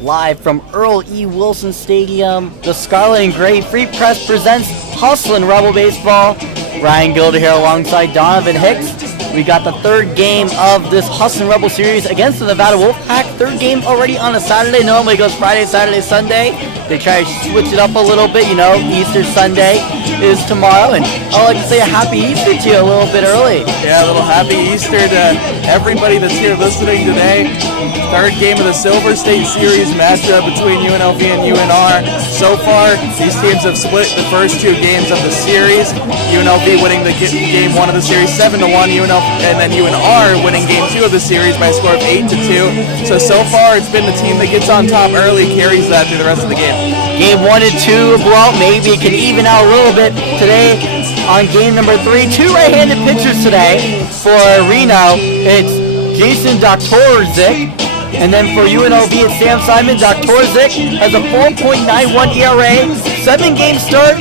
Live from Earl E. Wilson Stadium, the Scarlet and Gray Free Press presents Hustlin' Rebel Baseball. Ryan Gilder here alongside Donovan Hicks. We got the third game of this Hustlin' Rebel series against the Nevada Wolfpack. Third game already on a Saturday. Normally it goes Friday, Saturday, Sunday. They try to switch it up a little bit. You know, Easter Sunday is tomorrow. And I'd like to say a happy Easter to you a little bit early. Yeah, a little happy Easter to everybody that's here listening today. Third game of the Silver State Series matchup between UNLV and UNR. So far, these teams have split the first two games of the series. UNLV winning the game one of the series 7-1, and then UNR winning game two of the series by a score of 8-2. So far, it's been the team that gets on top early, carries that through the rest of the game. Game 1 and 2, well, maybe it can even out a little bit today on game number 3. Two right-handed pitchers today for Reno. It's Jason Doktorzik. And then for UNLV, it's Sam Simon. Doktorzik has a 4.91 ERA, 7-game start,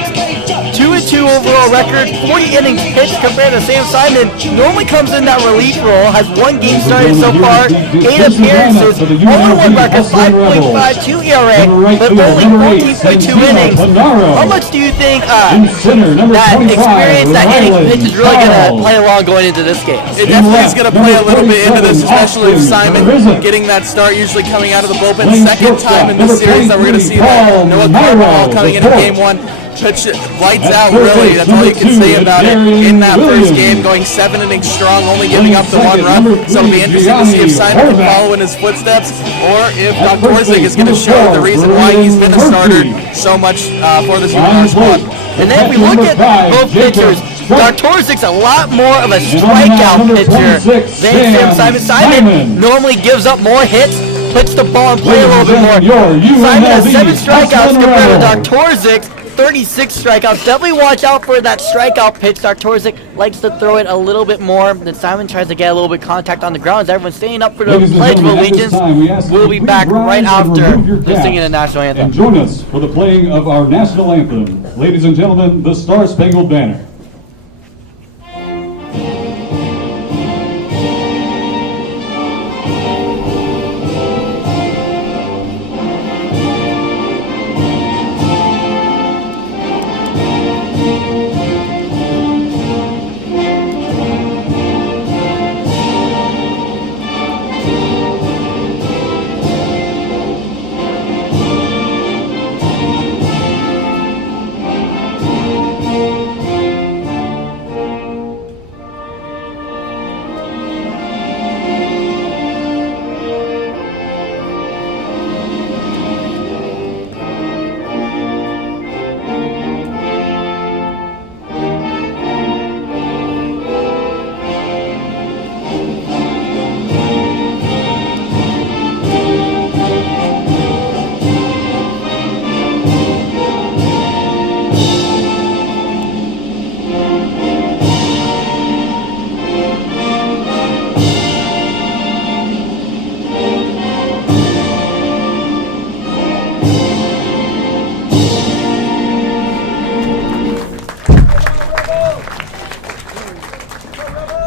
2-2 overall record, 40 innings pitched compared to Sam Simon. Normally comes in that relief role, has 1 game started so far, 8 appearances, 0-1 record, 5.52 ERA, but only 14.2 innings. How much do you think that experience, that innings pitch is really going to play along going into this game? It definitely is going to play a little bit into this, especially if Simon getting that start, usually coming out of the bullpen. Second time in this series that we're going to see that. Noah Carbajal coming into game 1. Pitch lights out, really. That's all you can say about it. In that first game, going 7 innings strong, only giving up the 1 run. So it'll be interesting to see if Simon can follow in his footsteps, or if Doktorzik is going to show the reason why he's been a starter so much for this UNR squad. And then if we look at both pitchers, Doktorzik's a lot more of a strikeout pitcher than Sam Simon. Simon normally gives up more hits, puts the ball in play a little bit more. Simon has 7 strikeouts compared to Doktorzik's 36 strikeouts. Definitely watch out for that strikeout pitch. Doktorzik likes to throw it a little bit more. Then Simon tries to get a little bit of contact on the ground. As everyone's staying up for the Pledge of Allegiance. We'll be back right after the singing the national anthem. And join us for the playing of our national anthem. Ladies and gentlemen, the Star Spangled Banner.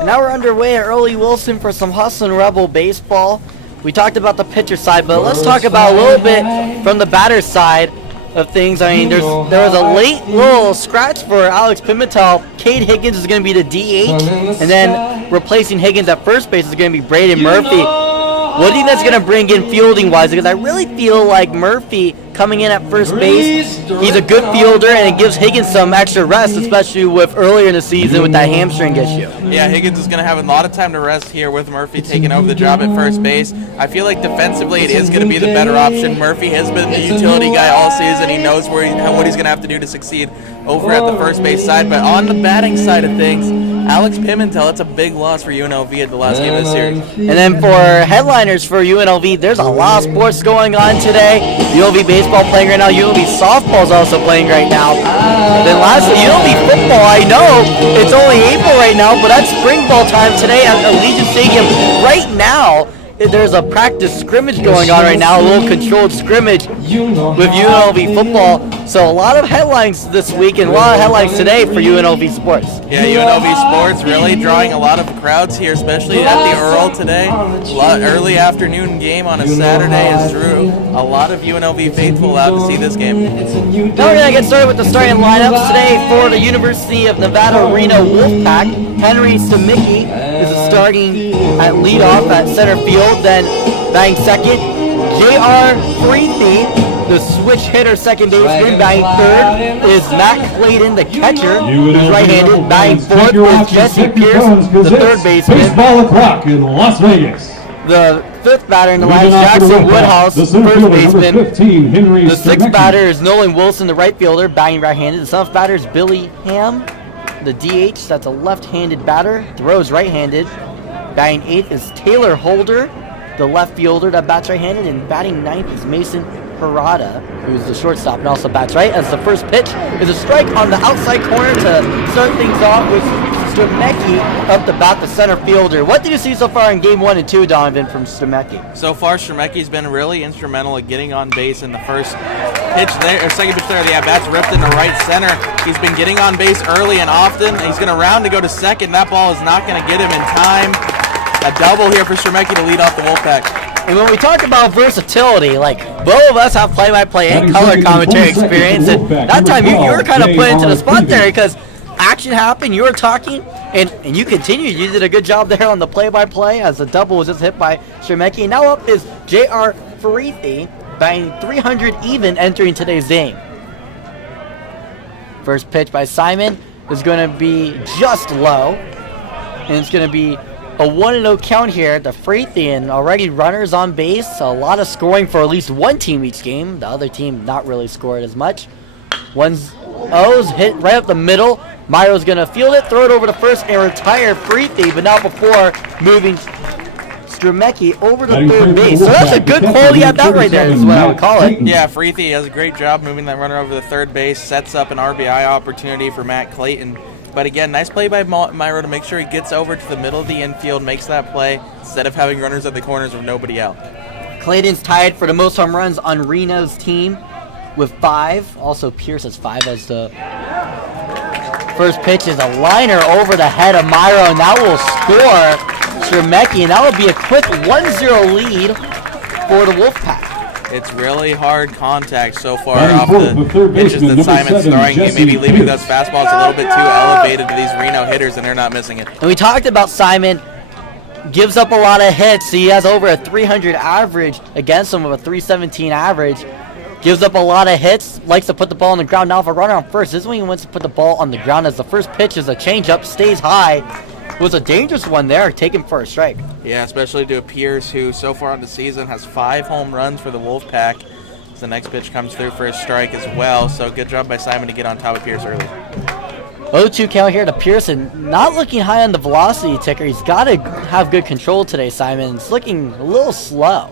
Now we're underway at Early Wilson for some Hustlin' Rebel baseball. We talked about the pitcher side, but let's talk about a little bit from the batter side of things. I mean, there was a late little scratch for Alex Pimentel. Cade Higgins is going to be the DH, and then replacing Higgins at first base is going to be Braden Murphy. What do you think that's going to bring in fielding-wise? Because I really feel like Murphy coming in at first base, he's a good fielder, and it gives Higgins some extra rest, especially with earlier in the season with that hamstring issue. Yeah, Higgins is going to have a lot of time to rest here with Murphy taking over the job at first base. I feel like defensively it is going to be the better option. Murphy has been the utility guy all season. He knows what he's going to have to do to succeed over at the first base side. But on the batting side of things, Alex Pimentel, it's a big loss for UNLV at the last game of the series. And then for headliners for UNLV, there's a lot of sports going on today. UNLV baseball playing right now. UNLV softball is also playing right now. Then lastly, UNLV football. I know it's only April right now, but that's spring ball time today at Allegiant Stadium. Right now, there's a practice scrimmage going on right now, a little controlled scrimmage with UNLV football. So a lot of headlines this week and a lot of headlines today for UNLV sports. Yeah, UNLV sports really drawing a lot of crowds here, especially at the Earl today. Early afternoon game on a Saturday has drew a lot of UNLV faithful out to see this game. Now we're going to get started with the starting lineups today for the University of Nevada Reno Wolfpack. Henry Stamicki is starting at leadoff at center field, then batting second. J.R. Freethy, the switch hitter second baseman. Batting third is Matt Clayton, the catcher, who's right-handed. Batting fourth is Jesse Pierce, the third baseman. Baseball o'clock in Las Vegas. The fifth batter in the lineup is Jackson Woodhouse, the first baseman. The sixth batter is Nolan Wilson, the right fielder, batting right-handed. The seventh batter is Billy Ham, the DH. That's a left-handed batter, throws right-handed. Batting eighth is Taylor Holder, the left fielder that bats right-handed. And batting ninth is Mason Parada, who's the shortstop and also bats right. As the first pitch is a strike on the outside corner to start things off with Stamecki up to bat, the center fielder. What did you see so far in game 1 and 2, Donovan, from Stamecki? So far, Stamecki's been really instrumental at getting on base in the first pitch there, or second pitch there. The at-bat's ripped into right center. He's been getting on base early and often. He's going to round to go to second. That ball is not going to get him in time. A double here for Stamecki to lead off the Wolfpack. And when we talk about versatility, like, both of us have play-by-play and color commentary experience, and that time you were kind of put into the spot there because action happened, you were talking, and you continued. You did a good job there on the play-by-play as the double was just hit by Stamecki. Now up is J.R. Freethy, batting 300 even entering today's game. First pitch by Simon is going to be just low, and it's going to be a 1-0 count here to Freethy, and already runners on base. A lot of scoring for at least one team each game. The other team not really scored as much. O's hit right up the middle. Myro's going to field it, throw it over to first, and retire Freethy, but not before moving Stamecki over to third base. So that's a good quality at bat right there is what I would call it. Yeah, Freethy does a great job moving that runner over the third base, sets up an RBI opportunity for Matt Clayton. But again, nice play by Myro to make sure he gets over to the middle of the infield, makes that play, instead of having runners at the corners with nobody out. Clayton's tied for the most home runs on Reno's team with 5. Also, Pierce has 5 as the first pitch is a liner over the head of Myro, and that will score Stamecki, and that will be a quick 1-0 lead for the Wolfpack. It's really hard contact so far off the pitches that Simon's throwing. He may be leaving those fastballs a little bit too elevated to these Reno hitters, and they're not missing it. And we talked about Simon gives up a lot of hits. He has over a 300 average against him with a 317 average. Gives up a lot of hits, likes to put the ball on the ground. Now if a runner on first, this is when he wants to put the ball on the ground as the first pitch is a changeup, stays high. It was a dangerous one there, taken for a strike. Yeah, especially to a Pierce who so far in the season has 5 home runs for the Wolfpack. The next pitch comes through for a strike as well, so good job by Simon to get on top of Pierce early. 0-2 count here to Pearson, not looking high on the velocity ticker. He's got to have good control today, Simon. It's looking a little slow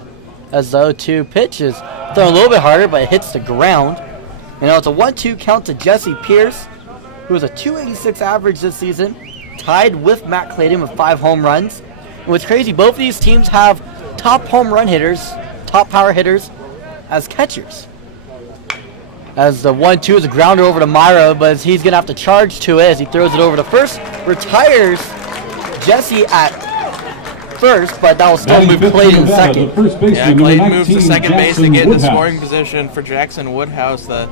as the 0-2 pitch is thrown a little bit harder, but it hits the ground. You know, it's a 1-2 count to Jesse Pierce, who has a 286 average this season, tied with Matt Clayton with 5 home runs. And what's crazy, both of these teams have top home run hitters, top power hitters as catchers. As the 1-2 is a grounder over to Myro, but he's going to have to charge to it as he throws it over to first. Retires Jesse at first, but that will still move Clayton second. Yeah, Clayton moves to second base to get in the scoring position for Jackson Woodhouse, the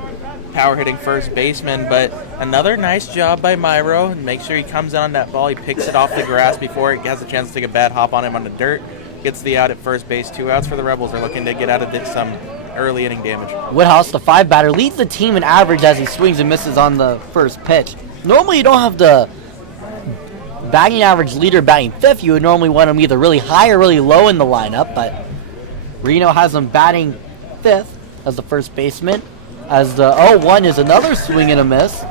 power-hitting first baseman. But another nice job by Myro. Make sure he comes in on that ball. He picks it off the grass before it has a chance to take a bad hop on him on the dirt. Gets the out at first base. 2 outs for the Rebels. They're looking to get out of some early inning damage. Woodhouse, the 5 batter, leads the team in average as he swings and misses on the first pitch. Normally you don't have the batting average leader batting 5th. You would normally want him either really high or really low in the lineup, but Reno has him batting 5th as the first baseman. As the 0-1 is another swing and a miss.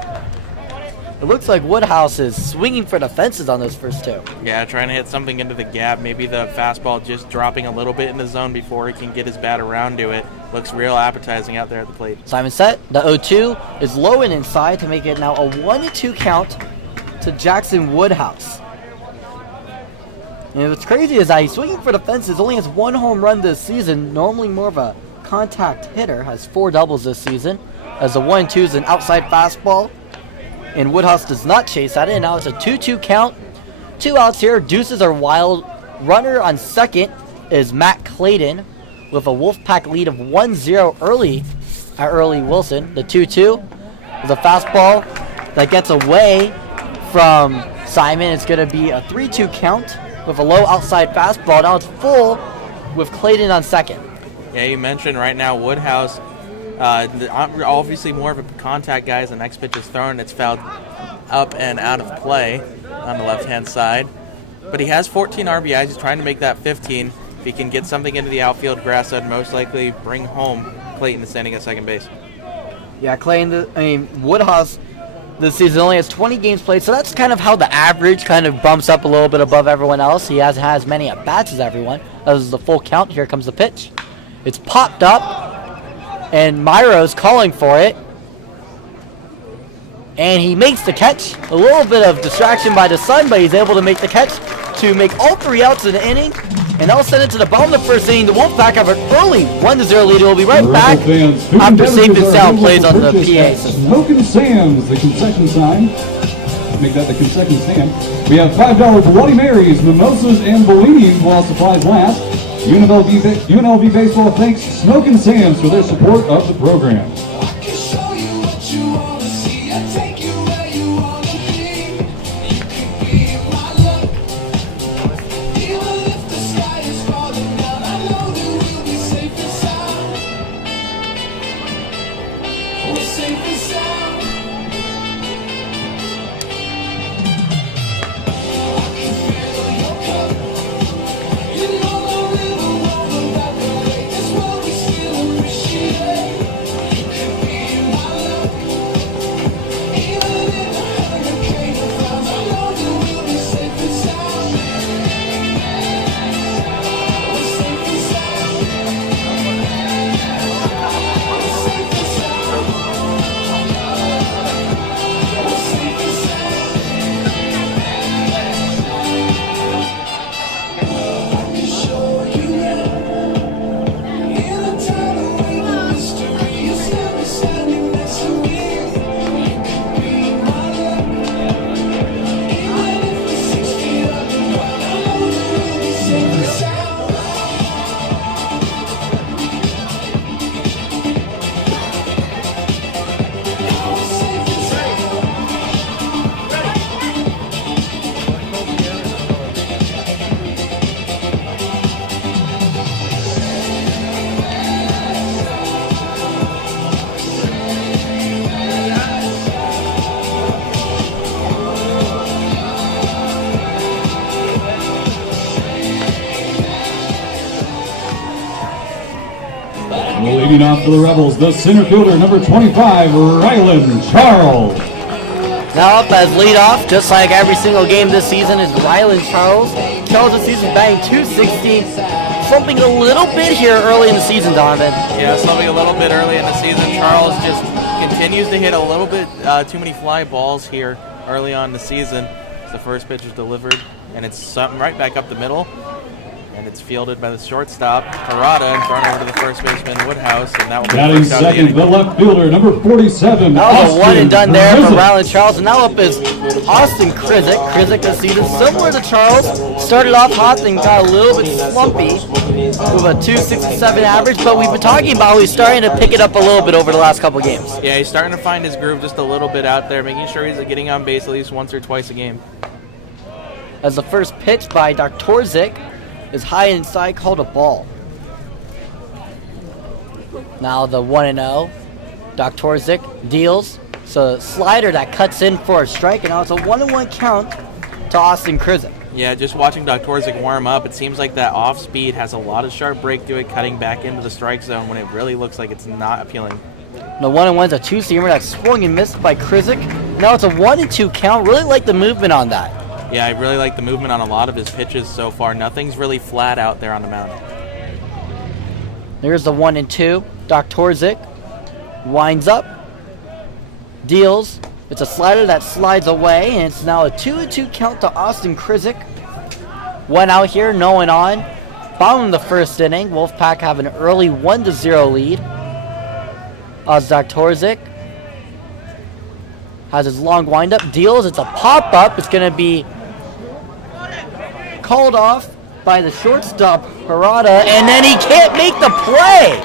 It looks like Woodhouse is swinging for the fences on those first 2. Yeah, trying to hit something into the gap. Maybe the fastball just dropping a little bit in the zone before he can get his bat around to it. Looks real appetizing out there at the plate. Simon set. The 0-2 is low and inside to make it now a 1-2 count to Jackson Woodhouse. And what's crazy is that he's swinging for the fences. Only has 1 home run this season. Normally more of a contact hitter. Has 4 doubles this season. as the 1-2 is an outside fastball, and Woodhouse does not chase at it, and now it's a 2-2 count. 2 outs here. Deuces are wild. Runner on second is Matt Clayton with a Wolfpack lead of 1-0 early at Early Wilson. The 2-2 is a fastball that gets away from Simon. It's going to be a 3-2 count with a low outside fastball. Now it's full with Clayton on second. Yeah, you mentioned right now Woodhouse, obviously more of a contact guy as the next pitch is thrown. It's fouled up and out of play on the left-hand side. But he has 14 RBIs. He's trying to make that 15. If he can get something into the outfield grass, that would most likely bring home Clayton standing at second base. Yeah, Clayton, Woodhouse this season only has 20 games played, so that's kind of how the average kind of bumps up a little bit above everyone else. He hasn't had as many at-bats as everyone. This is the full count. Here comes the pitch. It's popped up, and Myro's calling for it. And he makes the catch. A little bit of distraction by the sun, but he's able to make the catch to make all 3 outs in the inning. And that'll send it to the bottom of the first inning. The Wolfpack have an early 1-0 lead. We'll be right back after Safe and Sound plays on the PA system. Smokin' Sam's, the concession sign. Make that the concession stand. We have $5 Bloody Marys, mimosas, and bellinis while supplies last. UNLV Baseball thanks Smokin' Sam's for their support of the program. Leading off for the Rebels, the center fielder, number 25, Rylan Charles. Now up as leadoff, just like every single game this season, is Rylan Charles. Charles this season batting .216, slumping a little bit here early in the season, Donovan. Yeah, slumping a little bit early in the season. Charles just continues to hit a little bit too many fly balls here early on in the season. The first pitch is delivered, and it's something right back up the middle. And it's fielded by the shortstop, Harada, and thrown over to the first baseman, Woodhouse. And that will be batting second, the left fielder, number 47. That was a one and done there from Rylan Charles. And now up is Austin Krizik. Krizik this season, similar to Charles, started off hot and got a little bit slumpy with a .267 average. But we've been talking about he's starting to pick it up a little bit over the last couple games. Yeah, he's starting to find his groove just a little bit out there, making sure he's getting on base at least once or twice a game. As the first pitch by Doktorzik is high inside, called a ball. Now the 1-0. Doktorzik deals. So slider that cuts in for a strike, and now it's a 1-1 count to Austin Krizik. Yeah, just watching Doktorzik warm up, it seems like that off speed has a lot of sharp break to it, cutting back into the strike zone when it really looks like it's not appealing. The 1-1's a two-seamer that swung and missed by Krizik. Now it's a 1-2 count. Really like the movement on that. Yeah, I really like the movement on a lot of his pitches so far. Nothing's really flat out there on the mound. There's the 1-2. Doktorzik winds up, deals. It's a slider that slides away, and it's now a 2-2 count to Austin Krizik. One out here, no one on. Bottom of the first inning, Wolfpack have an early 1-0 lead. Doktorzik has his long windup, deals. It's a pop-up. It's going to be called off by the shortstop, Harada, and then he can't make the play.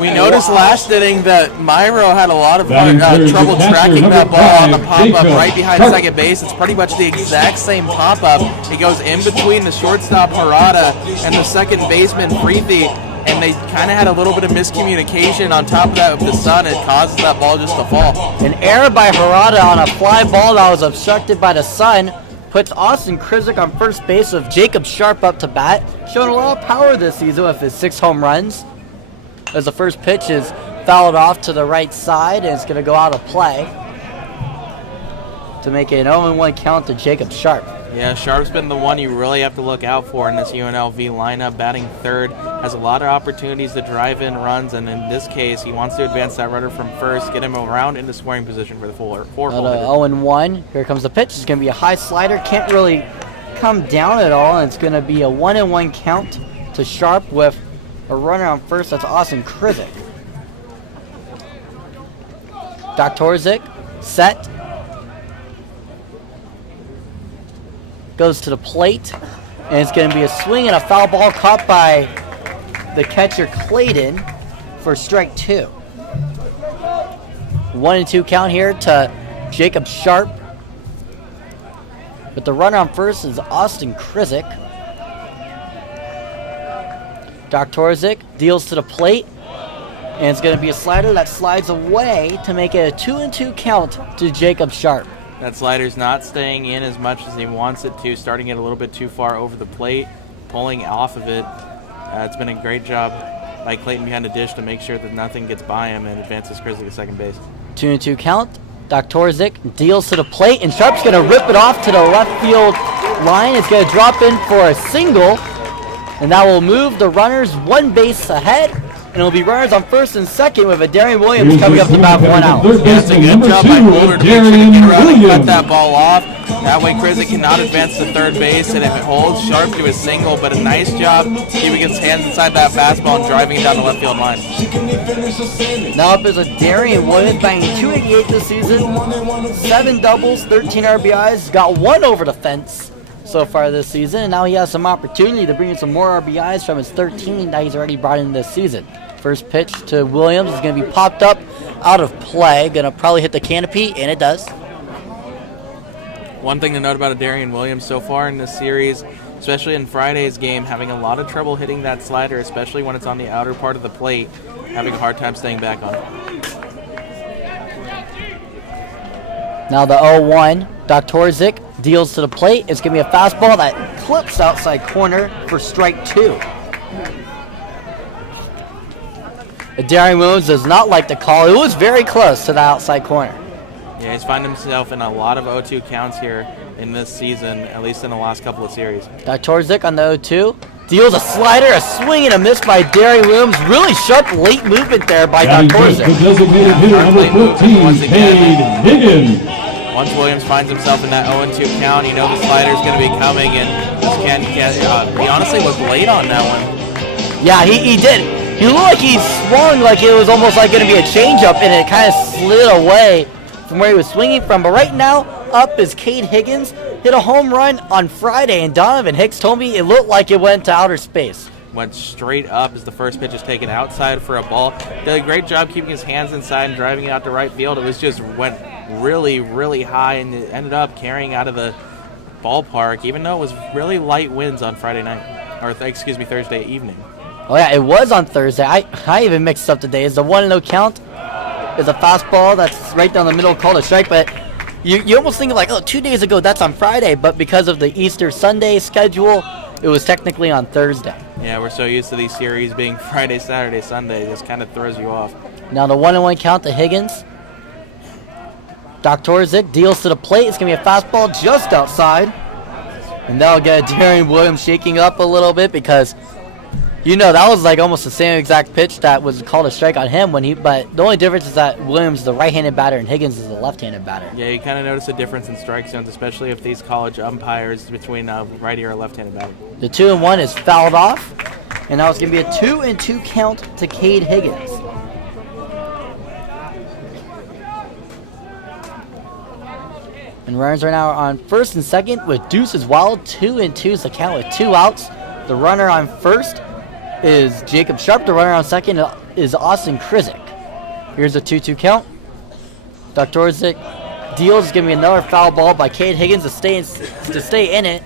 We noticed last inning that Myro had a lot of trouble tracking that ball on the pop-up right behind second base. It's pretty much the exact same pop-up. It goes in between the shortstop, Harada, and the second baseman, Freethy, and they kind of had a little bit of miscommunication on top of that with the sun. It causes that ball just to fall. An error by Harada on a fly ball that was obstructed by the sun puts Austin Krizik on first base with Jacob Sharp up to bat. Showing a lot of power this season with his 6 home runs. As the first pitch is fouled off to the right side, and it's going to go out of play to make an 0-1 count to Jacob Sharp. Yeah, Sharp's been the one you really have to look out for in this UNLV lineup. Batting third, has a lot of opportunities to drive in runs, and in this case, he wants to advance that runner from first, get him around into scoring position for the four. 0-1. Here comes the pitch. It's going to be a high slider. Can't really come down at all, and it's going to be a 1-1 count to Sharp with a runner on first. That's Austin Krizik. Doktorzik set. Goes to the plate, and it's going to be a swing and a foul ball caught by the catcher Clayton for strike 2. 1-2 count here to Jacob Sharp. But the runner on first is Austin Krizik. Doktorzik deals to the plate, and it's going to be a slider that slides away to make it a 2-2 count to Jacob Sharp. That slider's not staying in as much as he wants it to, starting it a little bit too far over the plate, pulling off of it. It's been a great job by Clayton behind the dish to make sure that nothing gets by him and advances Grizzly to second base. 2-2 count. Doktorzik deals to the plate, and Sharp's going to rip it off to the left field line. It's going to drop in for a single, and that will move the runners one base ahead. And it'll be runners on first and second with a Darian Williams coming up to bat 1 out. That's a good job by Gilder to make sure to get around and cut that ball off. That way Krizik cannot advance to third base, and if it holds, Sharp to a single, but a nice job keeping his hands inside that fastball and driving it down the left field line. Now up is a Darian Williams banging .288 this season. 7 doubles, 13 RBIs, got 1 over the fence so far this season, and now he has some opportunity to bring in some more RBIs from his 13 that he's already brought in this season. First pitch to Williams is going to be popped up out of play. Going to probably hit the canopy, and it does. One thing to note about a Darian Williams so far in this series, especially in Friday's game, having a lot of trouble hitting that slider, especially when it's on the outer part of the plate, having a hard time staying back on it. Now the 0-1, Doktorzik deals to the plate. It's going to be a fastball that clips outside corner for strike 2. Darian Williams does not like the call. It was very close to the outside corner. Yeah, he's found himself in a lot of 0-2 counts here in this season, at least in the last couple of series. Doktorzik on the 0-2. Deals a slider, a swing, and a miss by Darian Williams. Really sharp late movement there by Doktorzik. The designated hitter number 14, Cade Higgins. Once Williams finds himself in that 0-2 count, you know the slider's going to be coming, and he honestly looked late on that one. Yeah, he did. He looked like he swung like it was almost like going to be a changeup, and it kind of slid away from where he was swinging from. But right now, up is Cade Higgins. Hit a home run on Friday, and Donovan Hicks told me it looked like it went to outer space. Went straight up as the first pitch is taken outside for a ball. Did a great job keeping his hands inside and driving it out to right field. It was just went really, really high, and it ended up carrying out of the ballpark, even though it was really light winds on Friday night, or Thursday evening. Oh yeah, it was on Thursday. I even mixed up the days. The 1-0 count is a fastball that's right down the middle called a strike, but you almost think of like, 2 days ago, that's on Friday, but because of the Easter Sunday schedule, it was technically on Thursday. Yeah, we're so used to these series being Friday, Saturday, Sunday, it just kind of throws you off. Now the 1-1 count to Higgins. Doktorzik deals to the plate. It's going to be a fastball just outside, and that'll get Darian Williams shaking up a little bit because that was like almost the same exact pitch that was called a strike on him but the only difference is that Williams is the right-handed batter and Higgins is the left-handed batter. Yeah, you kind of notice a difference in strike zones, especially if these college umpires between righty or left-handed batter. The 2-1 is fouled off, And now it's going to be a 2-2 count to Cade Higgins. And runners right now are on first and second with Deuces Wild. 2-2 is the count with 2 outs. The runner on first is Jacob Sharp. The runner on second is Austin Krizik. Here's a 2-2 count. Doktorzik deals. Is going to be another foul ball by Cade Higgins to stay in it.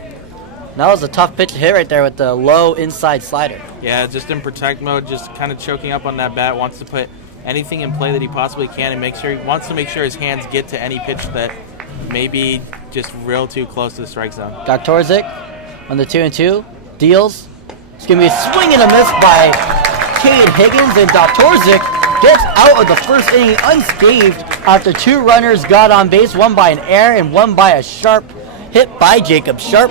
That was a tough pitch to hit right there with the low inside slider. Yeah, just in protect mode, just kind of choking up on that bat. Wants to put anything in play that he possibly can, and wants to make sure his hands get to any pitch that may be just real too close to the strike zone. Doktorzik on the 2-2 deals. It's going to be a swing and a miss by Cade Higgins, and Doktorzik gets out of the first inning unscathed after 2 runners got on base, one by an error and one by a sharp hit by Jacob Sharp.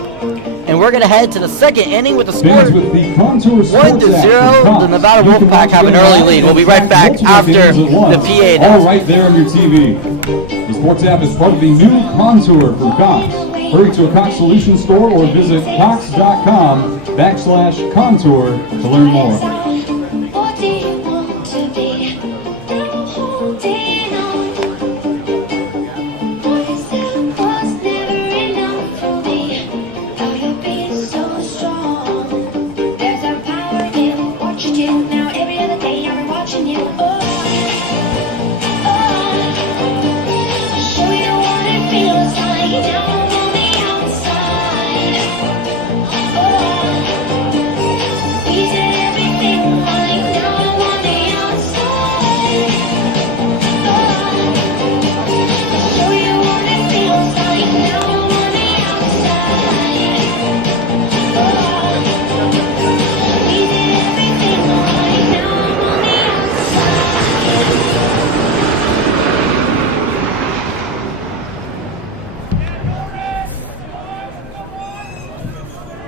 And we're going to head to the second inning with the score 1-0. The Nevada Wolfpack have an early lead. We'll be right back after the PA. All right there on your TV. The Sports app is part of the new Contour from Cox. Hurry to a Cox Solutions store or visit cox.com/contour to learn more.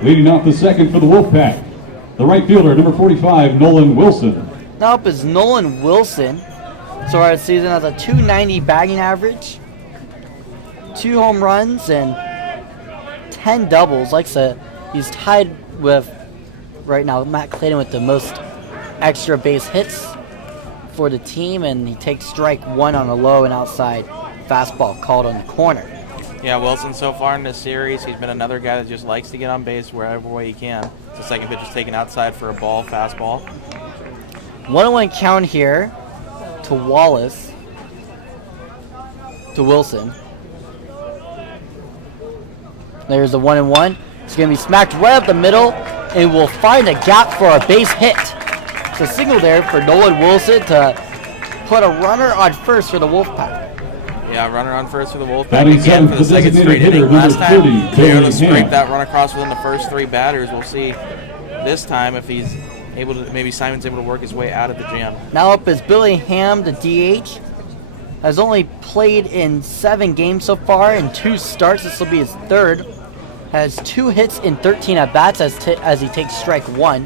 Leading off the second for the Wolfpack, the right fielder, number 45, Nolan Wilson. Now up is Nolan Wilson. So our season has a .290 batting average, 2 home runs, and 10 doubles. Like I said, he's tied with, right now, Matt Clayton with the most extra base hits for the team, and he takes strike 1 on a low and outside fastball called on the corner. Yeah, Wilson so far in this series, he's been another guy that just likes to get on base wherever way he can. The second pitch is taken outside for a ball, fastball. 1-1 count here to Wallace, to Wilson. There's the 1-1. It's going to be smacked right up the middle, and will find a gap for a base hit. It's a single there for Nolan Wilson to put a runner on first for the Wolfpack. Yeah, runner on first for the Wolfpack again for the second straight inning. Last time, they were able to scrape that run across within the first 3 batters. We'll see this time if he's able to, maybe Simon's able to work his way out of the jam. Now up is Billy Ham, the DH. Has only played in 7 games so far in 2 starts. This will be his 3rd. Has 2 hits in 13 at-bats as he takes strike 1.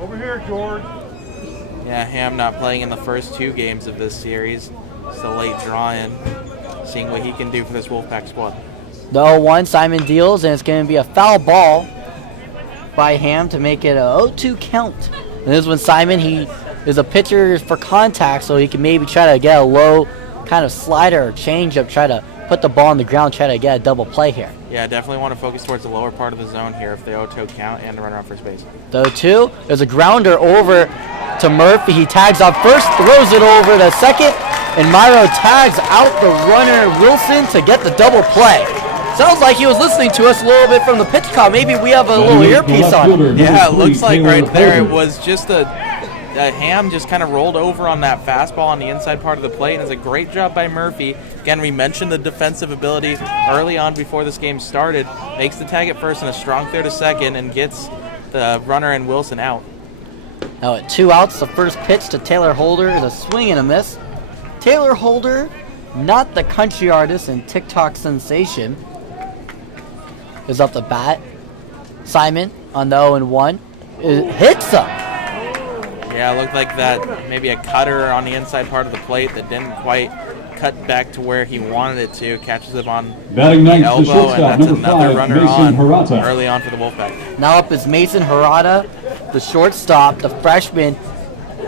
Over here, George. Yeah, Ham not playing in the first 2 games of this series. It's the late draw-in, seeing what he can do for this Wolfpack squad. The 0-1, Simon deals, and it's going to be a foul ball by Ham to make it a 0-2 count. And this is when Simon, he is a pitcher for contact, so he can maybe try to get a low kind of slider or changeup, try to put the ball on the ground, try to get a double play here. Yeah, definitely want to focus towards the lower part of the zone here if the 0-2 count and the runner on first base. The 0-2, there's a grounder over to Murphy. He tags on first, throws it over to second, and Myro tags out the runner Wilson to get the double play. Sounds like he was listening to us a little bit from the pitch count. Maybe we have a little earpiece on. Yeah, it looks like right there it was just a Ham just kind of rolled over on that fastball on the inside part of the plate, and it's a great job by Murphy. Again, we mentioned the defensive ability early on before this game started. Makes the tag at first and a strong throw to second and gets the runner and Wilson out. Now at 2 outs, the first pitch to Taylor Holder is a swing and a miss. Taylor Holder, not the country artist and TikTok sensation, is up the bat. Simon on the 0-1 hits him. Yeah, it looked like that maybe a cutter on the inside part of the plate that didn't quite cut back to where he wanted it to. Catches it on the elbow, and that's another runner on early on for the Wolfpack. Now up is Mason Harada. the shortstop, the freshman,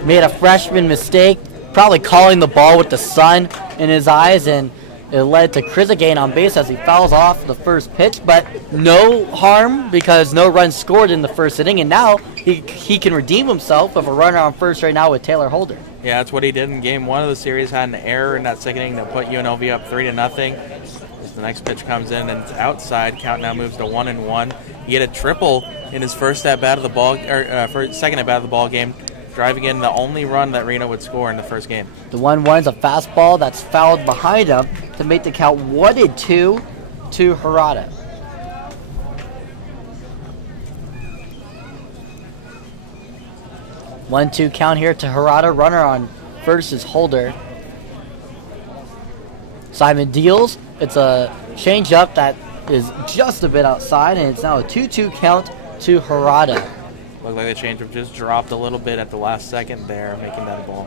made a freshman mistake, probably calling the ball with the sun in his eyes, and it led to Chris a gain on base as he fouls off the first pitch, but no harm because no runs scored in the first inning, and now he can redeem himself with a runner on first right now with Taylor Holder. Yeah, that's what he did in game one of the series. Had an error in that second inning that put UNLV up 3-0. As the next pitch comes in and it's outside, count now moves to 1-1. He hit a triple in his first at bat of the ball, or second at bat of the ball game, driving in the only run that Reno would score in the first game. The 1-1 is a fastball that's fouled behind him to make the count 1-2 to Harada. One-two count here to Harada. Runner on first is Holder. Simon deals. It's a change-up that is just a bit outside, and it's now a 2-2 count to Harada. Looked like the changeup just dropped a little bit at the last second there, making that a ball.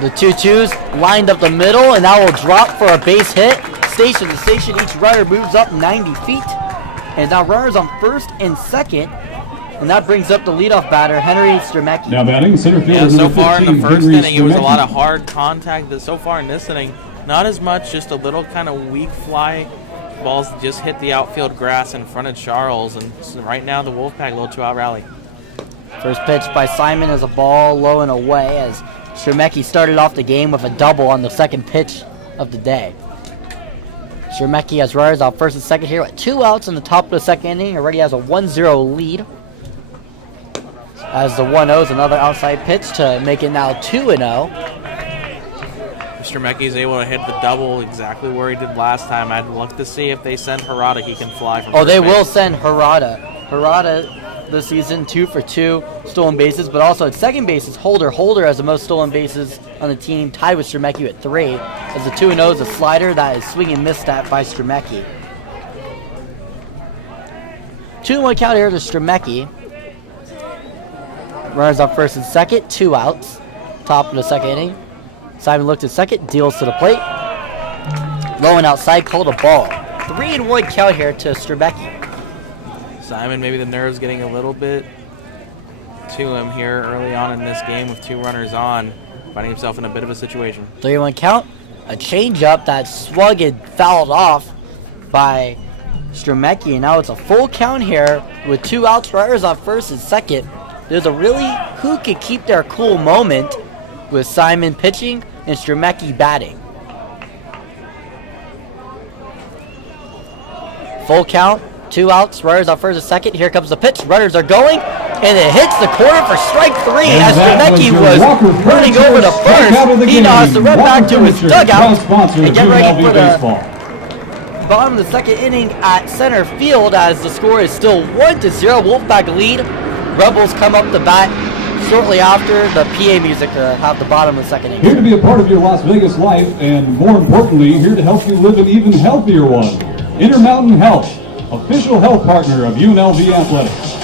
The 2-2s lined up the middle, and that will drop for a base hit. Station to station, each runner moves up 90 feet. And now runners on first and second. And that brings up the leadoff batter, Henry Stremecki. Now batting center fielder. Yeah, so far in the 15, first Henry inning, it was a Stremecki. lot of hard contact. But so far in this inning, not as much, just a little kind of weak fly. Balls just hit the outfield grass in front of Charles. And right now, the Wolfpack a little 2-out rally. First pitch by Simon is a ball low and away as Stremecki started off the game with a double on the second pitch of the day. Stremecki has runners on first and second here with 2 outs in the top of the second inning. Already has a 1-0 lead. As the 1-0 is another outside pitch to make it now 2-0. Stremecki is able to hit the double exactly where he did last time. I'd look to see if they send Harada, he can fly from Oh, they first base. will send Harada. Harada this season 2 for 2 stolen bases, but also at second base is Holder. Holder has the most stolen bases on the team, tied with Stremecki at 3. As the 2-0 is a slider that is swing and miss at by Stremecki. 2-1 count here to Stremecki. Runners on first and second, 2 outs. Top of the second inning. Simon looked at second, deals to the plate. Low and outside, called a ball. 3-1 count here to Stremecki. Simon, maybe the nerves getting a little bit to him here early on in this game with 2 runners on, finding himself in a bit of a situation. 3-1 count. A changeup that swung and fouled off by Stremecki. And now it's a full count here with 2 outs, runners on first and second. There's a really who could keep their cool moment with Simon pitching and Stremecki batting. Full count, 2 outs, runners on first and second. Here comes the pitch. Runners are going, and it hits the corner for strike 3 as Stremecki was running over the first. He now has to run back to his dugout and get ready for the bottom of the second inning at center field as the score is still 1-0. Wolfpack lead. Rebels come up the bat shortly after the PA music at the bottom of the second inning. Here to be a part of your Las Vegas life, and more importantly, here to help you live an even healthier one. Intermountain Health, official health partner of UNLV Athletics.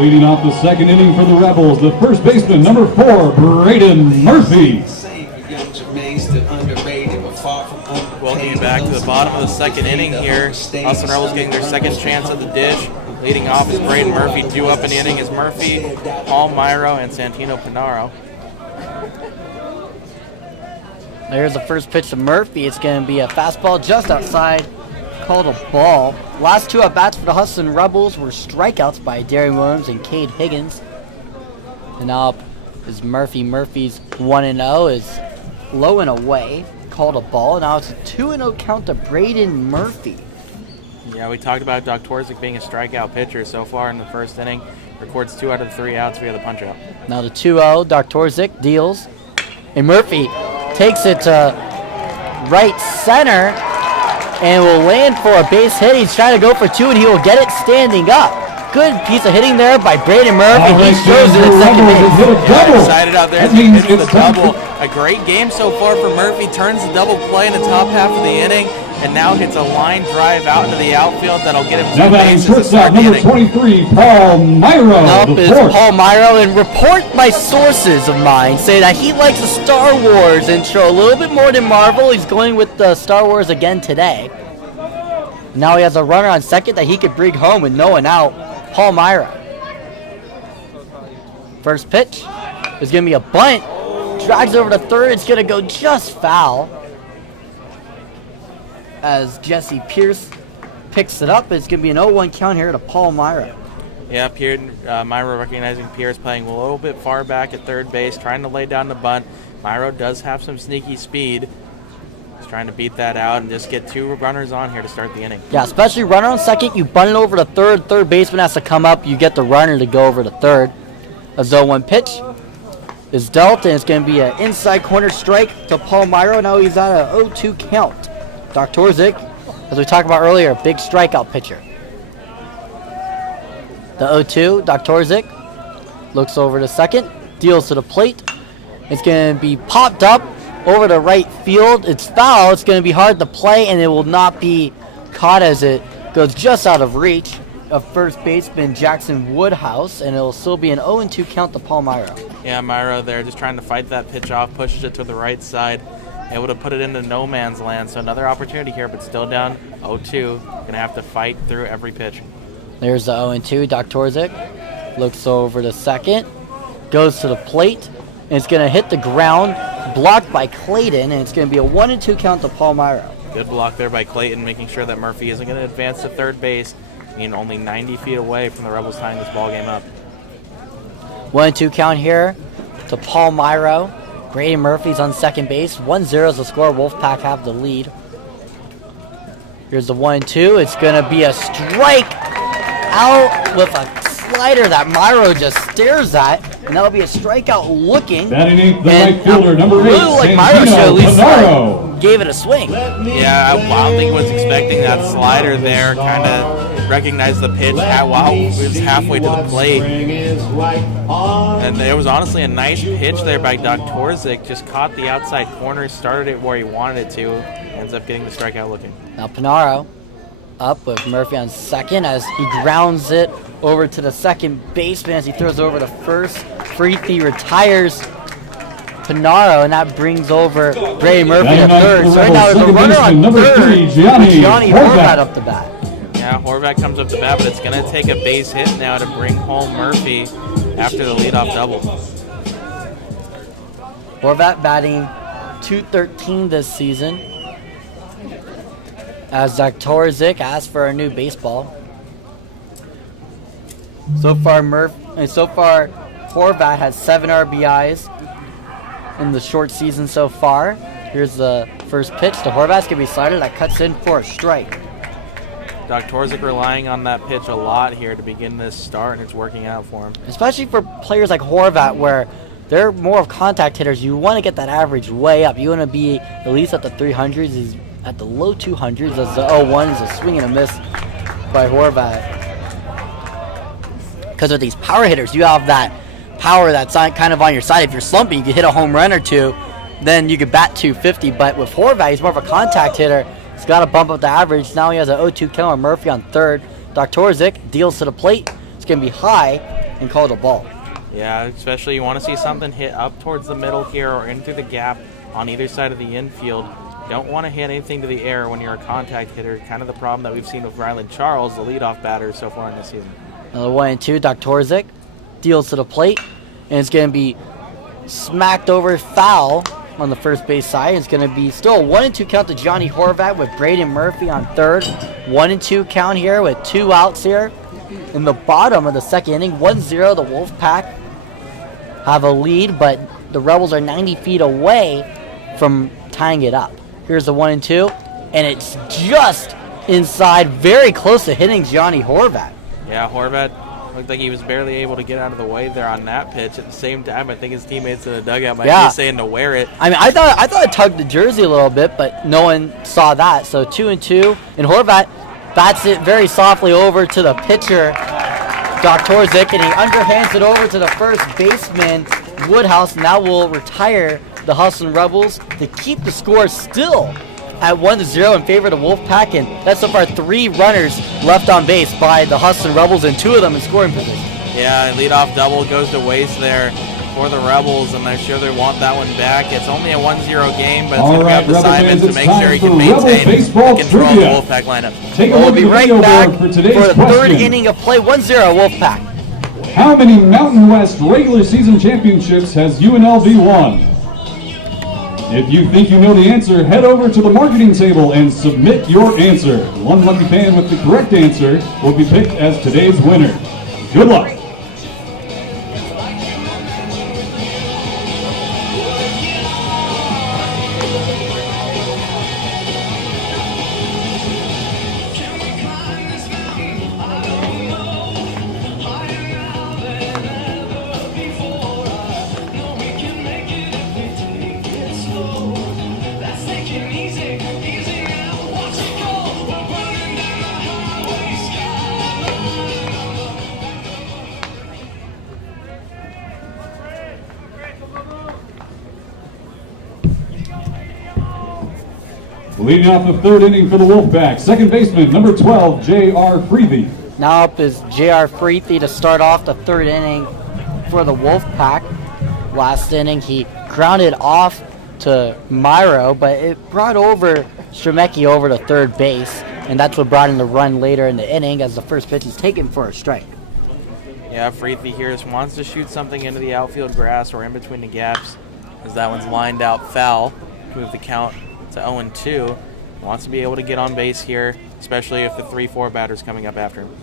Leading off the second inning for the Rebels, the first baseman, number 4, Braden Murphy. Welcome back to the bottom of the second inning here. Hustlin Rebels getting their second chance at the dish. Leading off is Braden Murphy. Due up in the inning is Murphy, Paul Myro, and Santino Pinaro. There's the first pitch to Murphy. It's going to be a fastball just outside, called a ball. Last two at-bats for the Hustlin Rebels were strikeouts by Darren Williams and Cade Higgins. And now up is Murphy. Murphy's 1-0 is low and away, called a ball. Now it's a 2-0 count to Braden Murphy. Yeah, we talked about Doktorzik being a strikeout pitcher so far in the first inning. Records 2 out of the 3 outs via the punch-out. Now the 2-0, Doktorzik deals. And Murphy takes it to right center and will land for a base hit. He's trying to go for 2, and he will get it standing up. Good piece of hitting there by Braden Murphy. He throws it at second base. Yeah, excited out there as he hits the double. A great game so far for Murphy. Turns the double play in the top half of the inning, and now hits a line drive out into the outfield that'll get him 2 bases to start the inning. Number 23, Paul Myro. Up is Paul Myro, and report by sources of mine say that he likes the Star Wars intro a little bit more than Marvel. He's going with the Star Wars again today. Now he has a runner on second that he could bring home with no one out. Paul Myro. First pitch is going to be a bunt. Drags over to third. It's going to go just foul. As Jesse Pierce picks it up, it's going to be an 0-1 count here to Paul Myro. Yeah, Myro recognizing Pierce playing a little bit far back at third base, trying to lay down the bunt. Myro does have some sneaky speed. He's trying to beat that out and just get 2 runners on here to start the inning. Yeah, especially runner on second, you bunt it over to third. Third baseman has to come up. You get the runner to go over to third. A 0-1 pitch is dealt, and it's going to be an inside corner strike to Paul Myro. Now he's at a 0-2 count. Doktorzik, as we talked about earlier, big strikeout pitcher. The 0-2, Doktorzik looks over to second, deals to the plate. It's going to be popped up over to right field. It's foul. It's going to be hard to play, and it will not be caught as it goes just out of reach of first baseman Jackson Woodhouse, and it'll still be an 0-2 count to Paul Myro. Yeah, Myro there just trying to fight that pitch off, pushes it to the right side. Able to put it into no man's land, so another opportunity here, but still down 0-2. Gonna have to fight through every pitch. There's the 0-2. Doktorzik looks over to second, goes to the plate, and it's gonna hit the ground, blocked by Clayton, and it's gonna be a 1-2 count to Paul Myro. Good block there by Clayton, making sure that Murphy isn't gonna advance to third base, being only 90 feet away from the Rebels tying this ball game up. 1-2 count here to Paul Myro. Braden Murphy's on second base. 1-0 is the score. Wolfpack have the lead. Here's the 1-2. It's going to be a strike out with a slider that Myro just stares at. And that'll be a strikeout looking. Batting eighth, the right fielder, number 8, really like Myro should at least Pinaro. gave it a swing. Yeah, I don't think he was expecting that slider there. Kind of recognized the pitch while he was halfway to the plate. And it was honestly a nice pitch there by Doktorzik. Just caught the outside corner, started it where he wanted it to. Ends up getting the strikeout looking. Now Pinaro up with Murphy on second as he grounds it over to the second baseman as he throws over to first. Freethy retires Pinaro, and that brings over Braden Murphy to third. So right now there's a runner on third. Gianni Horvat up the bat. Yeah, Horvat comes up the bat, but it's going to take a base hit now to bring home Murphy after the leadoff double. Horvat batting .213 this season. As Doktorzik asks for a new baseball. So far, Horvat has 7 RBIs in the short season so far. Here's the first pitch to Horvat. It's going to be slider that cuts in for a strike. Doktorzik relying on that pitch a lot here to begin this start, and it's working out for him. Especially for players like Horvat, where they're more of contact hitters. You want to get that average way up. You want to be at least at the 300s, is at the low 200s, as the 0-1 is a swing and a miss by Horvat. Because with these power hitters, you have that power that's kind of on your side. If you're slumping, you can hit a home run or two, then you could bat 250. But with Horvat, he's more of a contact hitter. He's got to bump up the average. Now he has an 0-2 count on Murphy on third. Doktorzik deals to the plate. It's going to be high and called a ball. Yeah, especially you want to see something hit up towards the middle here or into the gap on either side of the infield. don't want to hit anything to the air when you're a contact hitter. Kind of the problem that we've seen with Rylan Charles, the leadoff batter so far in the season. Another 1-2. Doktorzik deals to the plate, and it's going to be smacked over foul on the first base side. It's going to be still a 1-2 count to Johnny Horvat with Braden Murphy on third. 1-2 count here with 2 outs here in the bottom of the second inning. 1-0, the Wolfpack have a lead, but the Rebels are 90 feet away from tying it up. Here's the 1-2, and it's just inside, very close to hitting Johnny Horvat. Yeah, Horvat looked like he was barely able to get out of the way there on that pitch. At the same time, I think his teammates in the dugout might be saying to wear it. I mean, I thought it tugged the jersey a little bit, but no one saw that. So 2-2, and Horvat bats it very softly over to the pitcher, Doktorzik, and he underhands it over to the first baseman, Woodhouse, and that will retire the Hustlin Rebels to keep the score still at 1-0 in favor of the Wolfpack, and that's so far 3 runners left on base by the Hustlin Rebels, and 2 of them in scoring position. Yeah, leadoff double goes to waste there for the Rebels, and I'm sure they want that one back. It's only a 1-0 game, but it's going to be up to Simon to make sure he can maintain the control of the Wolfpack lineup. We'll be right back for the third inning of play. 1-0 Wolfpack. How many Mountain West regular season championships has UNLV won? If you think you know the answer, head over to the marketing table and submit your answer. One lucky fan with the correct answer will be picked as today's winner. Good luck. Leading off the third inning for the Wolfpack, second baseman, number 12, J.R. Freethy. Now up is J.R. Freethy to start off the third inning for the Wolfpack. Last inning, he grounded off to Myro, but it brought over Stremecki over to third base, and that's what brought in the run later in the inning as the first pitch is taken for a strike. Yeah, Freethy here just wants to shoot something into the outfield grass or in between the gaps, as that one's lined out foul to move the count to 0-2. Wants to be able to get on base here, especially if the 3-4 batter's coming up after him.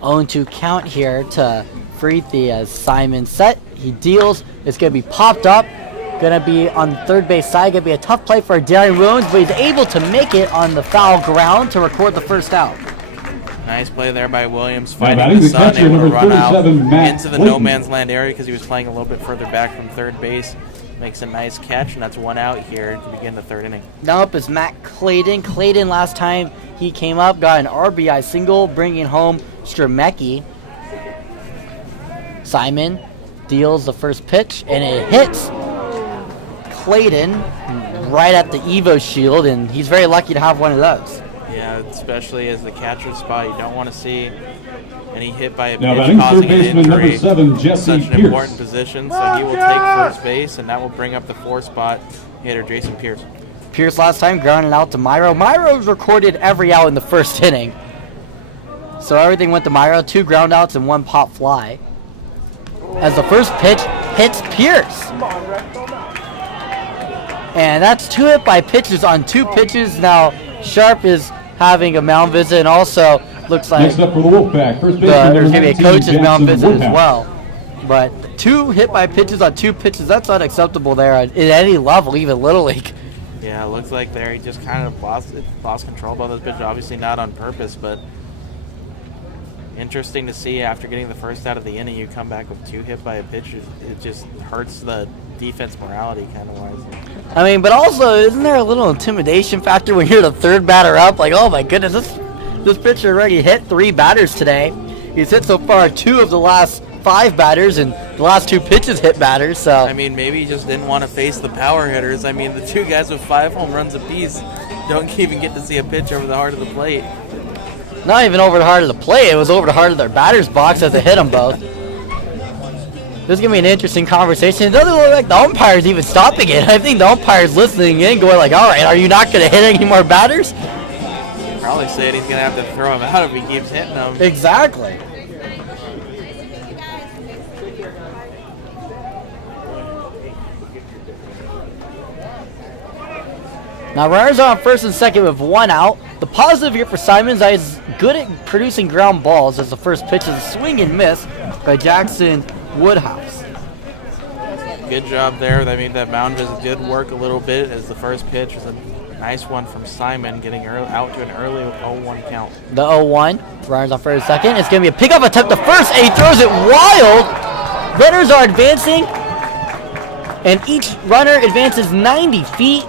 0-2 count here to Freethy as Simon set. He deals. It's going to be popped up. Going to be on the third base side. Going to be a tough play for Darian Williams, but he's able to make it on the foul ground to record the first out. Nice play there by Williams, fighting the sun, able to run out into the no man's land area because he was playing a little bit further back from third base. Makes a nice catch, and that's one out here to begin the third inning. Now up is Matt Clayton. Clayton, last time he came up, got an RBI single, bringing home Stremecki. Simon deals the first pitch, and it hits Clayton right at the Evo shield, and he's very lucky to have one of those. Yeah, especially as the catcher spot, you don't want to see any hit by a now pitch causing an injury. Number 7, Jesse Such an Pierce. important position, so he will take first base, and that will bring up the 4 spot hitter, Jason Pierce. Pierce last time grounded out to Myro. Myro's recorded every out in the first inning. So everything went to Myro, 2 ground outs and 1 pop fly. As the first pitch hits Pierce. And that's 2 hit by pitches on 2 pitches. Now Sharp is having a mound visit, and also looks like next up for the Wolfpack, first baseman, there's going to be a coach's mound visit Woodhouse. as well. But 2 hit by pitches on 2 pitches, that's unacceptable there at any level, even Little League. Yeah, it looks like there he just kind of lost control of those pitches. Obviously not on purpose, but interesting to see after getting the first out of the inning, you come back with 2 hit by a pitch. It just hurts the defense morality kind of wise. I mean, but also, isn't there a little intimidation factor when you're the third batter up? Like, oh my goodness, this pitcher already hit 3 batters today. He's hit so far 2 of the last 5 batters, and the last 2 pitches hit batters. So I mean, maybe he just didn't want to face the power hitters. I mean, the 2 guys with 5 home runs apiece don't even get to see a pitch over the heart of the plate. not even over the heart of the plate, it was over the heart of their batter's box as it hit them both. This is going to be an interesting conversation. It doesn't look like the umpire's even stopping it. I think the umpire's listening in, going like, all right, are you not going to hit any more batters? Probably saying he's going to have to throw him out if he keeps hitting them. Exactly. Now runners are on first and second with 1 out. The positive here for Simons is good at producing ground balls as the first pitch is a swing and miss by Jackson Woodhouse. Good job there. They made that mound visit did work a little bit as the first pitch was a nice one from Simon, getting out to an early 0-1 count. The 0-1. Runners on first and second. It's going to be a pickup attempt to first, and he throws it wild. Runners are advancing, and each runner advances 90 feet.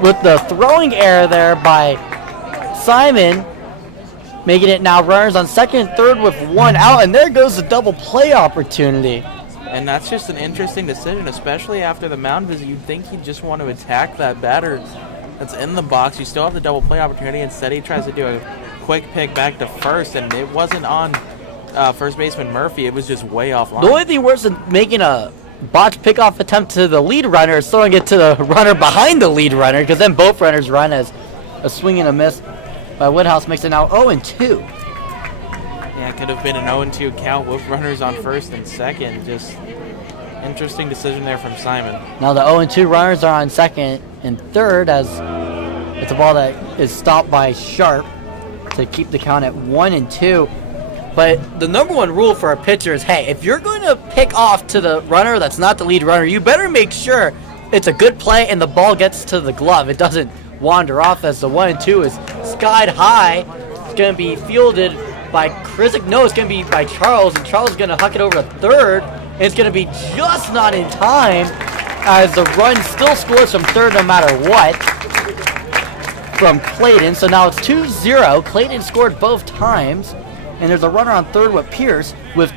With the throwing error there by Simon, making it now runners on second and third with 1 out, and there goes the double play opportunity. And that's just an interesting decision, especially after the mound visit. You'd think he'd just want to attack that batter that's in the box. You still have the double play opportunity. Instead, he tries to do a quick pick back to first, and it wasn't on first baseman Murphy. It was just way off line. The only thing worse than making a botch pickoff attempt to the lead runner is throwing it to the runner behind the lead runner, because then both runners run as a swing and a miss by Woodhouse. Makes it now 0-2. Yeah, it could have been an 0-2 count with runners on first and second. Just interesting decision there from Simon. Now the 0-2 runners are on second and third as it's a ball that is stopped by Sharp to keep the count at 1-2. But the number one rule for a pitcher is, hey, if you're going to pick off to the runner that's not the lead runner, you better make sure it's a good play and the ball gets to the glove. It doesn't wander off, as the 1-2 is skied high. It's going to be fielded by Krizik. No, it's going to be by Charles, and Charles is going to huck it over to third. And it's going to be just not in time, as the run still scores from third no matter what from Clayton. So now it's 2-0. Clayton scored both times. And there's a runner on third with Pierce, with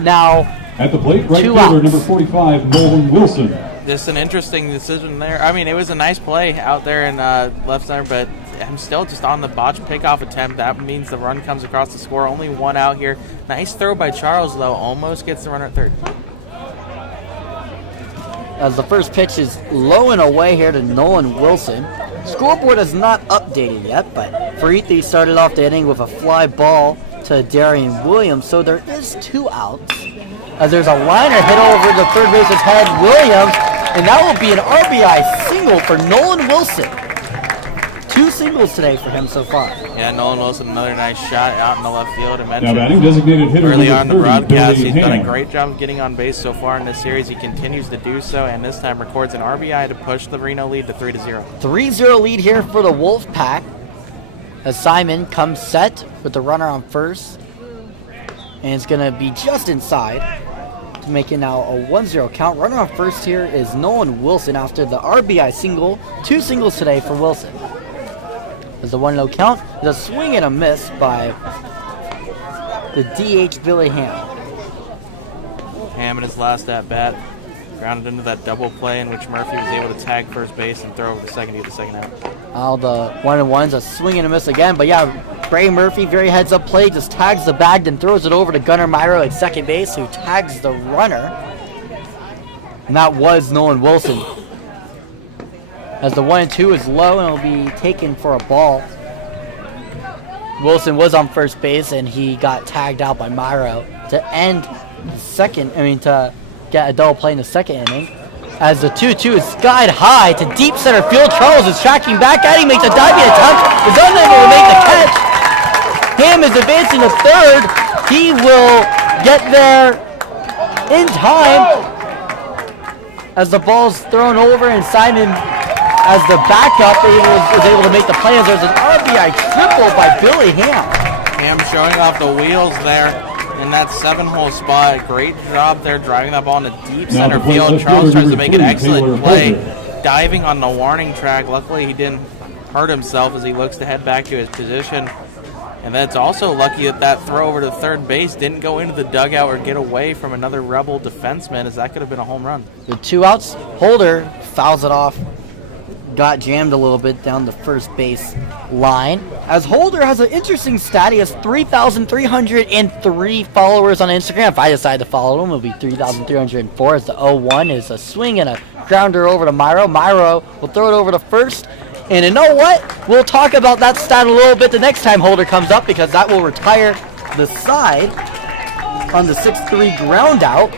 now at the plate, right 2 fielder, outs. number 45, Nolan Wilson. Just an interesting decision there. I mean, it was a nice play out there in left center, but I'm still just on the botch pickoff attempt. That means the run comes across the score. Only 1 out here. Nice throw by Charles, though. Almost gets the runner at third. As the first pitch is low and away here to Nolan Wilson. Scoreboard is not updated yet, but Farithi started off the inning with a fly ball to Darian Williams, so there is 2 outs. As there's a liner hit over the third base's head, Williams, and that will be an RBI single for Nolan Wilson. 2 singles today for him so far. Yeah, Nolan Wilson, another nice shot out in the left field. I Now batting designated hitter early number on the 30, broadcast, Billy he's done a Ham. great job of getting on base so far in this series. He continues to do so, and this time records an RBI to push the Reno lead to 3-0. 3-0 lead here for the Wolfpack, as Simon comes set with the runner on first, and it's going to be just inside to make it now a 1-0 count. Runner on first here is Nolan Wilson after the RBI single. 2 singles today for Wilson. As the 1-0 count is a swing and a miss by the DH Billy Ham. Ham in his last at bat grounded into that double play in which Murphy was able to tag first base and throw over to second to get the second out. Now the 1-1's a swing and a miss again, but yeah, Bray Murphy, very heads up play, just tags the bag, then throws it over to Gunnar Myro at second base, who tags the runner. And that was Nolan Wilson. As the 1-2 is low and will be taken for a ball. Wilson was on first base and he got tagged out by Myro to end the to get a double play in the second inning. As the 2-2 is skied high to deep center field. Charles is tracking back at him, makes a diving attempt, is unable to make the catch. Ham is advancing to third. He will get there in time as the ball's thrown over, and Simon, as the backup, is able to make the play as there's an RBI triple by Billy Ham. Ham showing off the wheels there in that 7-hole spot. Great job there driving that ball into deep center field. Charles tries to make an excellent play, diving on the warning track. Luckily, he didn't hurt himself as he looks to head back to his position. And then it's also lucky that that throw over to third base didn't go into the dugout or get away from another Rebel defenseman, as that could have been a home run. The 2 outs, Holder fouls it off got jammed a little bit down the first base line. As Holder has an interesting stat, he has 3,303 followers on Instagram. If I decide to follow him, it'll be 3,304 as the 0-1 is a swing and a grounder over to Myro. Myro will throw it over to first. And you know what? We'll talk about that stat a little bit the next time Holder comes up because that will retire the side on the 6-3 ground out.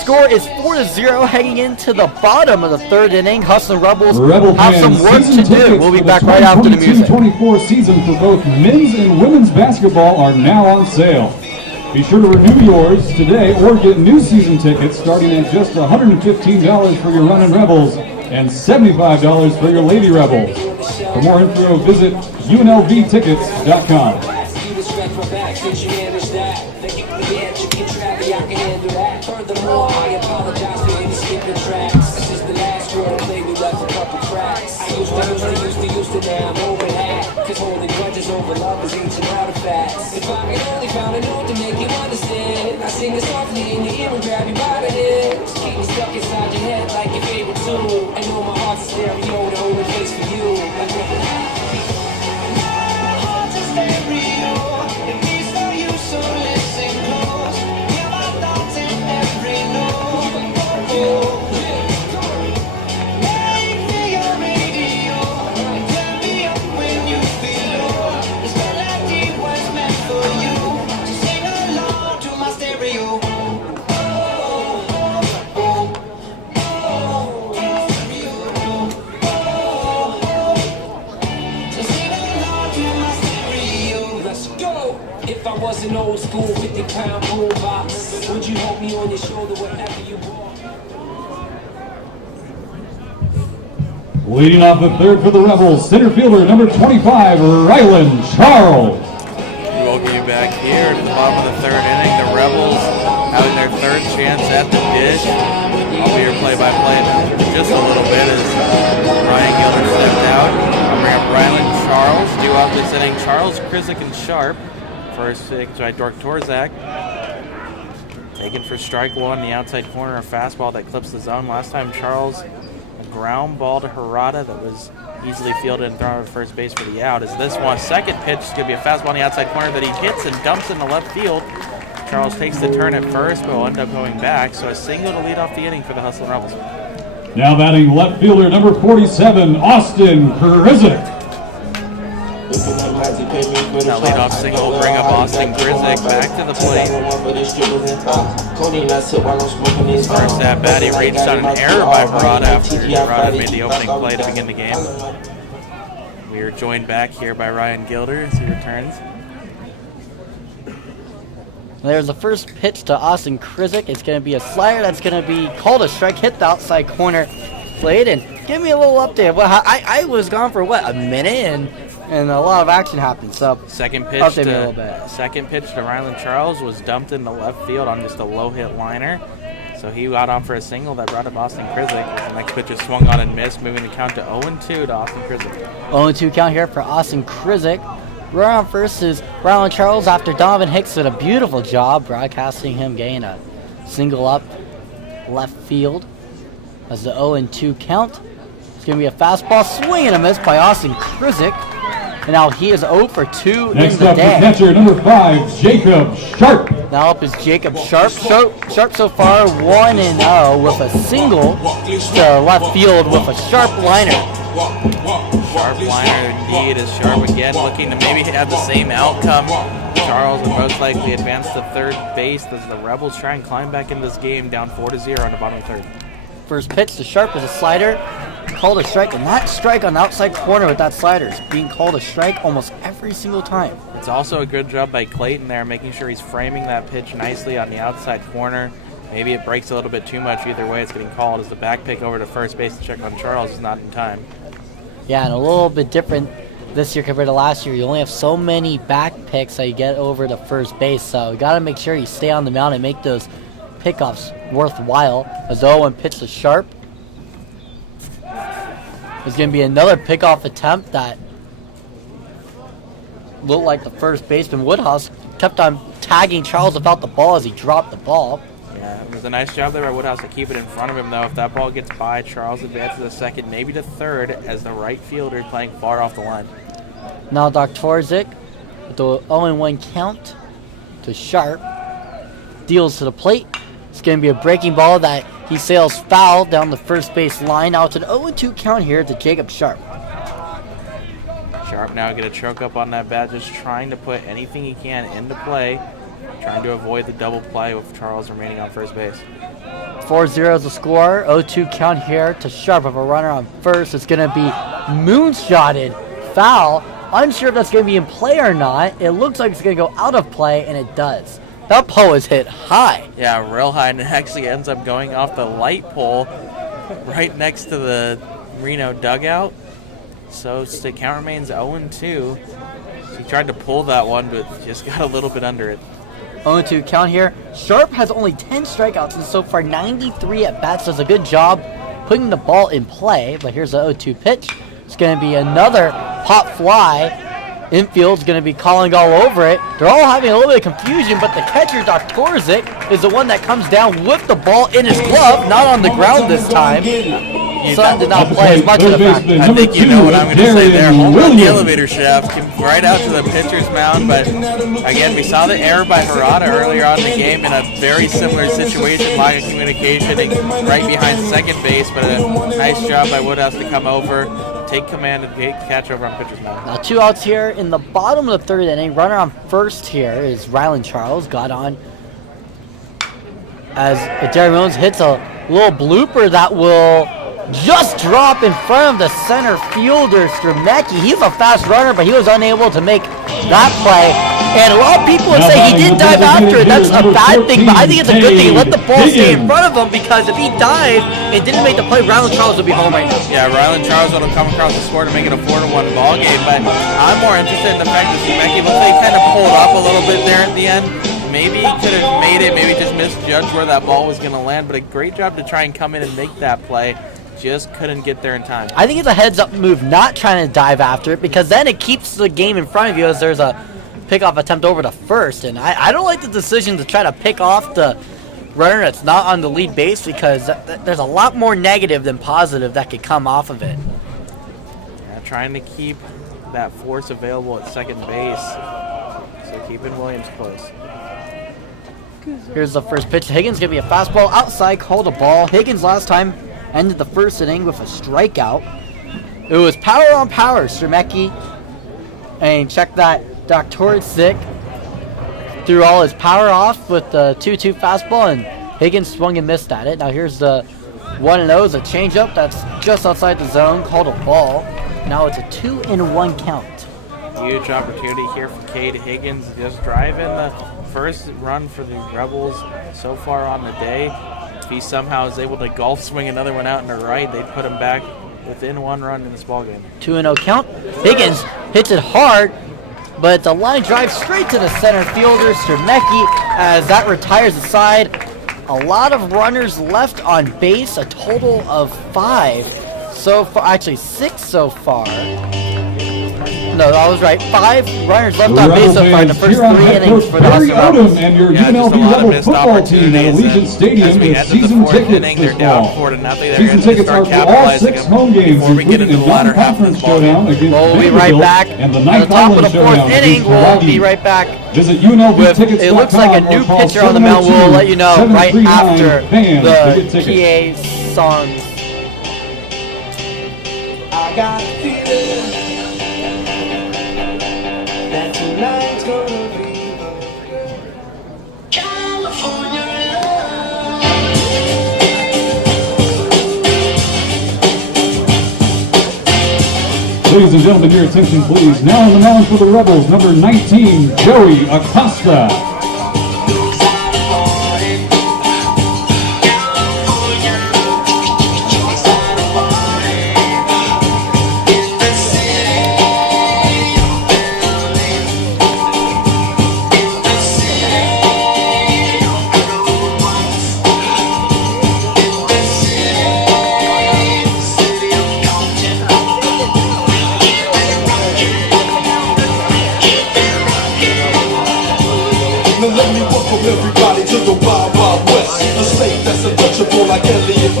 Score is 4-0 heading into the bottom of the third inning. Hustlin Rebels have some work to do. We'll be back right after the music. 2022-24 season for both men's and women's basketball are now on sale. Be sure to renew yours today or get new season tickets starting at just $115 for your Runnin' Rebels and $75 for your Lady Rebels. For more info, visit UNLVtickets.com. Furthermore, I apologize for any skipping tracks. This is the last one, maybe left a couple cracks. I used to, now I'm over that. Cause holding grudges over love is ancient artifacts. If I could only found a note to make you understand, I sing it softly in your ear and grab you by the head. Keep me stuck inside your head like your favorite tune. I know my heart's a stereo, the only place for you. My heart's a stereo, it beats for you, so listen close. Hear my thoughts in every note. Make me your radio, turn me up when you feel low. This melody was meant for you, so sing along to my stereo. If I was an old school 50-pound boombox, would you hold me on your shoulder wherever you walk? Leading off the third for the Rebels, center fielder number 25, Ryan Charles. We welcome you back here to the bottom of the third inning. The Rebels having their third chance at the dish. I'll be your play-by-play announcer for just a little bit as Ryan Gilder stepped out. I'll bring up Ryan Charles. Due off this inning, Charles, Krizik, and Sharp. First pitch by Dork Torzak. Taken for strike one, the outside corner, a fastball that clips the zone. Last time Charles, a ground ball to Harada that was easily fielded and thrown to first base for the out. Is this one? Second pitch is going to be a fastball on the outside corner that he hits and dumps in the left field. Charles takes the turn at first, but will end up going back. So a single to lead off the inning for the Hustlin Rebels. Now batting left fielder number 47, Austin Krizik. That leadoff single will bring up Austin Krizik back to the plate. First at bat, he reached on an error by Harada after Harada made the opening play to begin the game. We are joined back here by Ryan Gilder as he returns. There's the first pitch to Austin Krizik. It's going to be a slider that's going to be called a strike, hit the outside corner plate. And give me a little update. Well, I was gone for, what, a minute? And a lot of action happened. So second pitch update me a little bit. Second pitch to Rylan Charles was dumped into left field on just a low hit liner. So he got on for a single that brought up Austin Krizik. The next pitch is swung on and missed, moving the count to 0-2 to Austin Krizik. 0-2 count here for Austin Krizik. Right on first is Ryan Charles after Donovan Hicks did a beautiful job broadcasting him getting a single up left field. As the 0-2 count. It's going to be a fastball swing and a miss by Austin Krizik. And now he is 0 for 2 Next in the up, day. catcher number 5, Jacob Sharp. Now up is Jacob Sharp. Sharp so far 1-0 with a single to left field with a sharp liner. Sharp liner indeed is Sharp again, looking to maybe have the same outcome. Charles would most likely advance to third base as the Rebels try and climb back into this game down 4-0 on the bottom of third. First pitch to Sharp is a slider. Called a strike, and that strike on the outside corner with that slider is being called a strike almost every single time. It's also a good job by Clayton there, making sure he's framing that pitch nicely on the outside corner. Maybe it breaks a little bit too much. Either way, it's getting called as the back pick over to first base to check on Charles is not in time. Yeah, and a little bit different this year compared to last year. You only have so many back picks that you get over to first base, so you got to make sure you stay on the mound and make those pickoffs worthwhile. As the 0-1 pitch to Sharp. There's going to be another pickoff attempt that looked like the first baseman Woodhouse kept on tagging Charles without the ball as he dropped the ball. Yeah, it was a nice job there by Woodhouse to keep it in front of him, though. If that ball gets by, Charles advances to second, maybe to third, as the right fielder playing far off the line. Now Doktorzik with the 0-1 count to Sharp. Deals to the plate. It's going to be a breaking ball that he sails foul down the first base line. Now it's an 0-2 count here to Jacob Sharp. Sharp now going to choke up on that bat, just trying to put anything he can into play, trying to avoid the double play with Charles remaining on first base. 4-0 is the score. 0-2 count here to Sharp with a runner on first. It's going to be moonshotted. Foul. Unsure if that's going to be in play or not. It looks like it's going to go out of play, and it does. That pole is hit high. Yeah, real high, and it actually ends up going off the light pole right next to the Reno dugout. So the count remains 0-2. He tried to pull that one, but just got a little bit under it. 0-2 count here. Sharp has only 10 strikeouts and so far 93 at bats. Does a good job putting the ball in play. But here's the 0-2 pitch. It's going to be another pop fly. Infield's going to be calling all over it. They're all having a little bit of confusion, but the catcher, Doktorzik, is the one that comes down with the ball in his glove, not on the ground this time. Sun did not play as much of the factor. I think you know what I'm going to say there. Home run the elevator shaft, came right out to the pitcher's mound, but again, we saw the error by Harada earlier on in the game in a very similar situation, lack of communication right behind second base, but a nice job by Woodhouse to come over, take command, and catch over on pitcher's mound. Now 2 outs here in the bottom of the third inning. Runner on first here is Rylan Charles. Got on as Jerry Mills hits a little blooper that will just drop in front of the center fielder, Stremecki. He's a fast runner, but he was unable to make that play. And a lot of people would say he did dive after it. That's a bad thing, but I think it's a good thing. He let the ball stay in front of him, because if he dived and didn't make the play, Rylan Charles would be home right now. Yeah, Rylan Charles will come across the score to make it a 4-1 ball game, but I'm more interested in the fact that Stremecki looks like he kind of pulled up a little bit there at the end. Maybe he could have made it, maybe just misjudged where that ball was going to land, but a great job to try and come in and make that play. Just couldn't get there in time. I think it's a heads-up move, not trying to dive after it, because then it keeps the game in front of you as there's a pickoff attempt over to first. And I don't like the decision to try to pick off the runner that's not on the lead base, because there's a lot more negative than positive that could come off of it. Yeah, trying to keep that force available at second base. So keeping Williams close. Here's the first pitch. Higgins going to be a fastball outside, called a ball. Higgins last time ended the first inning with a strikeout. It was power on power, Stremecki. And check that, Doktorzik threw all his power off with the 2-2 fastball, and Higgins swung and missed at it. Now here's the 1-0, is a changeup that's just outside the zone, called a ball. Now it's a 2-1 count. Huge opportunity here for Cade Higgins, just driving the first run for the Rebels so far on the day. If he somehow is able to golf swing another one out in the right, they'd put him back within 1 run in this ballgame. 2-0 count. Higgins hits it hard, but the line drive straight to the center fielder, Stremecki, as that retires the side. A lot of runners left on base, a total of 5 so far, actually 6 so far. No, I was right. 5 runners left on base so far in the first 3 innings for the Hustlin Rebels. And your UNLV Rebel football team at Allegiant Stadium with season tickets this fall. Season tickets are for all 6 home games, including the non-conference showdown against We'll be right back. and the At the ninth top of the showdown 4th inning, against we'll Milwaukee. be right back. Visit UNLVtickets.com. It looks like a new pitcher on the mound. We'll let you know right after the PA song. I got a feeling that tonight's gonna be California love. Ladies and gentlemen, your attention please. Now on the mound for the Rebels, number 19, Joey Acosta.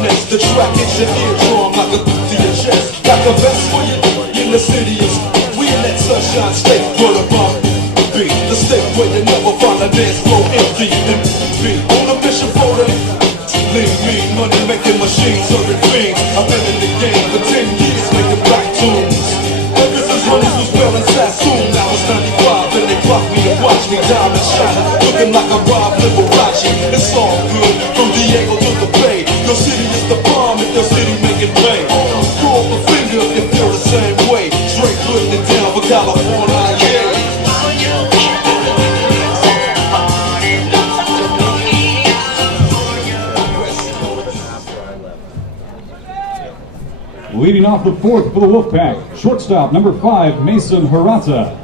next. The track hits your eardrum like a boot to your chest. Got the best for you in the city. We in that sunshine state where the bump be. The state where you never find a dance floor empty. And be on a mission for the lean, mean, money making machines, serving fiends. I've been in the game for 10 years making black tunes. Ever since Honeys was wearing Sassoon. Now it's 95 and they clock me and watch me diamond shine. Looking like a Rob Liberace. It's all good from Diego to the Bay. Your city is the bomb if your city making pay. Throw up a finger if you feel the same way. Straight putting it down for California, yeah. Leading off the fourth for the Wolfpack, shortstop number 5, Mason Hirata.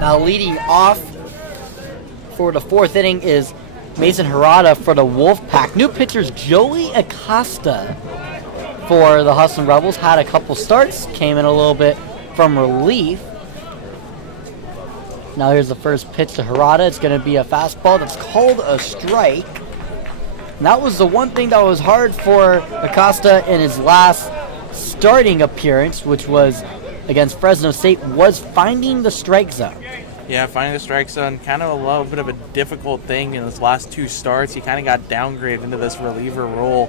Now leading off for the fourth inning is Mason Hirata for the Wolfpack. New pitchers Joey Acosta for the Hustlin Rebels. Had a couple starts, came in a little bit from relief. Now here's the first pitch to Hirata. It's going to be a fastball that's called a strike. And that was the one thing that was hard for Acosta in his last starting appearance, which was against Fresno State, was finding the strike zone. Yeah, finding the strike zone, kind of a little bit of a difficult thing in his last two starts. He kind of got downgraded into this reliever role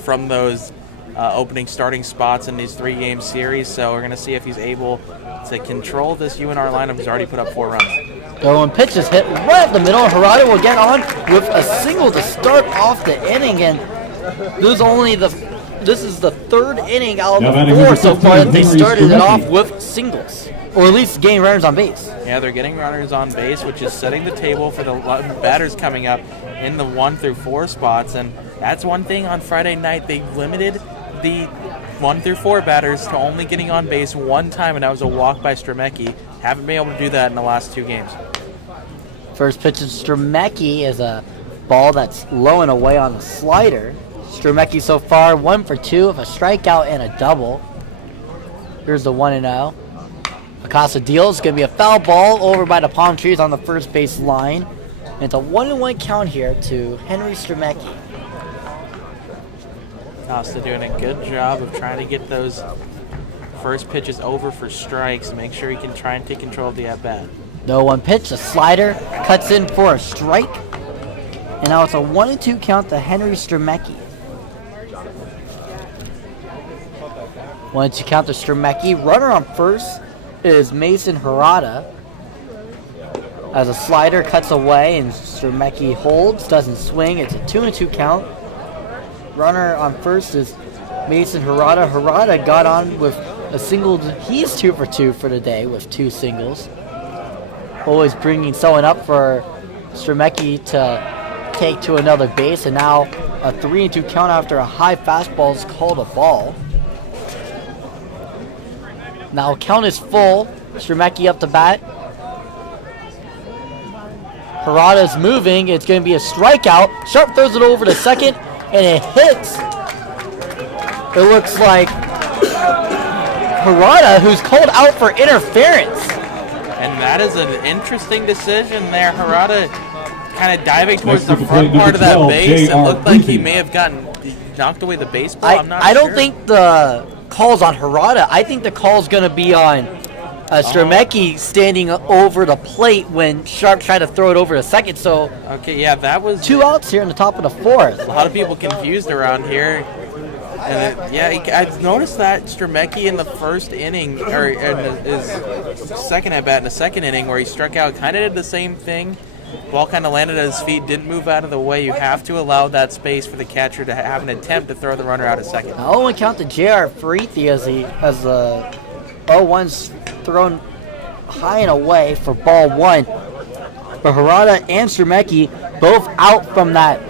from those opening starting spots in these 3-game series. So we're going to see if he's able to control this UNR lineup. He's already put up 4 runs. Going pitch is hit right up the middle. Hirata will get on with a single to start off the inning, and this is the third inning out of the 4 so far that they started it off with singles, or at least getting runners on base. Yeah, they're getting runners on base, which is setting the table for the batters coming up in the 1 through 4 spots, and that's one thing on Friday night. They limited the 1 through 4 batters to only getting on base one time, and that was a walk by Stremecki. Haven't been able to do that in the last 2 games. First pitch of Stremecki is a ball that's low and away on the slider. Stremecki so far 1 for 2 with a strikeout and a double. Here's the 1-0. Acosta deals. It's going to be a foul ball over by the palm trees on the first base line. And it's a 1-1 count here to Henry Stremecki. Acosta doing a good job of trying to get those first pitches over for strikes, make sure he can try and take control of the at-bat. No 1 pitch, a slider, cuts in for a strike. And now it's a 1-2 count to Henry Stremecki. 1-2 count to Stremecki. Runner on first is Mason Hirata. As a slider cuts away and Stremecki holds, doesn't swing. It's a 2-2 count. Runner on first is Mason Hirata. Hirata got on with a single. He's 2 for 2 for the day with 2 singles. Always bringing someone up for Stremecki to take to another base, and now a 3-2 count after a high fastball is called a ball. Now count is full. Stremecki up to bat. Hirata's moving. It's going to be a strikeout. Sharp throws it over to second, and it hits. It looks like Hirata, who's called out for interference. And that is an interesting decision there. Hirata kind of diving towards the front part of that base. It looked like he may have knocked away the baseball. I'm not sure. I don't think the call's on Hirata. I think the call's going to be on Stremecki standing over the plate when Sharp tried to throw it over to second. So okay, yeah, that was 2 outs here in the top of the 4th. A lot of people confused around here. And I noticed that Stremecki in the first inning, or in his second at bat in the second inning, where he struck out, kind of did the same thing. Ball kind of landed at his feet, didn't move out of the way. You have to allow that space for the catcher to have an attempt to throw the runner out at second. Now 0-1 count to J.R. Farithi as the 0-1's thrown high and away for ball 1. But Hirata and Stremecki both out from that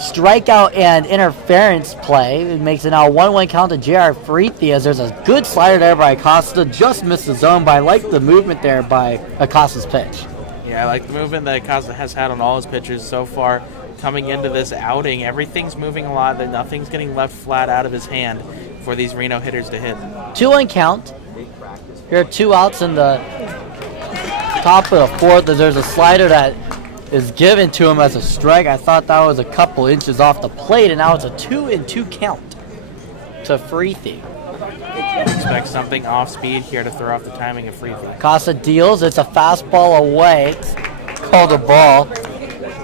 strikeout and interference play. It makes it now a 1-1 count to J.R. Farithi as there's a good slider there by Acosta. Just missed the zone, but I like the movement there by Acosta's pitch. Yeah, I like the movement that Acosta has had on all his pitches so far coming into this outing. Everything's moving a lot. Nothing's getting left flat out of his hand for these Reno hitters to hit. 2-1 count. Here are 2 outs in the top of the 4th. There's a slider that is given to him as a strike. I thought that was a couple inches off the plate, and now it's a 2-2 count to Freethy. Expect something off speed here to throw off the timing of Freethy. Casa deals. It's a fastball away. Called a ball.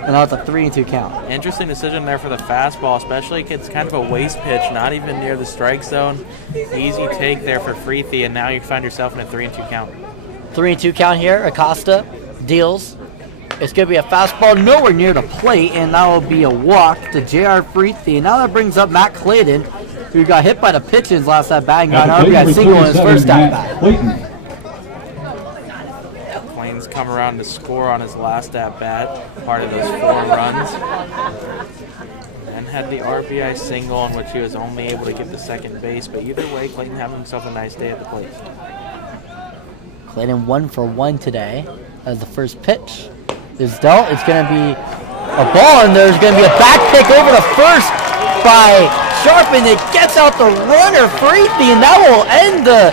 And now it's a 3-2 count. Interesting decision there for the fastball, especially it's kind of a waste pitch, not even near the strike zone. Easy take there for Freethy, and now you find yourself in a 3-2 count. 3-2 count here. Acosta deals. It's going to be a fastball nowhere near the plate, and that will be a walk to J.R. Freethy. And now that brings up Matt Clayton, who got hit by the pitches last at bat and got an RBI single in his first at bat. Clayton's come around to score on his last at bat, part of those 4 runs. And had the RBI single in which he was only able to get the second base. But either way, Clayton having himself a nice day at the plate. Clayton 1 for 1 today as the first pitch is dealt. It's going to be a ball, and there's going to be a back pick over to first by Sharp, and it gets out the runner, Freethy, and that will end the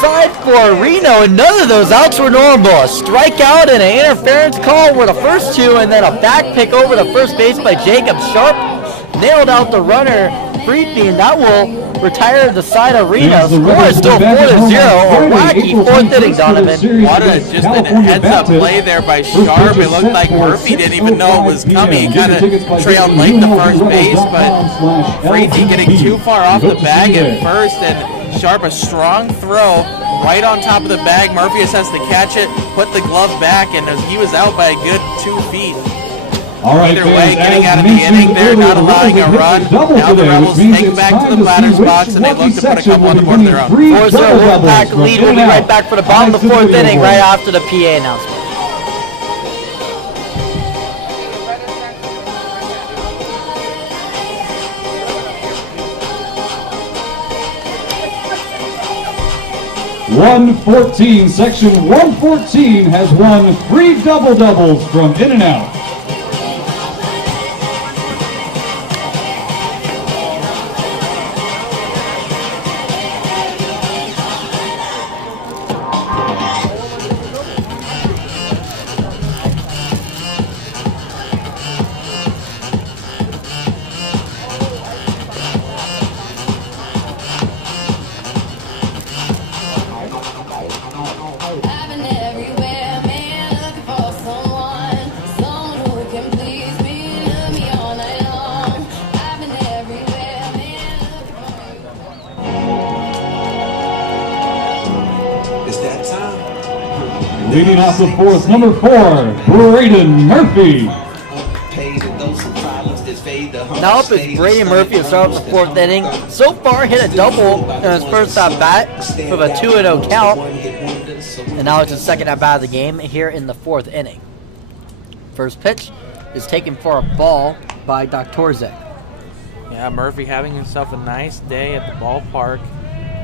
side for Reno, and none of those outs were normal. A strikeout and an interference call were the first 2, and then a back pick over to first base by Jacob Sharp. Nailed out the runner, Freethy, and that will retire the side of Reno. Score is still 4-0. A wacky 4th inning, Donovan. What just a heads-up play there by Sharp. It looked like Murphy didn't even know it was coming. He kind of trailed late to first base, but Freethy getting too far off the bag at first, and Sharp a strong throw right on top of the bag. Murphy just has to catch it, put the glove back, and he was out by a good 2 feet. Either way, getting out of the inning there, not allowing a run. Now the Rebels take back to the batter's box, and they look to put a couple on the board of their own. 4-0 Wolfpack lead. We'll be right back for the bottom of the 4th inning right after the PA announcement. Section 114 has won 3 double-doubles from In-N-Out. Leading off the 4th, number 4, Braden Murphy. Now up is Braden Murphy to start off the 4th inning. So far, hit a double in his first at bat with a 2-0 count. And now it's his second at bat of the game here in the 4th inning. First pitch is taken for a ball by Doktorczyk. Yeah, Murphy having himself a nice day at the ballpark.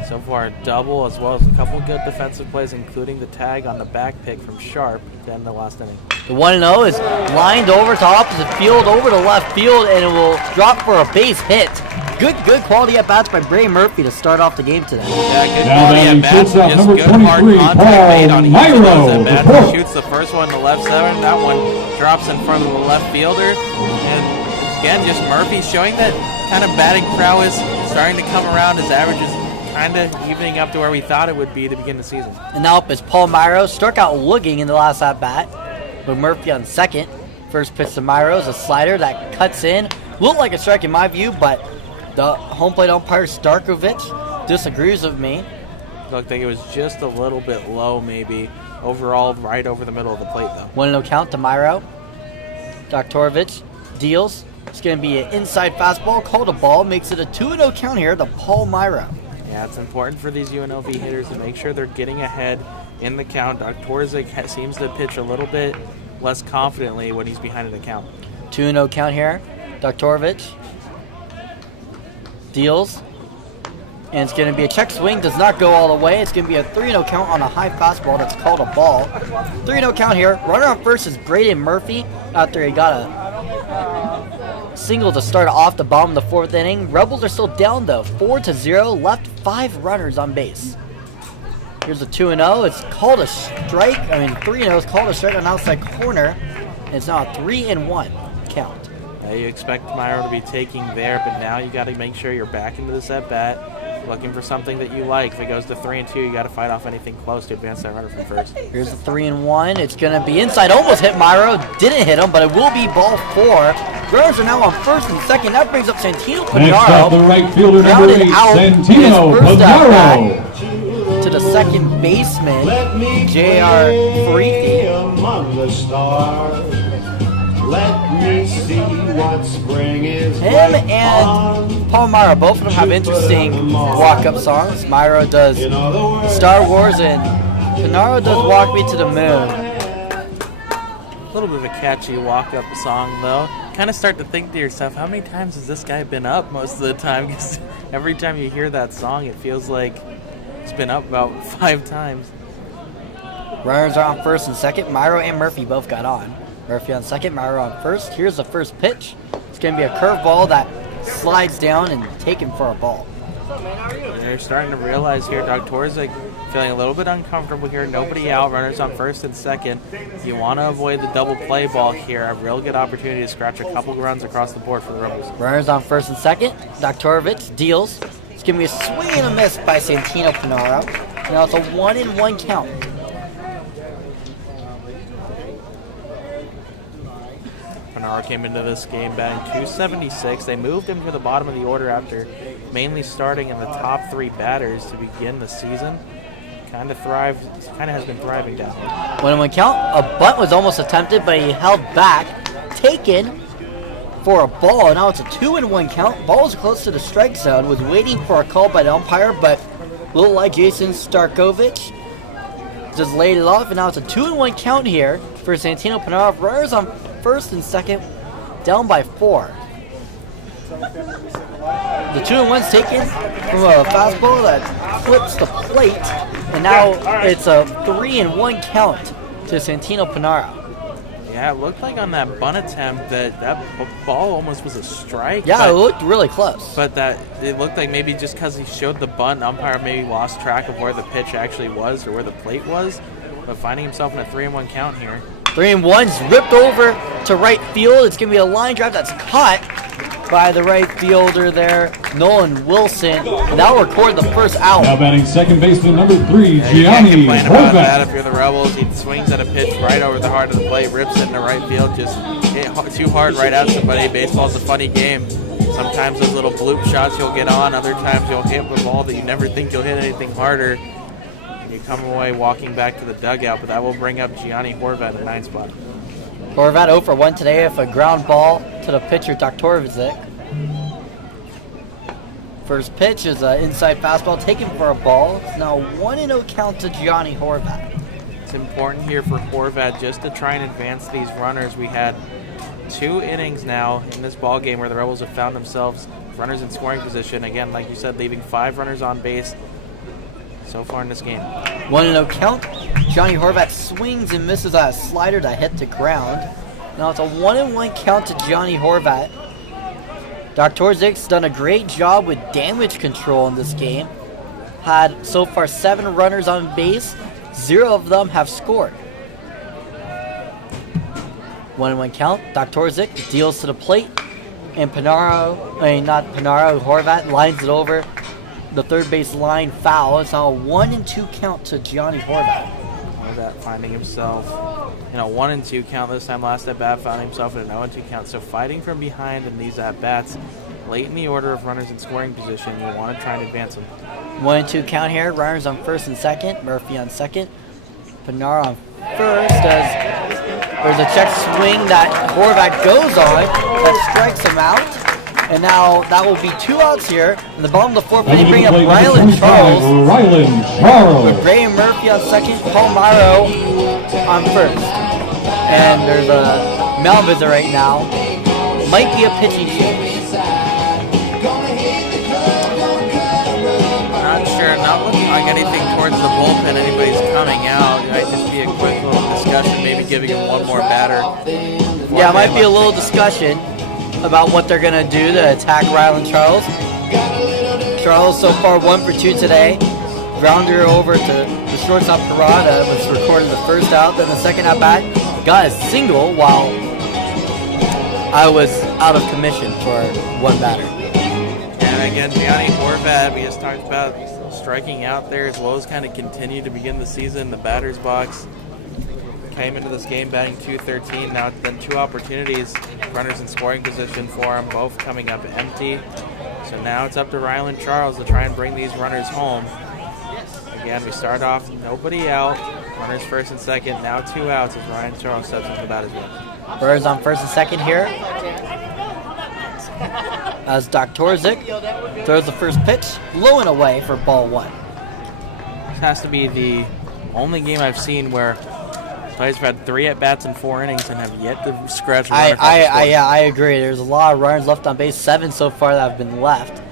So far, a double as well as a couple good defensive plays, including the tag on the back pick from Sharp to end the last inning. The 1-0 is lined over to opposite field, over to left field, and it will drop for a base hit. Good quality at-bats by Bray Murphy to start off the game today. Yeah, good quality at-bats, just good hard contact made on each of those at-bats. He shoots the first one to left center, that one drops in front of the left fielder. And again, just Murphy showing that kind of batting prowess, starting to come around. His average is kind of evening up to where we thought it would be to begin the season. And now up is Paul Myro, struck out looking in the last at-bat with Murphy on second. First pitch to Myro is a slider that cuts in. Looked like a strike in my view, but the home plate umpire Starkovich disagrees with me. Looked like it was just a little bit low maybe. Overall, right over the middle of the plate though. 1-0 count to Myro. Doktorczyk deals. It's going to be an inside fastball, called a ball, makes it a 2-0 count here to Paul Myro. Yeah, it's important for these UNLV hitters to make sure they're getting ahead in the count. Doktorczyk seems to pitch a little bit less confidently when he's behind in the count. 2-0 count here. Doktorczyk deals. And it's going to be a check swing. Does not go all the way. It's going to be a 3-0 count on a high fastball that's called a ball. 3-0 count here. Runner on first is Braden Murphy after he got a single to start off the bottom of the 4th inning. Rebels are still down though, 4-0, left 5 runners on base. Here's a 2-0. It's called a strike. 3-0 is called a strike on outside corner. and it's now a 3-1 count. You expect Myro to be taking there, but now you got to make sure you're back into this at bat, looking for something that you like. If it goes to 3-2, you got to fight off anything close to advance that runner from first. Here's the 3-1. It's going to be inside. Almost hit Myro. Didn't hit him, but it will be ball 4. Runners are now on first and second. That brings up Santino Panaro. Next up, the right fielder, number 8, Santino Panaro. To the second baseman, J.R. Freethy. Among the stars. Let me see what spring is. Him and Paul Myro, both of them have interesting walk-up songs. Myro does Star Wars and Panaro does Walk Me to the Moon. A little bit of a catchy walk-up song, though. Kind of start to think to yourself, how many times has this guy been up most of the time? Because every time you hear that song, it feels like it's been up about 5 times. Runners are on first and second. Myro and Murphy both got on. Murphy on second, Myro on first. Here's the first pitch. It's going to be a curveball that slides down and taken for a ball. They're starting to realize here, Doktorzik feeling a little bit uncomfortable here. Nobody out, runners on first and second. You want to avoid the double play ball here. A real good opportunity to scratch a couple runs across the board for the Rebels. Runners on first and second. Doktorovich deals. It's going to be a swing and a miss by Santino Panaro. Now it's a 1-1 count. Panaro came into this game batting .276. They moved him to the bottom of the order after mainly starting in the top 3 batters to begin the season. Kind of has been thriving down here. 1-1 count. A bunt was almost attempted, but he held back. Taken for a ball. Now it's a 2-1 count. Ball was close to the strike zone. Was waiting for a call by the umpire, but a little like Jason Starkovich just laid it off, and now it's a 2-1 count here for Santino Panaro. Runners on first and second, down by 4. The 2-1's taken from a fastball that flips the plate, and now it's a 3-1 count to Santino Panaro. Yeah, it looked like on that bunt attempt that ball almost was a strike. Yeah, it looked really close. But it looked like maybe just because he showed the bunt, umpire maybe lost track of where the pitch actually was or where the plate was. But finding himself in a 3-1 count here. 3-1's ripped over to right field. It's going to be a line drive that's caught by the right fielder there, Nolan Wilson. And that'll record the first out. Now batting second baseman, number 3, You can't Gianni complain about that Horvath. if you're the Rebels. He swings at a pitch right over the heart of the plate, rips it into right field, just hit too hard right at somebody. Baseball's a funny game. Sometimes those little bloop shots you'll get on, other times you'll hit with a ball that you never think you'll hit anything harder. You come away walking back to the dugout, but that will bring up Gianni Horvath in 9th spot. Horvath 0 for 1 today with a ground ball to the pitcher, Doktorovich. First pitch is an inside fastball taken for a ball. It's now 1-0 count to Gianni Horvath. It's important here for Horvath just to try and advance these runners. We had 2 innings now in this ball game where the Rebels have found themselves runners in scoring position. Again, like you said, leaving 5 runners on base so far in this game. 1-0 count. Gianni Horvath swings and misses a slider that hit the ground. Now it's a 1-1 count to Gianni Horvath. Doktorzik's done a great job with damage control in this game. Had so far 7 runners on base. 0 of them have scored. 1-1 count. Doktorzik deals to the plate. And Horvath lines it over the third base line foul. It's now a 1-2 count to Gianni Horvath. Horvath finding himself in a 1-2 count this time. Last at bat found himself in an 0-2 count. So fighting from behind in these at bats, late in the order of runners in scoring position, you want to try and advance them. 1-2 count here. Runners on first and second. Murphy on second. Panaro on first. There's a check swing that Horvath goes on that strikes him out. And now that will be 2 outs here. In the bottom of the 4th, they bring up Rylan Charles. With Ray and Murphy on second, Paul Myro on first. And there's a mound visit right now. Might be a pitching change. Not sure, not looking like anything towards the bullpen. Anybody's coming out. It might just be a quick little discussion, maybe giving him one more batter. Yeah, it might be a little discussion about what they're going to do to attack Rylan Charles. Charles so far 1 for 2 today. Grounder over to the shortstop Parada was recorded the first out. Then the second at bat got a single while I was out of commission for one batter. And again, Gianni Horvat, we just talked about striking out there. His lows kind of continued to begin the season. The batter's box came into this game batting .213. Now it's been 2 opportunities, runners in scoring position for him, both coming up empty. So now it's up to Rylan Charles to try and bring these runners home. Again, we start off nobody out, runners first and second. Now 2 outs as Ryan Charles steps into the batter's box. Birds on first and second here. As Doktorzik throws the first pitch, low and away for ball 1. This has to be the only game I've seen where players have had 3 at-bats in 4 innings and have yet to scratch a runner. I agree. There's a lot of runners left on base. 7 so far that have been left.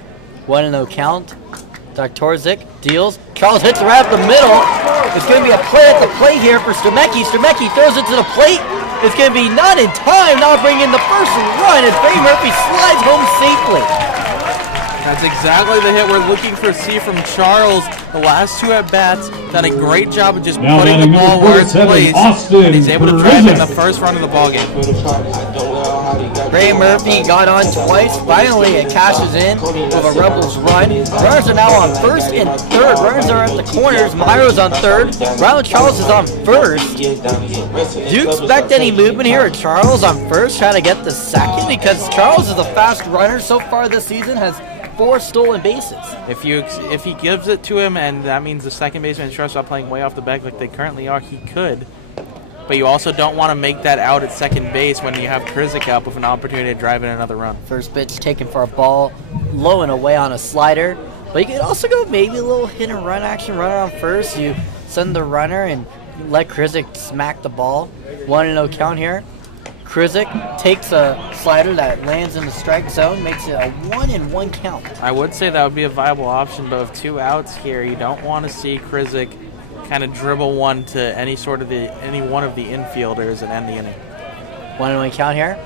1-0 count. Doktorzik deals. Charles hits right up the middle. It's going to be a play at the plate here for Stremecki. Stremecki throws it to the plate. It's going to be not in time. Now bringing in the first run as Barry Murphy slides home safely. That's exactly the hit we're looking for. See from Charles. The last 2 at-bats done a great job of just putting the ball where it's placed. And he's able to drive in the first run of the ballgame. Ray Murphy got on twice. Finally, it cashes in with a Rebels run. Runners are now on first and third. Runners are at the corners. Myro's on third. Rylan Charles is on first. Do you expect any movement here with Charles on first, trying to get the second? Because Charles is a fast runner so far this season, has 4 stolen bases. If he gives it to him, and that means the second baseman starts out playing way off the back like they currently are, he could. But you also don't want to make that out at second base when you have Krizik up with an opportunity to drive in another run. First pitch taken for a ball, low and away on a slider. But you could also go maybe a little hit and run action, runner on first. You send the runner and let Krizik smack the ball. 1-0 count here. Krizik takes a slider that lands in the strike zone, makes it a 1-1 count. I would say that would be a viable option, but with 2 outs here, you don't want to see Krizik kind of dribble one to any one of the infielders and end the inning. 1-1 count here.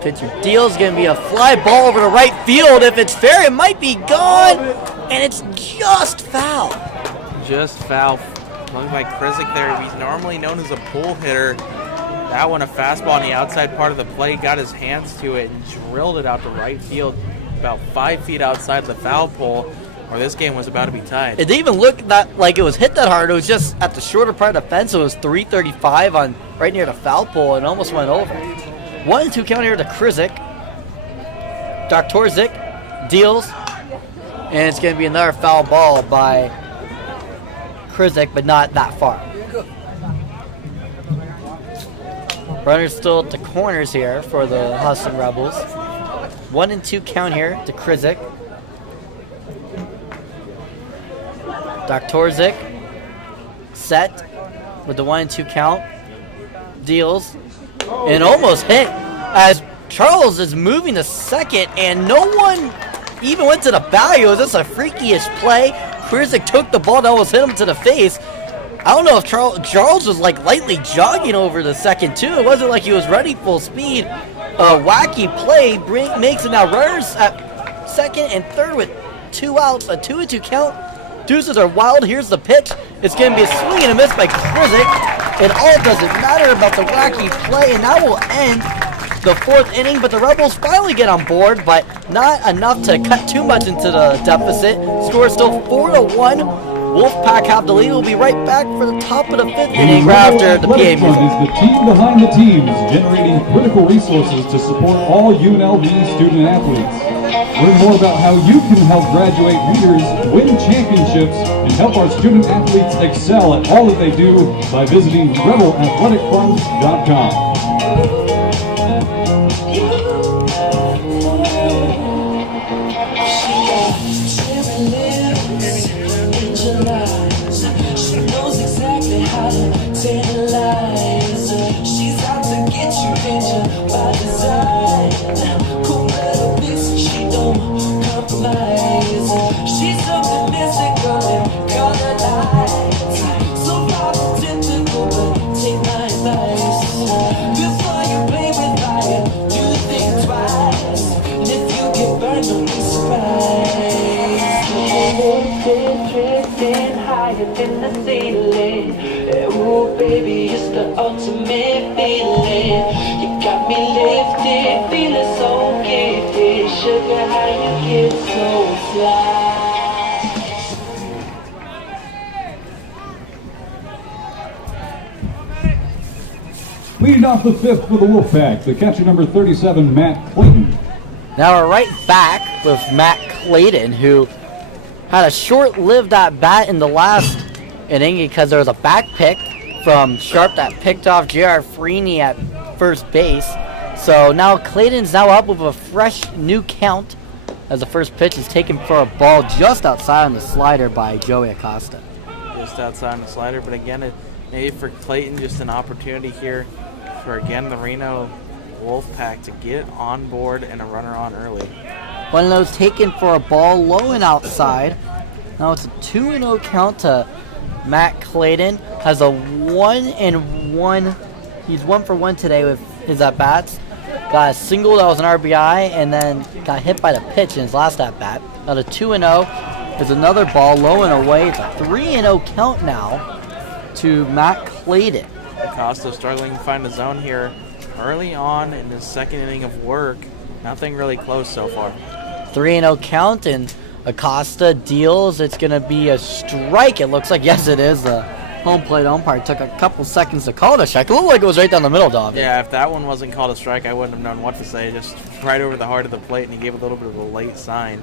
Pitcher deals, going to be a fly ball over to right field. If it's fair, it might be gone, and it's just foul. Just foul. Looking by Krizik there. He's normally known as a pull hitter. That one, a fastball on the outside part of the plate, got his hands to it and drilled it out to right field about 5 feet outside the foul pole, or this game was about to be tied. It didn't even look like it was hit that hard. It was just at the shorter part of the fence. It was 335 on right near the foul pole and almost went over. 1-2 count here to Krizik. Doktorzik deals, and it's going to be another foul ball by Krizik, but not that far. Runners still at the corners here for the Hustlin Rebels. 1-2 count here to Krizik. Doktorzik set with the 1-2 count. Deals and almost hit as Charles is moving to second, and no one even went to the bag. It was just a freakish play. Krizik took the ball that almost hit him to the face. I don't know if Charles was like lightly jogging over the second too. It wasn't like he was ready full speed. A wacky play makes it now runners at second and third with 2 outs. A 2-2 count. Deuces are wild. Here's the pitch. It's going to be a swing and a miss by Krizik. And all doesn't matter about the wacky play. And that will end the 4th inning. But the Rebels finally get on board, but not enough to cut too much into the deficit. Score is still 4-1. Wolfpack have the lead. We'll be right back for the top of the 5th inning right after the PA music. Is the team behind the teams, generating critical resources to support all UNLV student athletes. Learn more about how you can help graduate leaders win championships and help our student athletes excel at all that they do by visiting rebelathleticfund.com. She's out to get you, danger by design. Cool little bitch, she don't compromise. She's optimistic, girl, call her lies. So positive, but take my advice. Before you play with fire, do think twice. And if you get burned, don't be surprised. Drifting high. higher than the ceiling. Ooh, baby, it's the ultimate feeling. You got me lifted, feeling so gifted. Sugar, how you get so fly? Leading off the fifth for the Wolfpack, the catcher number 37, Matt Clayton. Now we're right back with Matt Clayton, who had a short-lived at-bat in the last inning because there was a back pick from Sharp that picked off J.R. Freeney at first base. So now Clayton's now up with a fresh new count as the first pitch is taken for a ball just outside on the slider by Joey Acosta. Just outside on the slider, but again, maybe for Clayton, just an opportunity here for, again, the Reno Wolfpack to get on board and a runner on early. One of those taken for a ball low and outside. Now it's a 2-0 count to Matt Clayton. Has a 1-1. He's 1 for 1 today with his at-bats. Got a single that was an RBI and then got hit by the pitch in his last at-bat. Now the 2-0 is another ball low and away. It's a 3-0 count now to Matt Clayton. Acosta struggling to find the zone here early on in the second inning of work. Nothing really close so far. 3-0 count, and Acosta deals. It's going to be a strike. It looks like, yes, it is. The home plate umpire took a couple seconds to call it a strike. It looked like it was right down the middle, Donovan. Yeah, if that one wasn't called a strike, I wouldn't have known what to say. Just right over the heart of the plate, and he gave a little bit of a late sign.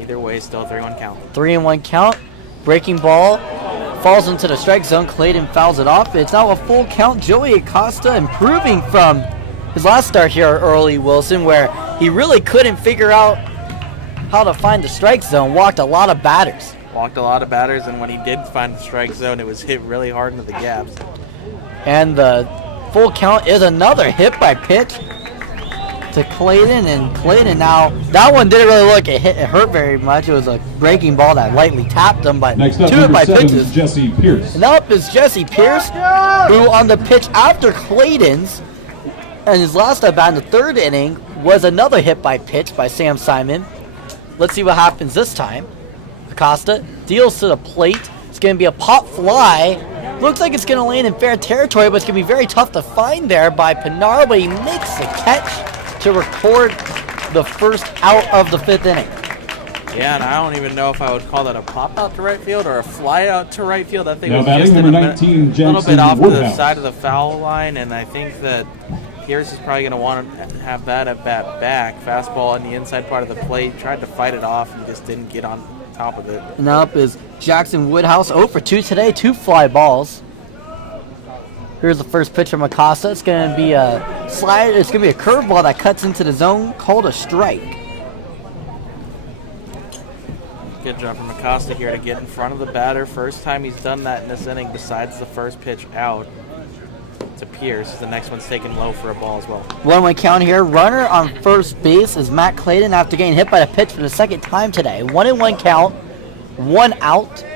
Either way, still a 3-1 count. 3-1 count. Breaking ball falls into the strike zone. Clayton fouls it off. It's now a full count. Joey Acosta improving from his last start here early, Wilson, where he really couldn't figure out how to find the strike zone. Walked a lot of batters. And when he did find the strike zone, it was hit really hard into the gaps. And the full count is another hit by pitch to Clayton, and Clayton now, that one didn't really look, it hurt very much. It was a breaking ball that lightly tapped him, but Next up, two hit by number 7 pitches. is Jesse Pierce. And up is Jesse Pierce, who on the pitch after Clayton's, and his last at bat in the third inning was another hit by pitch by Sam Simon. Let's see what happens this time. Acosta deals to the plate. It's going to be a pop fly. Looks like it's going to land in fair territory, but it's going to be very tough to find there by Pinar, but he makes the catch to record the first out of the fifth inning. Yeah, and I don't even know if I would call that a pop out to right field or a fly out to right field. That thing Now was batting just number a 19, little bit Jackson off to the Woodhouse. side of the foul line, and I think that Pierce is probably going to want to have that at bat back. Fastball on the inside part of the plate, tried to fight it off and just didn't get on top of it. And up is Jackson Woodhouse, 0 for 2 today, 2 fly balls. Here's the first pitch from Acosta. It's going to be a slide. It's going to be a curveball that cuts into the zone, called a strike. Good job from Acosta here to get in front of the batter. First time he's done that in this inning besides the first pitch out to Pierce. The next one's taken low for a ball as well. 1-1 count here. Runner on first base is Matt Clayton after getting hit by the pitch for the second time today. 1-1 count, 1 out.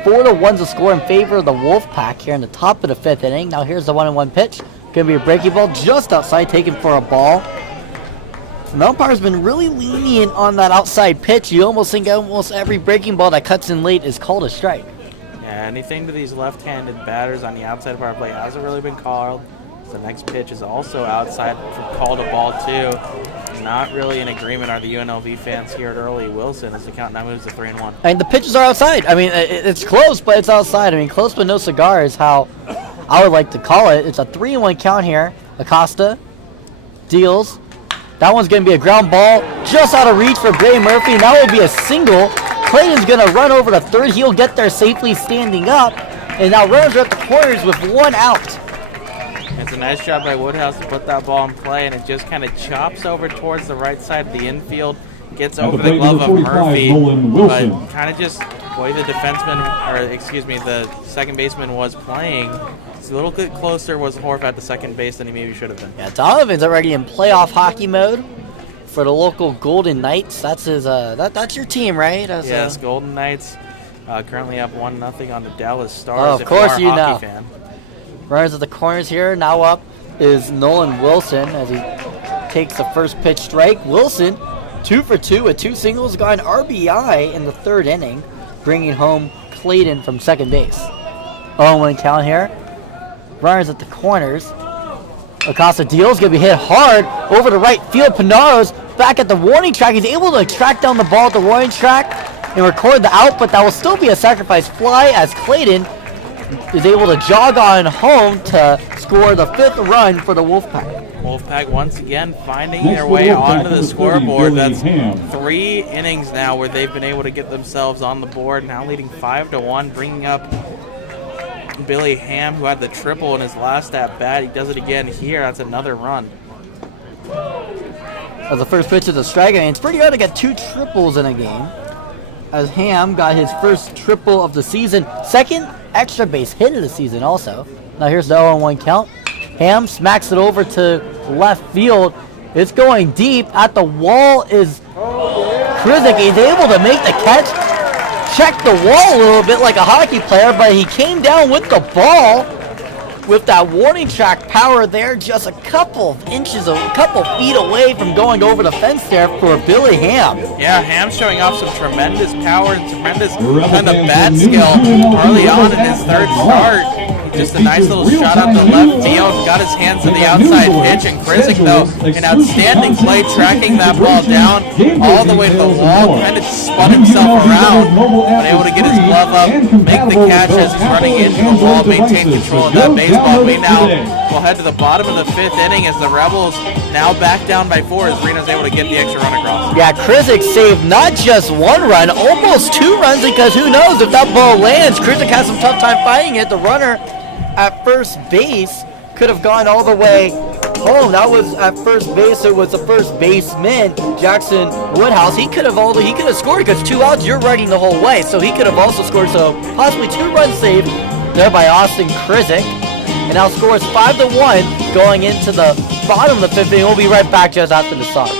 4-1's the score in favor of the Wolfpack here in the top of the fifth inning. Now here's the 1-1 pitch. Going to be a breaking ball just outside, taken for a ball. The umpire's been really lenient on that outside pitch. You almost think almost every breaking ball that cuts in late is called a strike. Yeah, anything to these left-handed batters on the outside of our play hasn't really been called. The next pitch is also outside, called a ball too. Not really in agreement are the UNLV fans here at early. Wilson as the count now moves to 3-1. And the pitches are outside. I mean, it's close, but it's outside. I mean, close but no cigar is how I would like to call it. It's a 3-1 count here. Acosta deals. That one's going to be a ground ball just out of reach for Bray Murphy. And that will be a single. Clayton's going to run over to third. He'll get there safely standing up. And now runners are at the corners with 1 out. It's a nice job by Woodhouse to put that ball in play, and it just kind of chops over towards the right side of the infield, gets over the glove of Murphy, but kind of just, boy, the the second baseman was playing. It's a little bit closer was Horf at the second base than he maybe should have been. Yeah, Donovan's already in playoff hockey mode for the local Golden Knights. That's his. That's your team, right? Yes, Golden Knights currently up 1-0 on the Dallas Stars. Oh, of course if you are a you hockey know. fan. Runners at the corners here. Now up is Nolan Wilson as he takes the first pitch strike. Wilson, 2 for 2 with 2 singles, got an RBI in the third inning, bringing home Clayton from second base. 0-1 count here. Runners at the corners. Acosta deals, gonna be hit hard over the right field. Pinaro's back at the warning track. He's able to track down the ball at the warning track and record the out, but that will still be a sacrifice fly as Clayton is able to jog on home to score the 5th run for the Wolfpack. Wolfpack once again finding their way onto the scoreboard. That's 3 innings now where they've been able to get themselves on the board, now leading 5-1, bringing up Billy Ham, who had the triple in his last at-bat. He does it again here. That's another run. As the first pitch is a strike, and it's pretty hard to get 2 triples in a game. As Ham got his first triple of the season, 2nd extra base hit of the season also. Now here's the 0-1 count. Ham smacks it over to left field. It's going deep. At the wall is Krizik. He's able to make the catch. Check the wall a little bit like a hockey player, but he came down with the ball with that warning track power there, just a couple feet away from going over the fence there for Billy Ham. Yeah, Ham showing off some tremendous power and tremendous kind of bat skill early on in his 3rd start. Just a nice little shot out to left field. Got his hands to the outside pitch, and Krizik, though, an outstanding play, tracking that ball down all the way to the wall. Kind of spun himself around, but able to get his glove up, make the catch as he's running into the wall, maintain control of that baseball. We now will head to the bottom of the 5th inning as the Rebels now back down by 4 as Reno's able to get the extra run across. Yeah, Krizik saved not just 1 run, almost 2 runs, because who knows if that ball lands. Krizik has some tough time fighting it. The runner at first base could have gone all the way home. That was at first base. It was the first baseman, Jackson Woodhouse. He could have scored because 2 outs, you're running the whole way. So he could have also scored. So possibly 2 runs saved there by Austin Krizik. And now scores 5-1 going into the bottom of the 5th inning. We'll be right back just after the song.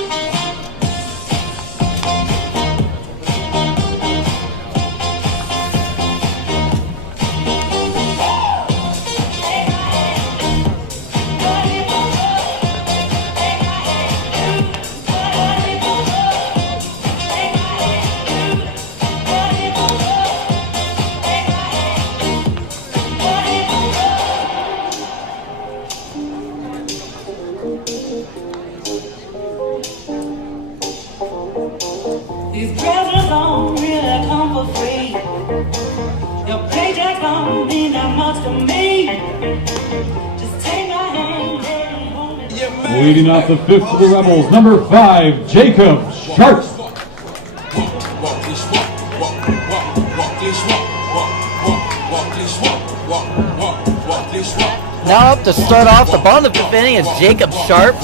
These treasures don't really come for free. Your paycheck don't mean that much to me. Just take my hand and hold me. Leading off the 5th for the Rebels, number 5, Jacob Sharp. Now up to start off the bottom of the 5th inning is Jacob Sharp.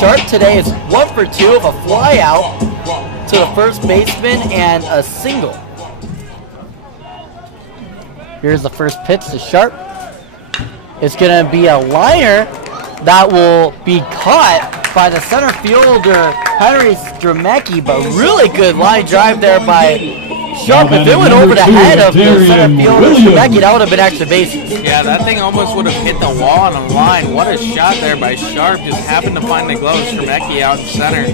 Sharp today is 1 for 2 of a fly out to the first baseman and a single. Here's the first pitch to Sharp. It's going to be a liner that will be caught by the center fielder, Henry Stremecki, but really good line drive there by Sharp. If it went over the head of the center fielder, Stremecki, that would have been extra bases. Yeah, that thing almost would have hit the wall on a line. What a shot there by Sharp. Just happened to find the glove of Stremecki out in center.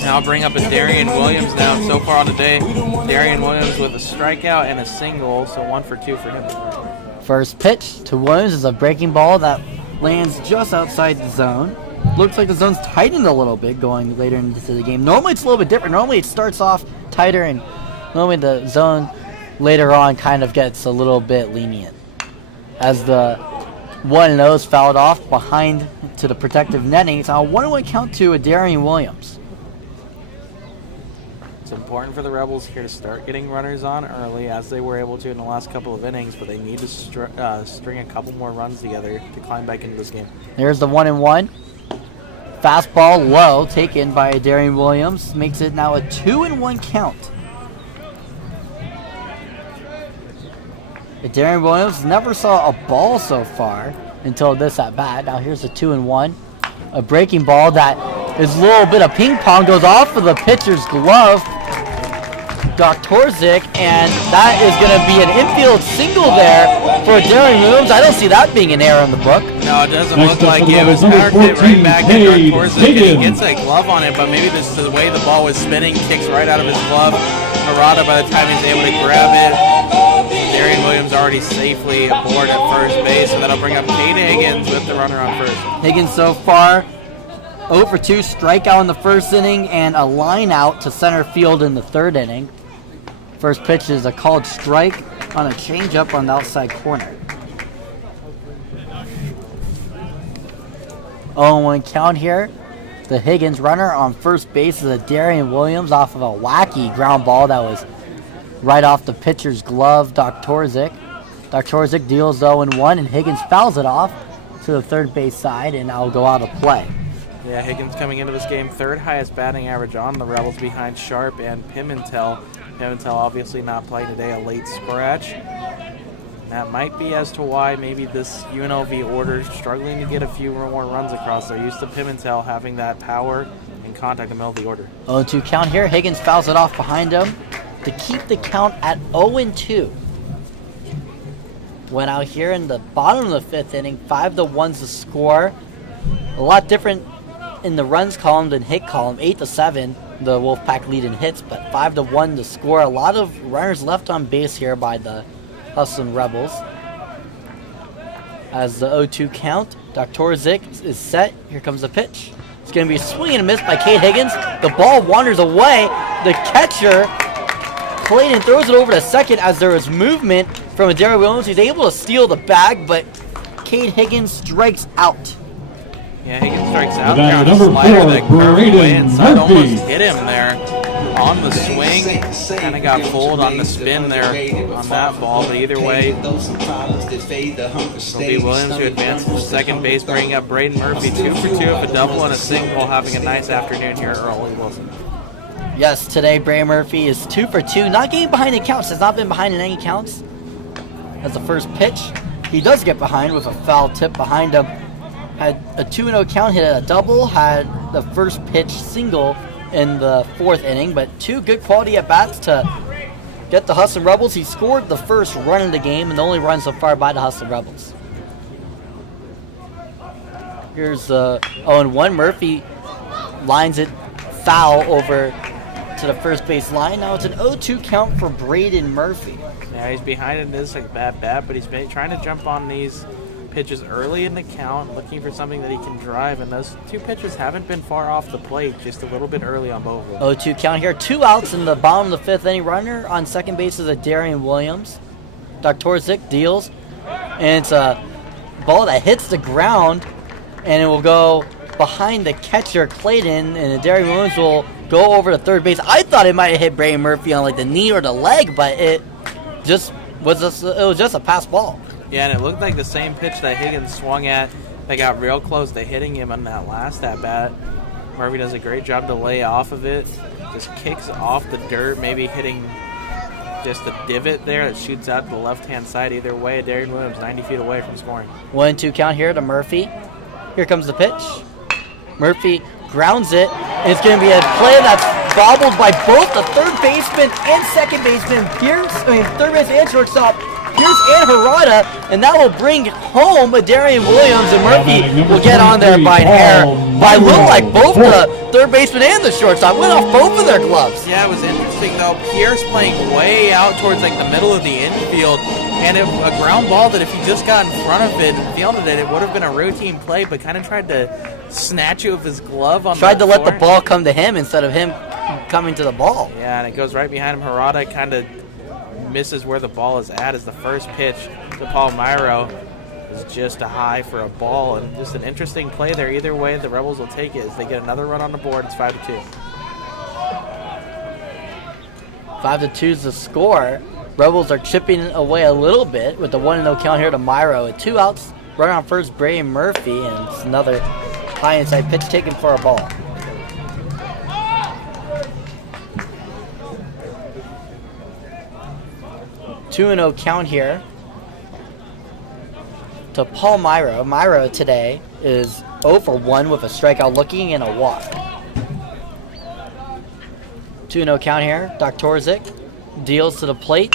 Now I'll bring up a Darian Williams now. So far on the day, Darian Williams with a strikeout and a single, so 1 for 2 for him. First pitch to Williams is a breaking ball that lands just outside the zone. Looks like the zone's tightened a little bit going later into the game. Normally it's a little bit different. Normally it starts off tighter, and normally the zone later on kind of gets a little bit lenient. As the 1-0 fouled off behind to the protective netting. It's now a 1-1 count to a Darian Williams. It's important for the Rebels here to start getting runners on early, as they were able to in the last couple of innings, but they need to string a couple more runs together to climb back into this game. There's the 1-1. Fastball low, taken by Darian Williams. Makes it now a 2-1 count. Darian Williams never saw a ball so far until this at bat. Now here's a 2-1. A breaking ball that is a little bit of ping pong, goes off of the pitcher's glove, Doktorzik, and that is going to be an infield single there for Darian Williams. I don't see that being an error in the book. No, it doesn't look like it. It was powered hit right back at Doktorzik. He gets a glove on it, but maybe this is the way the ball was spinning, kicks right out of his glove. Harada, by the time he's able to grab it, Darian Williams already safely aboard at first base, so that'll bring up Cade Higgins with the runner on first. Higgins so far 0 for 2, strikeout in the first inning and a line out to center field in the third inning. First pitch is a called strike on a changeup on the outside corner. 0-1 count here. The Higgins runner on first base is a Darian Williams off of a wacky ground ball that was right off the pitcher's glove, Doktorzik. Doktorzik deals 0-1, and Higgins fouls it off to the third base side, and I'll go out of play. Yeah, Higgins coming into this game, third highest batting average on the Rebels behind Sharp and Pimentel. Pimentel obviously not playing today, a late scratch. That might be as to why maybe this UNLV order is struggling to get a few more runs across. They're used to Pimentel having that power and contact in the middle of the order. 0-2 count here. Higgins fouls it off behind him to keep the count at 0-2. Went out here in the bottom of the fifth inning, 5-1's the score. A lot different in the runs column than hit column. 8-7, the Wolfpack lead in hits, but 5-1 the score. A lot of runners left on base here by the Hustlin Rebels. As the 0-2 count, Doktorzik is set. Here comes the pitch. It's going to be a swing and a miss by Cade Higgins. The ball wanders away. The catcher, Clayton, throws it over to second as there was movement from Darian Williams. He's able to steal the bag, but Cade Higgins strikes out. Yeah, Higgins strikes out Now, there on a number slider 4, that curved away Braden inside, Murphy. almost hit him there on the swing. Kind of got fooled on the spin there on that ball, but either way, it'll be Williams who advances to second base, bringing up Braden Murphy, 2 for 2 with a double and a single, having a nice afternoon here at Earl Wilson. Yes, today Braden Murphy is 2 for 2, not getting behind in counts. Has not been behind in any counts. As the first pitch, he does get behind with a foul tip behind him. Had a 2-0 count, hit a double, had the first pitch single in the fourth inning, but two good quality at-bats to get the Hustlin Rebels. He scored the first run of the game and the only run so far by the Hustlin Rebels. Here's the 0-1. Murphy lines it foul over to the first base line. Now it's an 0-2 count for Braden Murphy. Yeah, he's behind in this like bad bat, but he's been trying to jump on these pitches early in the count, looking for something that he can drive, and those two pitches haven't been far off the plate, just a little bit early on both of them. 0-2 count here. 2 outs in the bottom of the fifth inning. Runner on second base is a Darian Williams. Doktorzik deals, and it's a ball that hits the ground, and it will go behind the catcher, Clayton, and Darian Williams will go over to third base. I thought it might have hit Braden Murphy on like the knee or the leg, but it was just a pass ball. Yeah, and it looked like the same pitch that Higgins swung at. They got real close to hitting him on that last at-bat. Murphy does a great job to lay off of it. Just kicks off the dirt, maybe hitting just a divot there that shoots out to the left-hand side. Either way, Darian Williams 90 feet away from scoring. 1-2 count here to Murphy. Here comes the pitch. Murphy grounds it, and it's going to be a play that's bobbled by both the third baseman and second baseman. Third base and shortstop. Pierce and Harada, and that will bring home Darian Williams, and Murphy will get on there by an hair. By look like both the third baseman and the shortstop went off both of their gloves. Yeah, it was interesting though. Pierce playing way out towards like the middle of the infield, and a ground ball that if he just got in front of it and fielded it, it would have been a routine play, but kind of tried to snatch it with his glove on. Tried to let the ball come to him instead of him coming to the ball. Yeah, and it goes right behind him. Harada kind of misses where the ball is at as the first pitch to Palmyro is just a high for a ball, and just an interesting play there. Either way, the Rebels will take it as they get another run on the board. It's 5-2. 5-2 is the score. Rebels are chipping away a little bit with the 1-0 count here to Myro. At 2 outs, runner on first, Braden Murphy, and it's another high inside pitch taken for a ball. Two 2-0 count here to Paul Myro. Myro today is 0 for 1 with a strikeout looking and a walk. 2-0 count here. Doktorzik deals to the plate.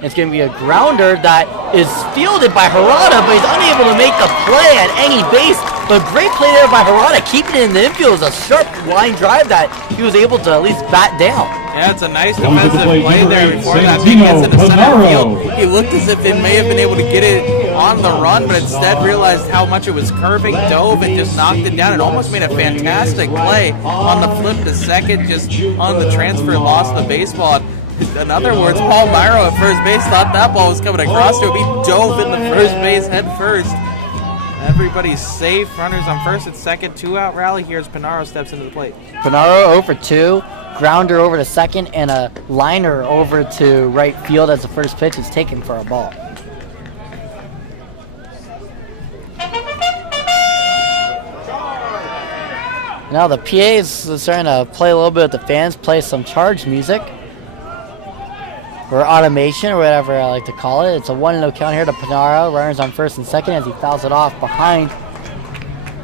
It's going to be a grounder that is fielded by Harada, but he's unable to make the play at any base. But great play there by Harada, keeping it in the infield. It was a sharp line drive that he was able to at least bat down. Yeah, it's a nice Going to the defensive plate, play number there 8, before that thing gets into center Santino field. He looked as if it may have been able to get it on the run, but instead realized how much it was curving, dove, and just knocked it down. It almost made a fantastic play on the flip to second, just on the transfer, lost the baseball. In other words, Paul Myro at first base thought that ball was coming across to him. He dove in the first base head first. Everybody's safe. Runners on first and second. 2-out rally. Here's Pinaro steps into the plate. Pinaro 0 for 2, grounder over to second, and a liner over to right field as the first pitch is taken for a ball. Now the PA is starting to play a little bit with the fans, play some charge music. Or automation, or whatever I like to call it. It's a 1-0 count here to Pinaro. Runners on first and second as he fouls it off behind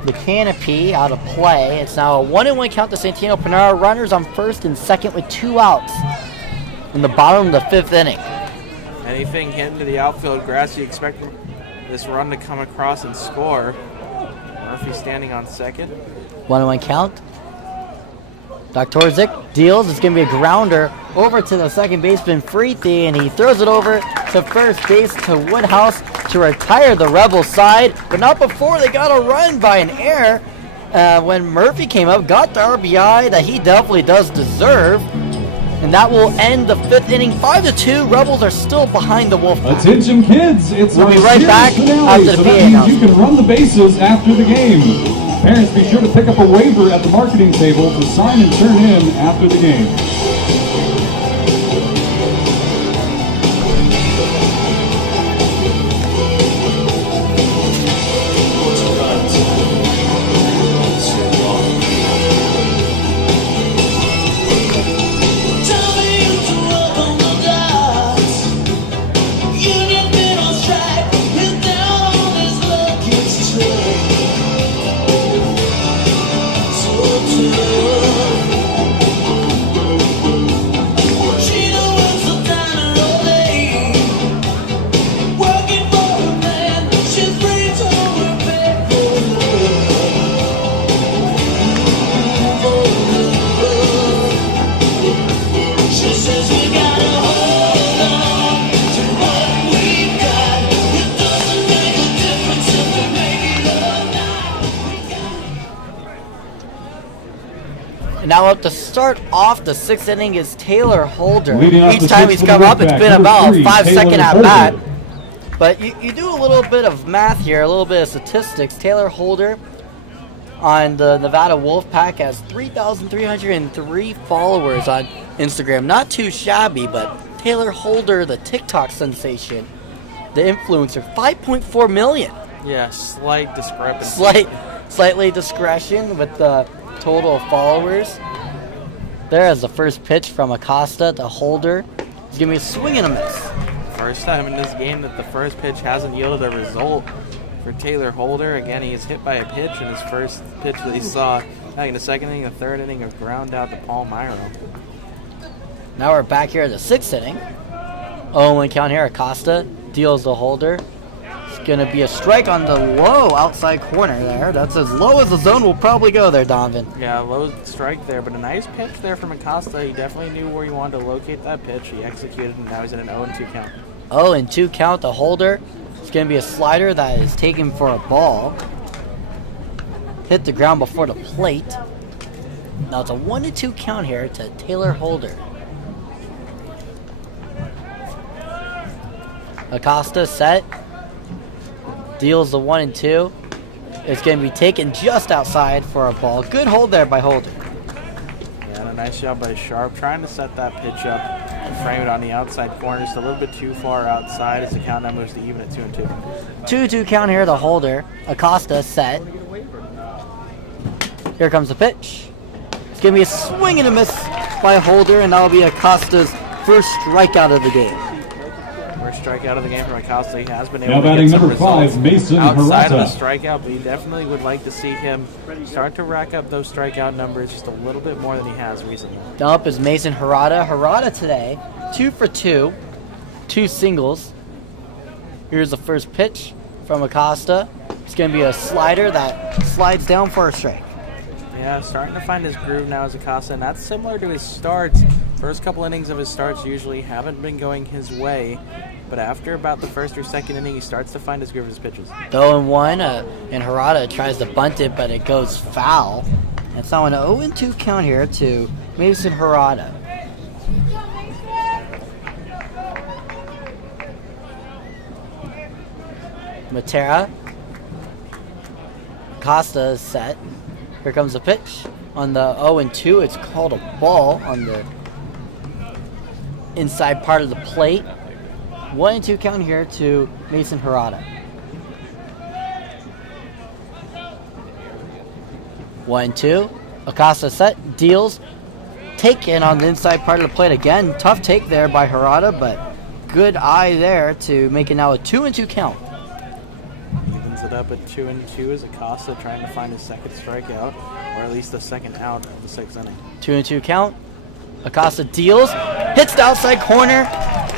the canopy, out of play. It's now a 1-1 count to Santino. Pinaro runners on first and second with 2 outs in the bottom of the 5th inning. Anything hitting to the outfield grass, you expect this run to come across and score. Murphy standing on second. 1-1 count. Doktorzik deals. It's going to be a grounder over to the second baseman, Freethy, and he throws it over to first base to Woodhouse to retire the Rebels side, but not before they got a run by an error. When Murphy came up, got the RBI that he definitely does deserve, and that will end the 5th inning. 5-2. Rebels are still behind the Wolfpack. Attention kids, it's We'll our be right series back finale, after the so PA that means you announcement. can run the bases after the game. Parents, be sure to pick up a waiver at the marketing table to sign and turn in after the game. Now up to start off the 6th inning is Taylor Holder. Leading off Each the time sixth he's for the come up, it's Wolfpack, been number about a 3, 5-second Taylor at bat. Holder. But you do a little bit of math here, a little bit of statistics. Taylor Holder on the Nevada Wolfpack has 3,303 followers on Instagram. Not too shabby, but Taylor Holder, the TikTok sensation, the influencer, 5.4 million. Yeah, slight discrepancy. Slightly discretion with the total of followers. There is the first pitch from Acosta to Holder. He's going to be a swing and a miss. First time in this game that the first pitch hasn't yielded a result for Taylor Holder. Again, he is hit by a pitch in his first pitch that he saw back in the 2nd inning, the 3rd inning, of ground out to Paul Myro. Now we're back here at the 6th inning. 0-1 count here. Acosta deals the Holder. It's going to be a strike on the low outside corner there. That's as low as the zone will probably go there, Donovan. Yeah, low strike there, but a nice pitch there from Acosta. He definitely knew where he wanted to locate that pitch. He executed, and now he's in an 0-2 count. 0-2 count to Holder. It's going to be a slider that is taken for a ball. Hit the ground before the plate. Now it's a 1-2 count here to Taylor Holder. Acosta set. Deals the 1-2. It's going to be taken just outside for a ball. Good hold there by Holder. Yeah, and a nice job by Sharp trying to set that pitch up and frame it on the outside corner, just a little bit too far outside as the count now moves to even at 2-2. 2-2 count here to Holder. Acosta set. Here comes the pitch. It's going to be a swing and a miss by Holder, and that'll be Acosta's first strikeout of the game. First strikeout of the game from Acosta. He has been Now able to batting get some number 5, results Mason outside of Hirata. the strikeout, but he definitely would like to see him start to rack up those strikeout numbers just a little bit more than he has recently. Down up is Mason Hirata. Hirata today, 2 for 2, 2 singles. Here's the first pitch from Acosta. It's going to be a slider that slides down for a strike. Yeah, starting to find his groove now as Acosta, and that's similar to his starts First couple innings of his starts usually haven't been going his way, but after about the first or second inning, he starts to find his groove of his pitches. 0-1, and Harada tries to bunt it, but it goes foul. It's now an 0-2 count here to Mason Harada. Matera. Costa is set. Here comes the pitch. On the 0-2, it's called a ball on the inside part of the plate. 1-2 count here to Mason Harada. 1-2. Acosta set, deals, taken on the inside part of the plate again. Tough take there by Harada, but good eye there to make it now a 2-2 count. Evens it up at 2-2 as Acosta trying to find his second strikeout, or at least the second out of the sixth inning. 2-2 count. Acosta deals, hits the outside corner,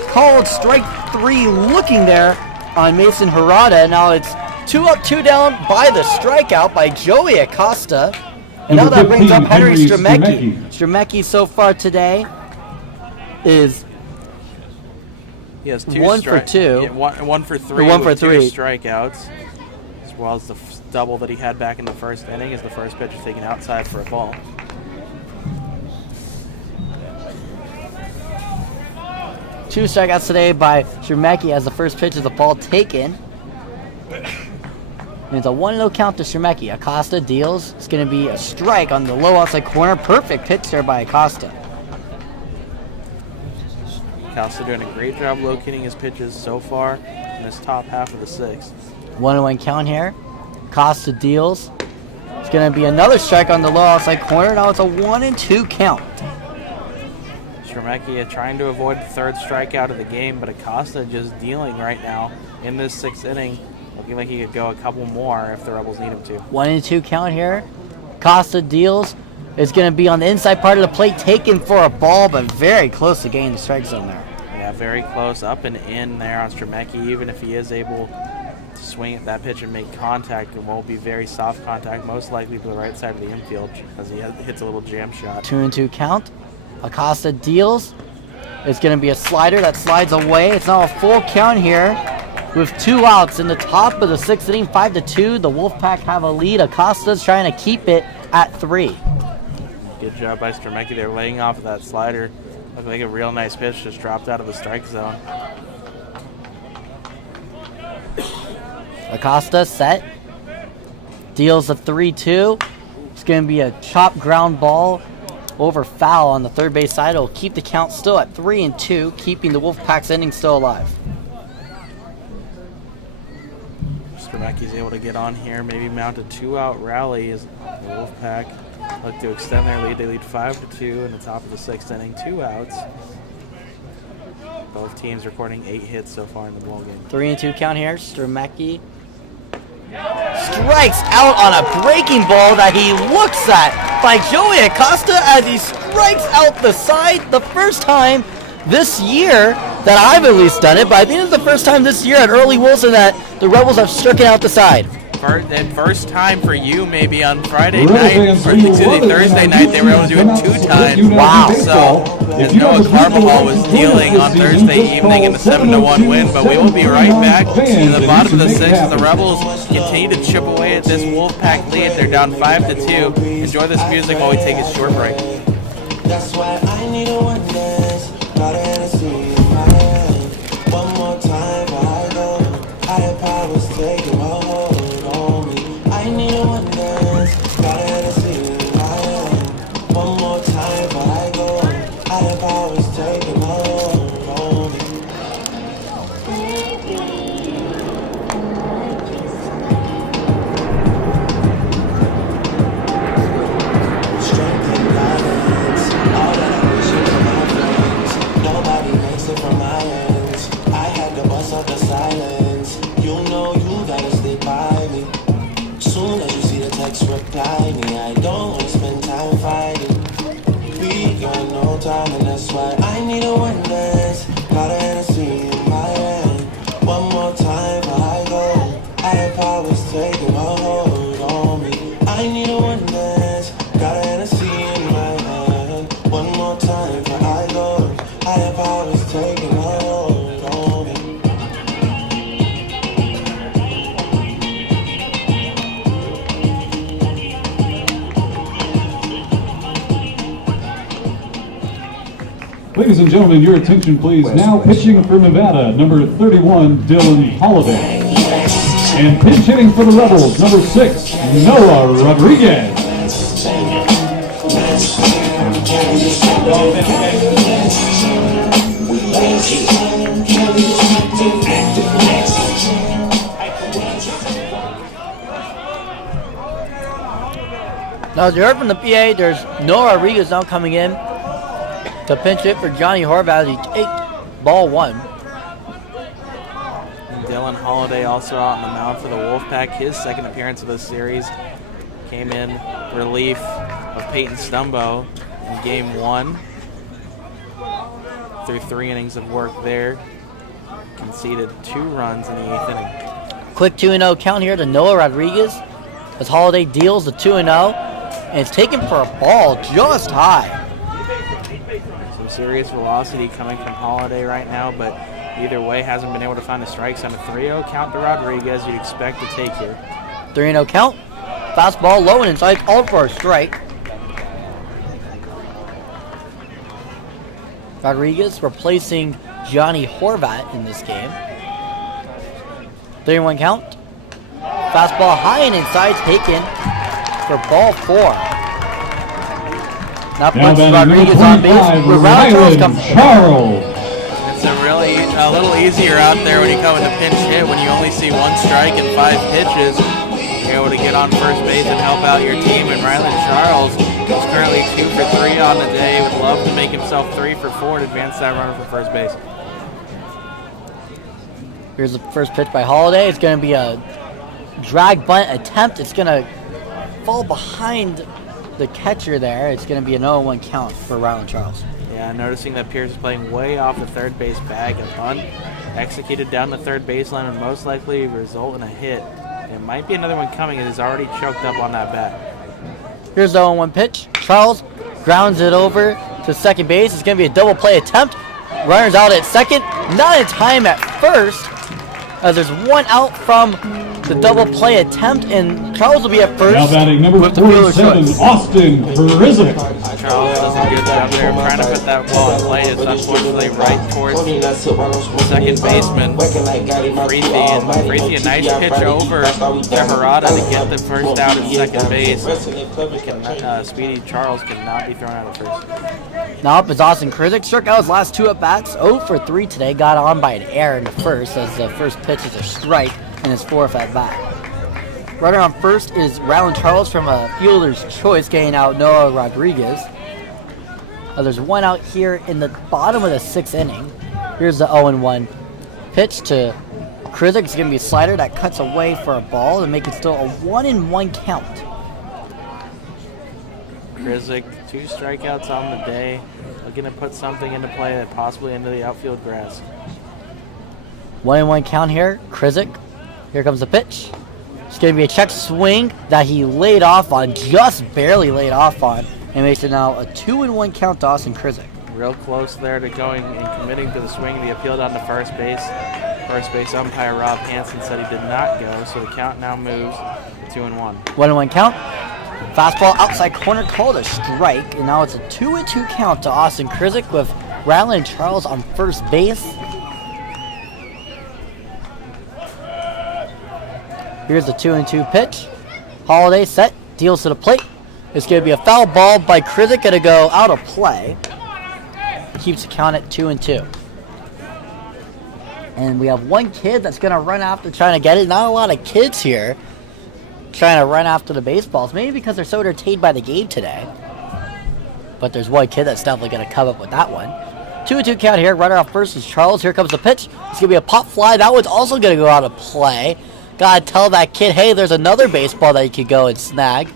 called strike 3 looking there on Mason Harada. Now it's 2 up, 2 down by the strikeout by Joey Acosta. And now that brings up Henry Stremecki. Stremecki so far today is He has 1 for 2. Yeah, one for 3. 1 for with 3. 2 strikeouts, as well as the double that he had back in the first inning as the first pitch is taken outside for a ball. Two strikeouts today by Stremecki as the first pitch is a ball taken. And it's a 1-0 count to Stremecki. Acosta deals. It's going to be a strike on the low outside corner. Perfect pitch there by Acosta. Acosta doing a great job locating his pitches so far in this top half of the sixth. 1-1 count here. Acosta deals. It's going to be another strike on the low outside corner. Now it's a 1-2 count. Stremecki trying to avoid the third strikeout of the game, but Acosta just dealing right now in this sixth inning. Looking like he could go a couple more if the Rebels need him to. 1-2 count here. Acosta deals. It's going to be on the inside part of the plate, taken for a ball, but very close to getting the strike zone there. Yeah, very close, up and in there on Stremecki. Even if he is able to swing at that pitch and make contact, it won't be very soft contact, most likely to the right side of the infield as he hits a little jam shot. 2-2 count. Acosta deals. It's going to be a slider that slides away. It's now a full count here with 2 outs in the top of the sixth inning, 5-2. The Wolfpack have a lead. Acosta's trying to keep it at 3. Good job by Stremecki there, laying off of that slider. Looked like a real nice pitch, just dropped out of the strike zone. Acosta set. Deals a 3-2. It's going to be a chop ground ball over foul on the third base side. It'll keep the count still at 3-2, keeping the Wolfpack's inning still alive. Stremecki's able to get on here, maybe mount a 2-out rally as the Wolfpack look to extend their lead. They lead 5-2 in the top of the sixth inning, 2 outs. Both teams recording 8 hits so far in the ballgame. 3-2 count here. Stremecki strikes out on a breaking ball that he looks at by Joey Acosta as he strikes out the side. The first time this year that I've at least done it, but I think it's the first time this year at Early Wilson that the Rebels have stricken out the side. First time for you maybe on Friday night, or Thursday night, they were able to do it 2 times. Wow. So, as Noah Carvajal was dealing on Thursday evening in the 7-1 win, but we will be right back in the bottom of the sixth as the Rebels continue to chip away at this Wolfpack lead. They're down 5-2. Enjoy this music while we take a short break. That's why I need a one dance, got a Hennessy in my hand. One more time before I go, higher powers taking my hold on me. I need a one dance, got a Hennessy in my hand. One more time before I go, higher powers taking my hold on me. Strength and balance, all that I wish it for my friends. Nobody makes it from my ends. I had to bust up the silence. You know you gotta stay by me. Soon as you see the text, reply me. I don't wanna spend time fighting. We got no time, and that's why I need a one dance. Got a Hennessy in my hand. One more time before I go. Higher powers taking a hold on me. I need a one dance. Got a Hennessy in my hand. One more time before I go. Ladies and gentlemen, your attention please. Now pitching for Nevada, number 31, Dylan Holiday. And pinch hitting for the Rebels, number 6, Noah Rodriguez. Now, as you heard from the PA, there's Noah Rodriguez now coming in to pinch hit for Johnny Horvath as he takes ball 1. And Dylan Holiday also out on the mound for the Wolfpack. His second appearance of this series came in relief of Peyton Stumbo in game 1. Through 3 innings of work there, conceded 2 runs in the 8th inning. Quick 2-0 count here to Noah Rodriguez as Holiday deals the 2-0. And it's taken for a ball just high. Some serious velocity coming from Holiday right now, but either way hasn't been able to find the strikes on a 3-0 count to Rodriguez you'd expect to take here. 3-0 count. Fastball low and inside, all for a strike. Rodriguez replacing Johnny Horvath in this game. 3-1 count. Fastball high and inside, taken for ball 4. Now puts Rodriguez on base. With Ryan Charles. It's a little easier out there when you come into pinch hit when you only see 1 strike and 5 pitches. You're able to get on first base and help out your team. And Rylan Charles is currently 2 for 3 on the day. Would love to make himself 3 for 4 and advance that runner for first base. Here's the first pitch by Holiday. It's going to be a drag bunt attempt. It's going to fall behind the catcher there. It's going to be an 0-1 count for Rylan Charles. Yeah, noticing that Pierce is playing way off the third base bag. A bunt executed down the third baseline would most likely result in a hit. It might be another one coming as he's already choked up on that bat. Here's the 0-1 pitch. Charles grounds it over to second base. It's going to be a double play attempt. Runner's out at second. Not in time at first, as there's 1 out from the double play attempt, and Charles will be at first. Now batting number 47, Austin Krizik. Charles does a good job there trying to put that ball in play. It's unfortunately right towards the second baseman, Freethy. And Freethy, a nice pitch over to Harada to get the first out at second base. Speedy Charles cannot be thrown out at first. Now up is Austin Krizik. Struck out his last 2 at-bats. 0 for 3 today. Got on by an error in the first, as the first pitch is a strike in his 4th at-bat. Runner on first is Rylan Charles from a fielder's choice, getting out Noah Rodriguez. There's 1 out here in the bottom of the 6th inning. Here's the 0-1 pitch to Krizik. It's going to be a slider that cuts away for a ball to make it still a 1-1 count. Krizik, 2 strikeouts on the day, looking to put something into play, possibly into the outfield grass. 1-1 count here. Krizik. Here comes the pitch. It's going to be a check swing that he laid off on, just barely laid off on, and makes it now a 2-1 count to Austin Krizik. Real close there to going and committing to the swing. The appeal down to first base. First base umpire Rob Hansen said he did not go, so the count now moves to 2-1. 1-1 count. Fastball outside corner called a strike, and now it's a 2-2 count to Austin Krizik with Rylan Charles on first base. Here's the 2-2 pitch. Holiday set, deals to the plate. It's going to be a foul ball by Krizik, going to go out of play. Keeps the count at 2-2. And we have 1 kid that's going to run after trying to get it. Not a lot of kids here trying to run after the baseballs. Maybe because they're so entertained by the game today. But there's 1 kid that's definitely going to come up with that one. 2-2 count here. Runner off first is Charles. Here comes the pitch. It's going to be a pop fly. That one's also going to go out of play. Gotta tell that kid, hey, there's another baseball that you could go and snag.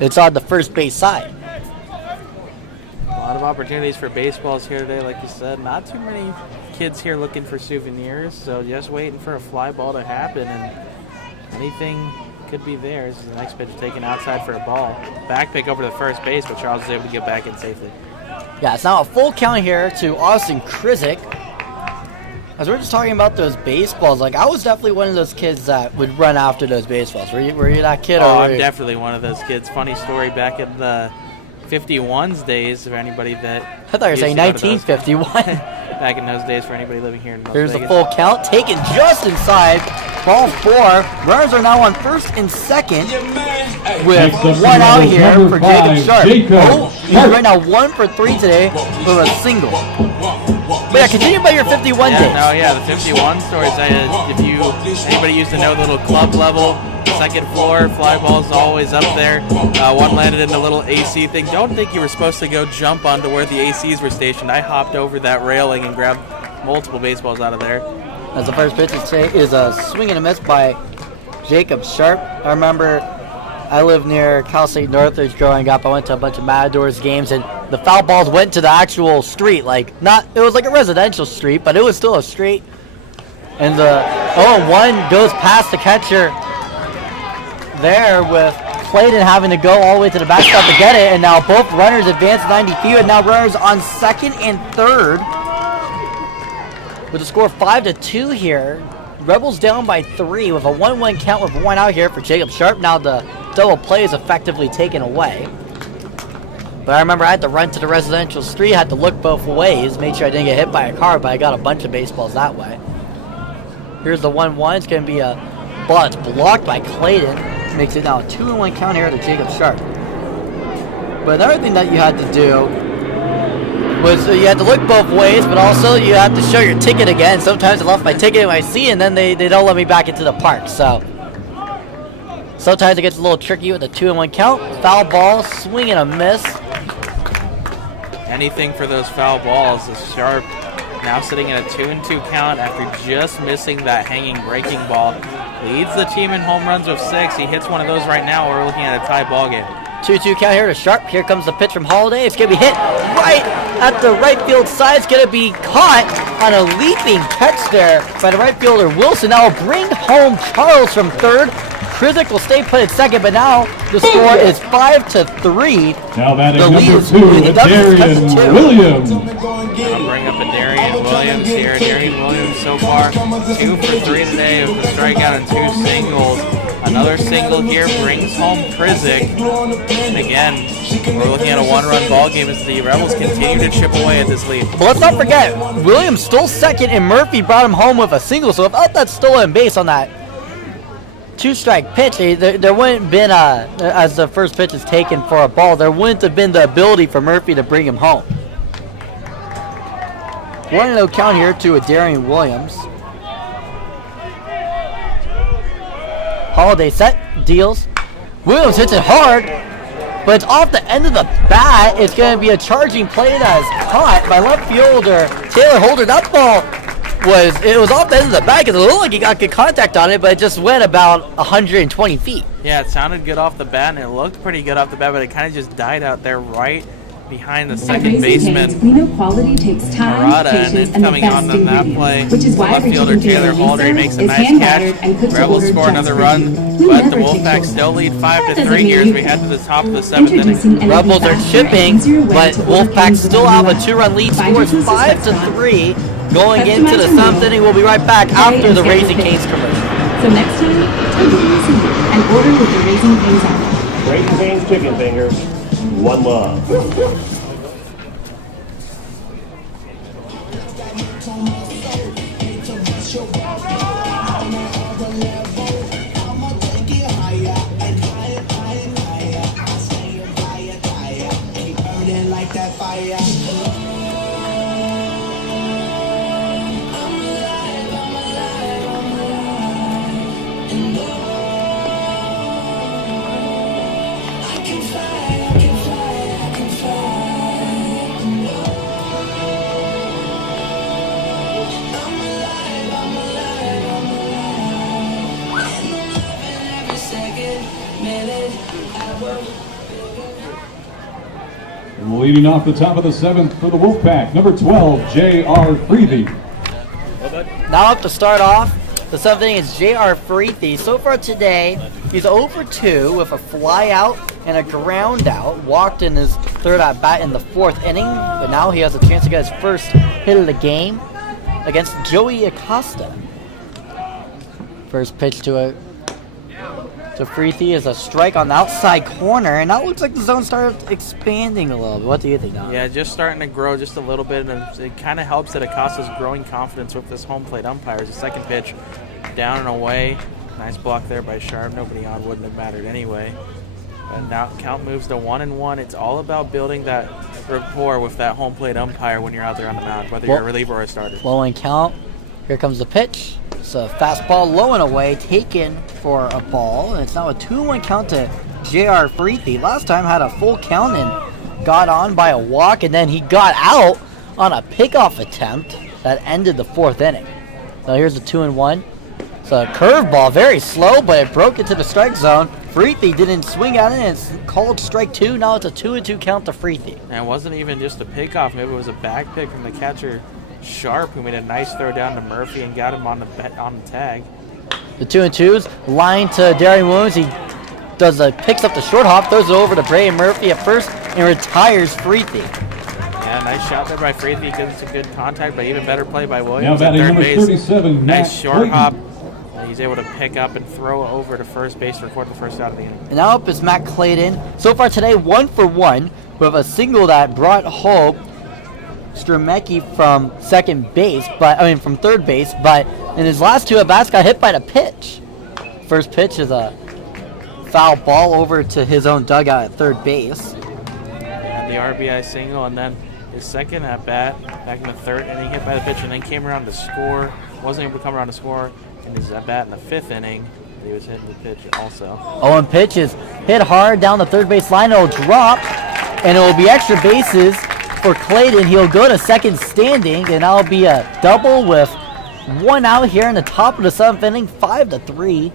It's on the first base side. A lot of opportunities for baseballs here today, like you said. Not too many kids here looking for souvenirs, so just waiting for a fly ball to happen, and anything could be there. This is the next pitch taken outside for a ball. Back pick over to the first base, but Charles is able to get back in safely. Yeah, it's now a full count here to Austin Krizik. As we're just talking about those baseballs, like I was definitely one of those kids that would run after those baseballs. Were you that kid? Oh, I'm definitely one of those kids. Funny story, back in the 51's days for anybody that. I thought you were saying used to go to those 1951. back in those days for anybody living here in Las Here's Vegas. the full count, taken just inside. Ball 4. Runners are now on first and second with one out here for Jacob Sharp. Oh, he's right now 1 for 3 today with a single. But yeah, continue by your 51 days. The 51 stories. Anybody used to know the little club level, second floor, fly ball's always up there. One landed in the little AC thing. Don't think you were supposed to go jump onto where the ACs were stationed. I hopped over that railing and grabbed multiple baseballs out of there. As the first pitch is a swing and a miss by Jacob Sharp. I remember I lived near Cal State Northridge growing up. I went to a bunch of Matadors games, and the foul balls went to the actual street. It was like a residential street, but it was still a street. And the 0-1 goes past the catcher there with Clayton having to go all the way to the backstop to get it. And now both runners advance 90 feet, and now runners on second and third. With a score of 5-2 here, Rebels down by 3 with a 1-1 count with 1 out here for Jacob Sharp. Now the double play is effectively taken away. But I remember I had to run to the residential street, had to look both ways, made sure I didn't get hit by a car, but I got a bunch of baseballs that way. Here's the 1-1. It's going to be a ball that's blocked by Clayton. Makes it now a 2-1 count here to Jacob Sharp. But another thing that you had to do was you had to look both ways, but also you have to show your ticket again. Sometimes I left my ticket in my seat, and then they don't let me back into the park. So sometimes it gets a little tricky with a 2-1 count. Foul ball, swing and a miss. Anything for those foul balls. Is Sharp now sitting in a 2-2 count after just missing that hanging breaking ball. Leads the team in home runs with 6. He hits one of those right now. We're looking at a tie ball game. 2-2 count here to Sharp. Here comes the pitch from Holiday. It's going to be hit right at the right field side. It's going to be caught on a leaping catch there by the right fielder Wilson. Now will bring home Charles from third. Krizik will stay put at second, but now the score is 5-3. Now batting The lead number is 2, Darian Williams. I'll bring up a Darian Williams here. Darian Williams so far 2 for 3 today with a strikeout and 2 singles. Another single here brings home Krizik. And again, we're looking at a 1-run ball game as the Rebels continue to chip away at this lead. But let's not forget, Williams stole second and Murphy brought him home with a single. So without that stolen base on that 2-strike pitch, there wouldn't have been, as the first pitch is taken for a ball, there wouldn't have been the ability for Murphy to bring him home. 1-0 count here to a Darian Williams. Holiday set, deals. Williams hits it hard, but it's off the end of the bat. It's going to be a charging play that is caught by left fielder Taylor Holder. That ball was off the end of the bat because it looked like he got good contact on it, but it just went about 120 feet. Yeah, it sounded good off the bat, and it looked pretty good off the bat, but it kind of just died out there right behind the second baseman, quality takes time, Murata, and it's coming on that play. Left fielder Taylor Holder, he makes a nice catch. Rebels score another run, but the Wolfpack still lead 5-3 here as we head to the top of the 7th inning. Rebels are chipping, but Wolfpack still have a 2-run lead. Scores 5-3 going into the 7th inning. We'll be right back after the Raising Cane's commercial. So next time, come to the scene and order with the Raising Cane's app. Raising Cane's chicken fingers. One love. Leading off the top of the 7th for the Wolfpack, number 12, J.R. Freethy. Now up to start off, the 7th inning is J.R. Freethy. So far today, he's 0 for 2 with a fly out and a ground out. Walked in his 3rd at bat in the 4th inning, but now he has a chance to get his first hit of the game against Joey Acosta. First pitch to a to Freethy is a strike on the outside corner, and now it looks like the zone started expanding a little bit. What do you think, Don? Yeah, just starting to grow just a little bit, and it kind of helps that Acosta's growing confidence with this home plate umpires. The second pitch, down and away. Nice block there by Sharp. Nobody on, wouldn't have mattered anyway. And now count moves to 1-1. It's all about building that rapport with that home plate umpire when you're out there on the mound, whether you're a reliever or a starter. Low and count. Here comes the pitch. It's a fastball low and away, taken for a ball. And it's now a 2-1 count to J.R. Freethy. Last time had a full count and got on by a walk, and then he got out on a pickoff attempt that ended the 4th inning. So here's a 2-1. It's a curveball, very slow, but it broke into the strike zone. Freethy didn't swing at it, and it's called strike 2. Now it's a 2-2 count to Freethy. And it wasn't even just a pickoff. Maybe it was a back pick from the catcher, Sharp, who made a nice throw down to Murphy and got him on the tag. The 2-2s, line to Darian Williams. He picks up the short hop, throws it over to Braden Murphy at first, and retires Freethy. Yeah, nice shot there by Freethy. Gets a good contact, but even better play by Williams Now at third batting base. number 37, Nice Matt short Clayton. hop. He's able to pick up and throw over to first base to record the first out of the inning. And now up is Matt Clayton. So far today, 1 for 1 with a single that brought home Stremecki from from third base, but in his last 2 at-bats got hit by the pitch. First pitch is a foul ball over to his own dugout at third base. And the RBI single, and then his second at-bat back in the 3rd inning, hit by the pitch, and then came around to score. Wasn't able to come around to score in his at-bat in the 5th inning. He was hitting the pitch also. Owen pitch is hit hard down the third base line. It'll drop, and it will be extra bases for Clayton. He'll go to second standing, and that'll be a double with 1 out here in the top of the 7th inning. 5-3,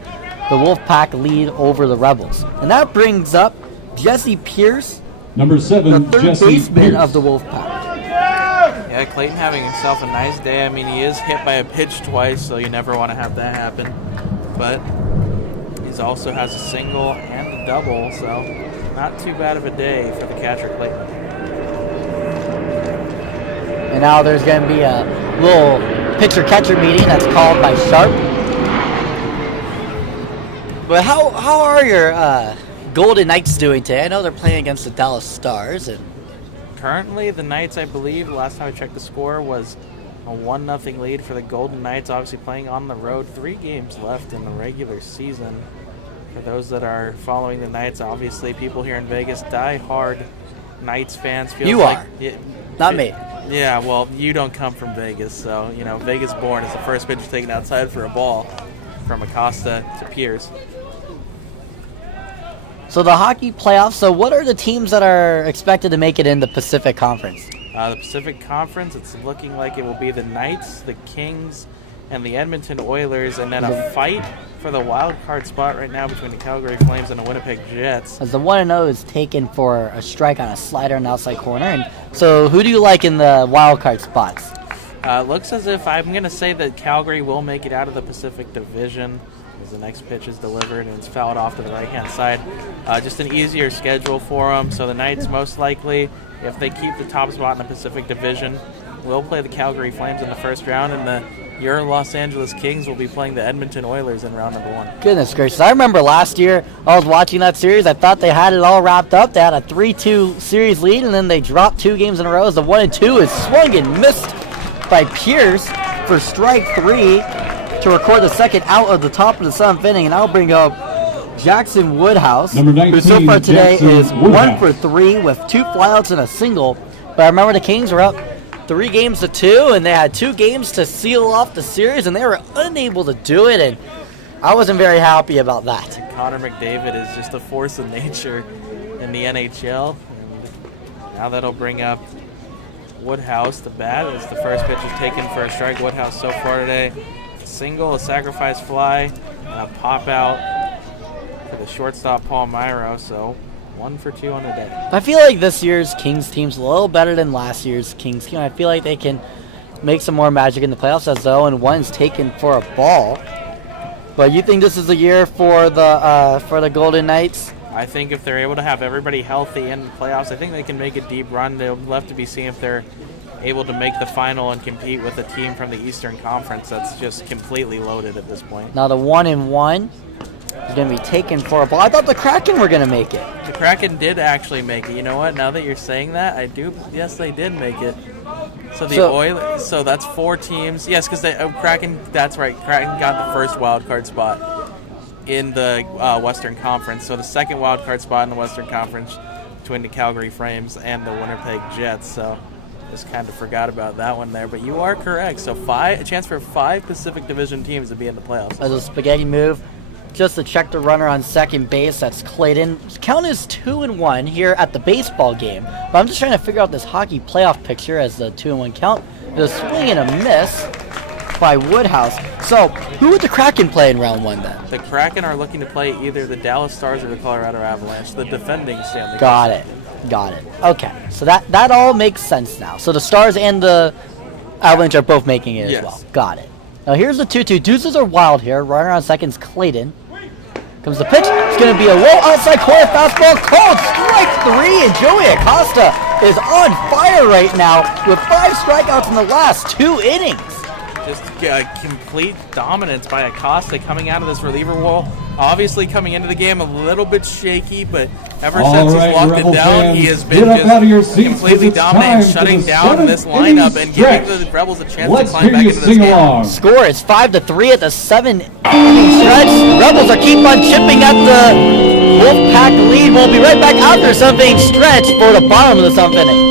the Wolfpack lead over the Rebels. And that brings up Jesse Pierce, number 7, the third Jesse baseman Pierce. of the Wolfpack. Yeah, Clayton having himself a nice day. I mean, he is hit by a pitch twice, so you never want to have that happen. But he also has a single and a double, so not too bad of a day for the catcher, Clayton. And now there's going to be a little pitcher-catcher meeting that's called by Sharp. But how are your Golden Knights doing today? I know they're playing against the Dallas Stars. And Currently, the Knights, I believe, last time I checked the score, was a 1-0 lead for the Golden Knights, obviously playing on the road. 3 games left in the regular season. For those that are following the Knights, obviously people here in Vegas, die-hard Knights fans. You are. Not me. Yeah, well, you don't come from Vegas, so, Vegas born is the first pitch taken outside for a ball from Acosta to Pierce. So the hockey playoffs, so what are the teams that are expected to make it in the Pacific Conference? The Pacific Conference, it's looking like it will be the Knights, the Kings, and the Edmonton Oilers, and then a fight for the wild card spot right now between the Calgary Flames and the Winnipeg Jets. As the 1-0 is taken for a strike on a slider in the outside corner. And so who do you like in the wild card spots? Looks as if I'm going to say that Calgary will make it out of the Pacific Division as the next pitch is delivered and it's fouled off to the right-hand side. Just an easier schedule for them. So the Knights most likely, if they keep the top spot in the Pacific Division, will play the Calgary Flames in the first round, and your Los Angeles Kings will be playing the Edmonton Oilers in round number 1. Goodness gracious. I remember last year I was watching that series. I thought they had it all wrapped up. They had a 3-2 series lead, and then they dropped 2 games in a row. As the 1-2 is swung and missed by Pierce for strike 3 to record the second out of the top of the 7th inning. And I'll bring up Jackson Woodhouse, Number 19, who so far today Jackson is Woodhouse. 1 for 3 with 2 flyouts and a single. But I remember the Kings were up 3-2, and they had 2 games to seal off the series, and they were unable to do it, and I wasn't very happy about that. Connor McDavid is just a force of nature in the NHL, and now that'll bring up Woodhouse to bat as the first pitch is taken for a strike. Woodhouse so far today, a single, a sacrifice fly, and a pop out for the shortstop Paul Myro, so 1 for 2 on the day. I feel like this year's Kings team's a little better than last year's Kings team. I feel like they can make some more magic in the playoffs, as the 0-1's taken for a ball. But you think this is the year for the Golden Knights? I think if they're able to have everybody healthy in the playoffs, I think they can make a deep run. They'll have to be seeing if they're able to make the final and compete with a team from the Eastern Conference that's just completely loaded at this point. Now the 1-1 is going to be taken for a ball. I thought the Kraken were going to make it. The Kraken did actually make it. You know what? Now that you're saying that, yes, they did make it. So the Oilers. So that's 4 teams. Yes, because Kraken. That's right. Kraken got the first wild card spot in the Western Conference. So the second wild card spot in the Western Conference between the Calgary Flames and the Winnipeg Jets. So just kind of forgot about that one there. But you are correct. So a chance for 5 Pacific Division teams to be in the playoffs. As a spaghetti move, just to check the runner on second base. That's Clayton. Count is 2-1 here at the baseball game. But I'm just trying to figure out this hockey playoff picture as the 2-1 count. There's a swing and a miss by Woodhouse. So, who would the Kraken play in round 1 then? The Kraken are looking to play either the Dallas Stars or the Colorado Avalanche, the defending Stanley Cup. Got it. Okay, so that all makes sense now. So the Stars and the Avalanche are both making it as well. Got it. Now here's the 2-2. Deuces are wild here. Runner on second's Clayton. Comes the pitch. It's going to be a low outside corner fastball. Called strike 3, and Joey Acosta is on fire right now with 5 strikeouts in the last 2 innings. Just complete dominance by Acosta coming out of this reliever role. Obviously coming into the game a little bit shaky, but ever since he's locked it down, he has been just completely dominant, shutting down this lineup and giving the Rebels a chance to climb back into this game. Score is 5-3 at the 7-inning stretch. Rebels are keep on chipping at the Wolfpack lead. We'll be right back after 7-inning stretch for the bottom of the 7th inning.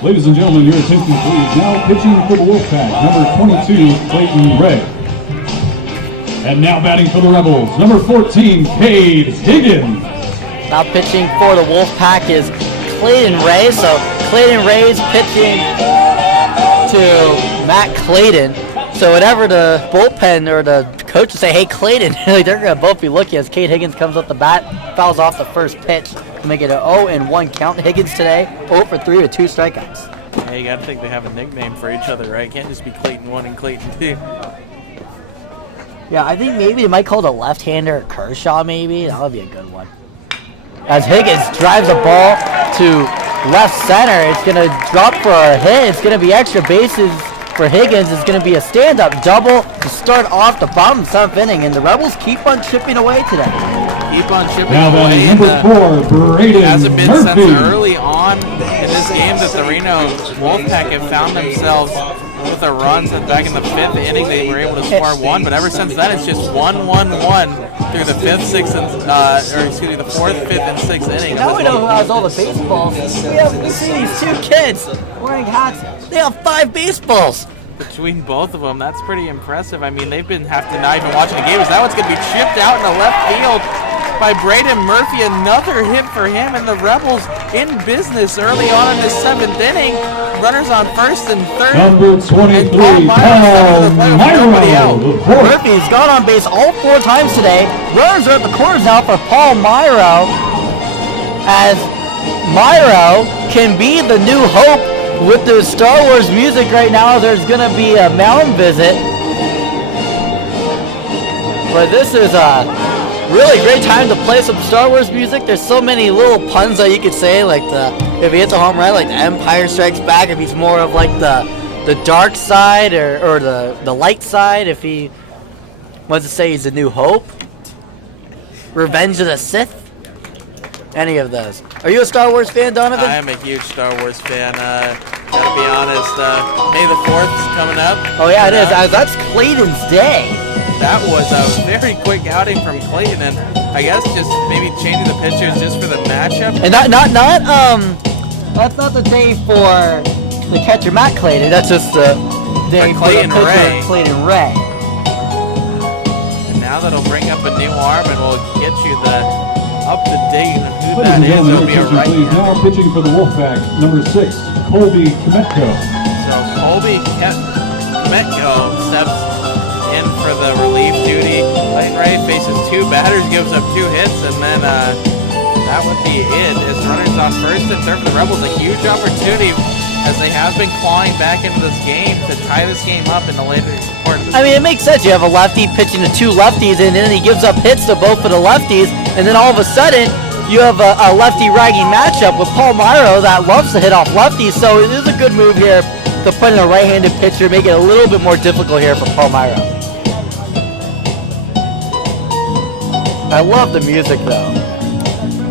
Ladies and gentlemen, your attention please. Now pitching for the Wolfpack, number 22, Clayton Ray. And now batting for the Rebels, number 14, Cade Higgins. Now pitching for the Wolfpack is Clayton Ray. So Clayton Ray's pitching to Matt Clayton. So whenever the bullpen or the coach will say, hey, Clayton, they're going to both be looking as Cade Higgins comes up the bat, fouls off the first pitch to make it an 0-1 count. Higgins today, 0 for 3 with 2 strikeouts. Yeah, you got to think they have a nickname for each other, right? It can't just be Clayton 1 and Clayton 2. Yeah, I think maybe they might call the left-hander Kershaw, maybe. That would be a good one. As Higgins drives a ball to left center, it's going to drop for a hit. It's going to be extra bases for Higgins. It's going to be a stand-up double to start off the bottom 7th inning, and the Rebels keep on chipping away today. Keep on chipping now away. Number 4, Braden It hasn't been Murphy. since early on in this game that the Reno Wolfpack have found themselves with a run since back in the 5th inning. They were able to score 1, but ever since then it's just 1-1-1 through the 5th, 6th, and the 4th, 5th, and 6th inning. Now we know who has all the baseballs. We see these 2 kids wearing hats. They have 5 baseballs. Between both of them, that's pretty impressive. I mean, they've been have to not even watching the game. That one's going to be chipped out in the left field. by Braden Murphy. Another hit for him, and the Rebels in business early on in the 7th inning. Runners on first and third. Number 23, Paul Myro. Murphy's gone on base all 4 times today. Runners are at the corners now for Paul Myro, as Myro can be the new hope with the Star Wars music right now. There's going to be a mound visit. But this is a really great time to play some Star Wars music. There's so many little puns that you could say, like if he hits a home run, like the Empire Strikes Back, if he's more of like the dark side or the light side, if he wants to say he's a new hope, Revenge of the Sith, any of those. Are you a Star Wars fan, Donovan? I am a huge Star Wars fan. Gotta be honest, May the 4th is coming up. Oh yeah, it is. That's Clayton's day. That was a very quick outing from Clayton, and I guess just maybe changing the pitchers just for the matchup. And that's not the day for the catcher Matt Clayton. That's just the day for Clayton the pitcher Ray. Clayton Ray. And now that'll bring up a new arm, and we'll get you the up to date on who Ladies that and is. gentlemen, It'll be a attention, right please. Now pitching for the Wolfpack, number 6, Colby Kmetko. So Colby Kmetko steps in for the relief duty. Clayton Ray faces 2 batters, gives up 2 hits, and then that would be it. As runners on first and third for the Rebels, a huge opportunity as they have been clawing back into this game to tie this game up in the later part of the I mean, it makes sense. You have a lefty pitching to 2 lefties, and then he gives up hits to both of the lefties, and then all of a sudden, you have a lefty-righty matchup with Paul Myro that loves to hit off lefties, so it is a good move here to put in a right-handed pitcher, make it a little bit more difficult here for Paul Myro. I love the music, though,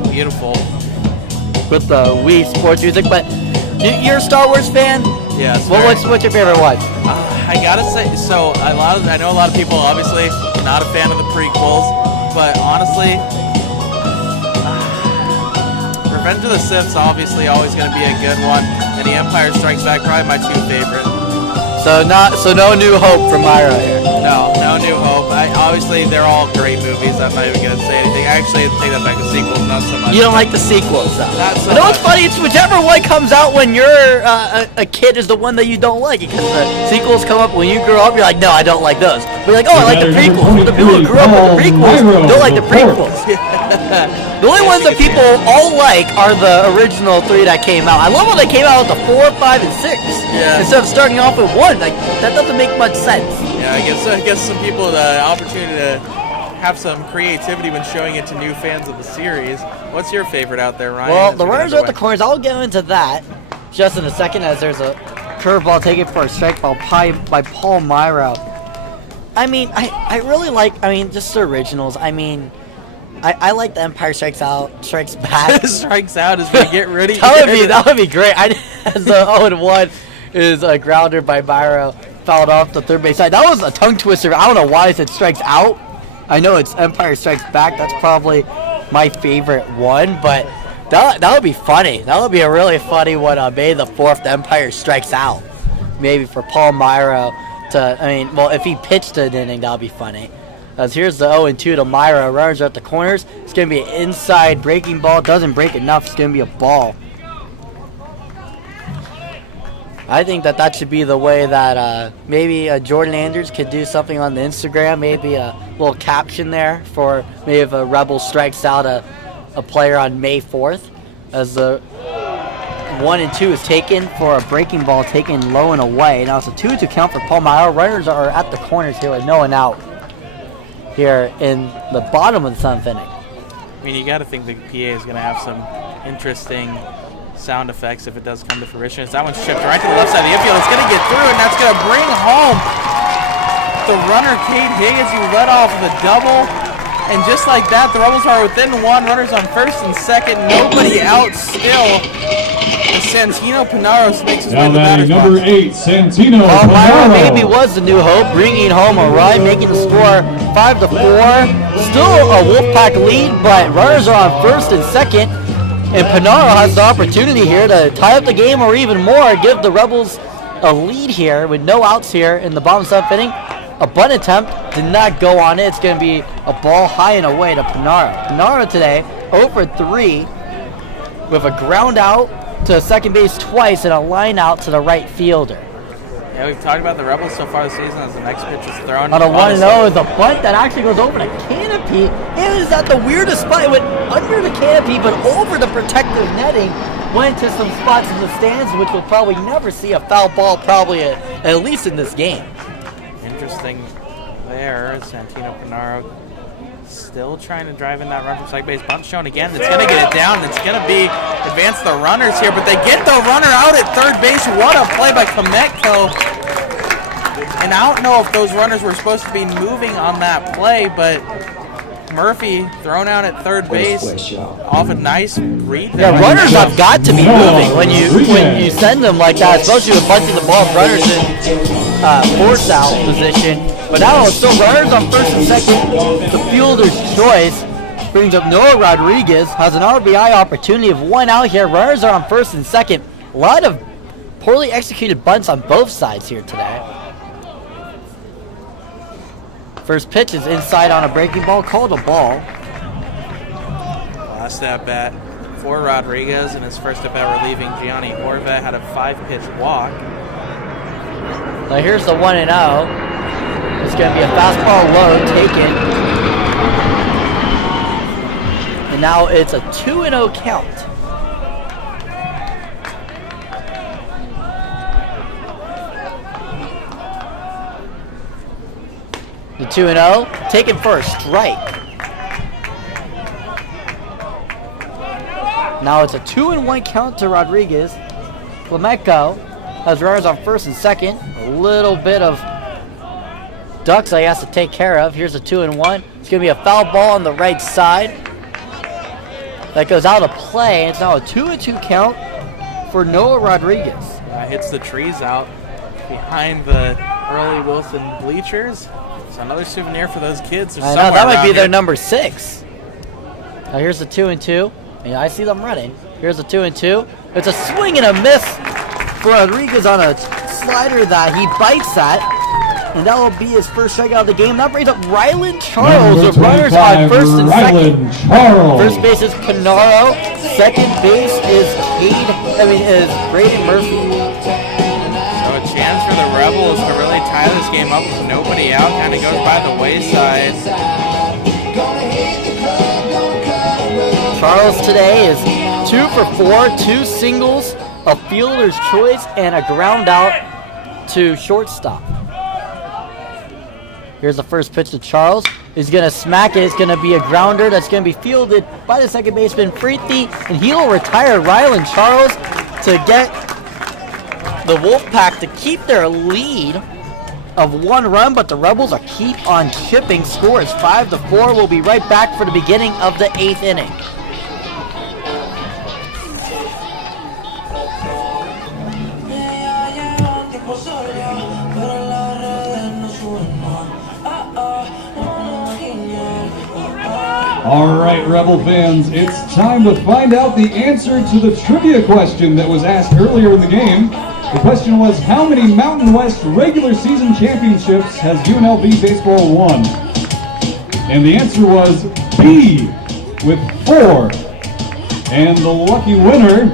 beautiful. with the Wii Sports music, but you're a Star Wars fan? Yes. Well, what's your favorite one? I gotta say, so I know a lot of people obviously not a fan of the prequels, but honestly, Revenge of the Sith's obviously always going to be a good one, and The Empire Strikes Back probably my 2 favorite. So no New Hope from Myro here. No New Hope. Obviously they're all great movies. I'm not even gonna say anything. I actually take that back. The sequels, not so much. You don't like the sequels, though. Not so I know what's much. funny. It's whichever one comes out when you're a kid is the one that you don't like, because the sequels come up when you grow up. You're like, no, I don't like those. But you're like, oh, I like the prequels. But the people who grew up with the prequels don't like the prequels. The only ones that people all like are the original 3 that came out. I love when they came out with the 4, 5, and 6. Yeah. Instead of starting off with 1. Like, that doesn't make much sense. Yeah, I guess some people the opportunity to have some creativity when showing it to new fans of the series. What's your favorite out there, Ryan? Well, the runners are at the corners. I'll get into that just in a second, as there's a curveball taken for a strike ball by Paul Myro. I mean, I really like, just the originals. I mean, I like the Empire Strikes Back. Strikes Out is we get rid of that would be great. As the 0-1 is a grounder by Myro, fouled off the third base side. That was a tongue twister. I don't know why it said Strikes Out. I know it's Empire Strikes Back. That's probably my favorite one, but that would be funny. That would be a really funny one on May the 4th, the Empire Strikes Out. Maybe for Paul Myro to, if he pitched an inning, that would be funny. As here's the 0-2 to Myro. Runners are at the corners. It's going to be an inside breaking ball. Doesn't break enough. It's going to be a ball. I think that should be the way that maybe Jordan Anders could do something on the Instagram. Maybe a little caption there for maybe if a Rebel strikes out a player on May 4th. As the 1-2 is taken for a breaking ball taken low and away. Now it's a 2-2 count for Paul Myro. Runners are at the corners here with no one out here in the bottom of the 7th inning. I mean, you got to think the PA is going to have some interesting sound effects if it does come to fruition. As that one's shipped right to the left side of the infield. It's going to get through, and that's going to bring home the runner, Cade Higgins, who led off with a double. And just like that, the Rebels are within 1. Runners on first and second. Nobody out still. And Santino Pinaros makes his way to the batter's box. Number 8, Santino Paul Myro Pinaros. maybe was the new hope, bringing home a run, making the score 5-4. Still a Wolfpack lead, but runners are on first and second. And Pinaro has the opportunity here to tie up the game or even more, give the Rebels a lead here with no outs here in the bottom 7th inning. A bunt attempt did not go on it. It's going to be a ball high and away to Panaro. Panaro today 0 for 3 with a ground out to second base twice and a line out to the right fielder. Yeah, we've talked about the Rebels so far this season as the next pitch is thrown. On a 1-0, the bunt that actually goes over the canopy. It is at the weirdest spot. It went under the canopy, but over the protective netting. Went to some spots in the stands, which we'll probably never see a foul ball, probably at least in this game. Interesting there. Santino Panaro still trying to drive in that run from second base. Bunt shown again. It's going to get it down. It's going to be advance the runners here, but they get the runner out at third base. What a play by Kometko. And I don't know if those runners were supposed to be moving on that play, but Murphy thrown out at third base off a nice read there. Yeah, runners have got to be moving when you send them like that, especially with bunting the ball. Runners in force out position. But now it's still runners on first and second. The fielder's choice brings up Noah Rodriguez, has an RBI opportunity of 1 out here. Runners are on first and second. A lot of poorly executed bunts on both sides here today. First pitch is inside on a breaking ball, called a ball. Last at bat for Rodriguez in his first at bat relieving Gianni Horvat, had a 5-pitch walk. Now here's the 1-0. It's going to be a fastball low taken. And now it's a 2-0 count. The 2-0 taken for a strike. Now it's a 2-1 count to Rodriguez. Kometko has runners on first and second. A little bit of ducks that he has to take care of. Here's a 2-1. It's going to be a foul ball on the right side. That goes out of play. It's now a 2-2 count for Noah Rodriguez. Hits the trees out behind the Early Wilson bleachers. It's another souvenir for those kids. I know, that might be their number 6. Now here's the 2-2. Yeah, I see them running. Here's a 2-2. It's a swing and a miss for Rodriguez on a slider that he bites at. And that will be his first strikeout of the game. That brings up Rylan Charles with runners on first and second. First base is Panaro. Second base is Braden Murphy. So a chance for the Rebels to really tie this game up with nobody out. Kind of goes by the wayside. Charles today is 2 for 4, 2 singles, a fielder's choice, and a ground out to shortstop. Here's the first pitch to Charles. He's going to smack it. It's going to be a grounder that's going to be fielded by the second baseman, Freethy, and he'll retire Rylan Charles to get the Wolfpack to keep their lead of 1 run, but the Rebels are keep on chipping. Score is 5-4. We'll be right back for the beginning of the 8th inning. All right, Rebel fans, it's time to find out the answer to the trivia question that was asked earlier in the game. The question was, how many Mountain West regular season championships has UNLV baseball won? And the answer was B, with 4. And the lucky winner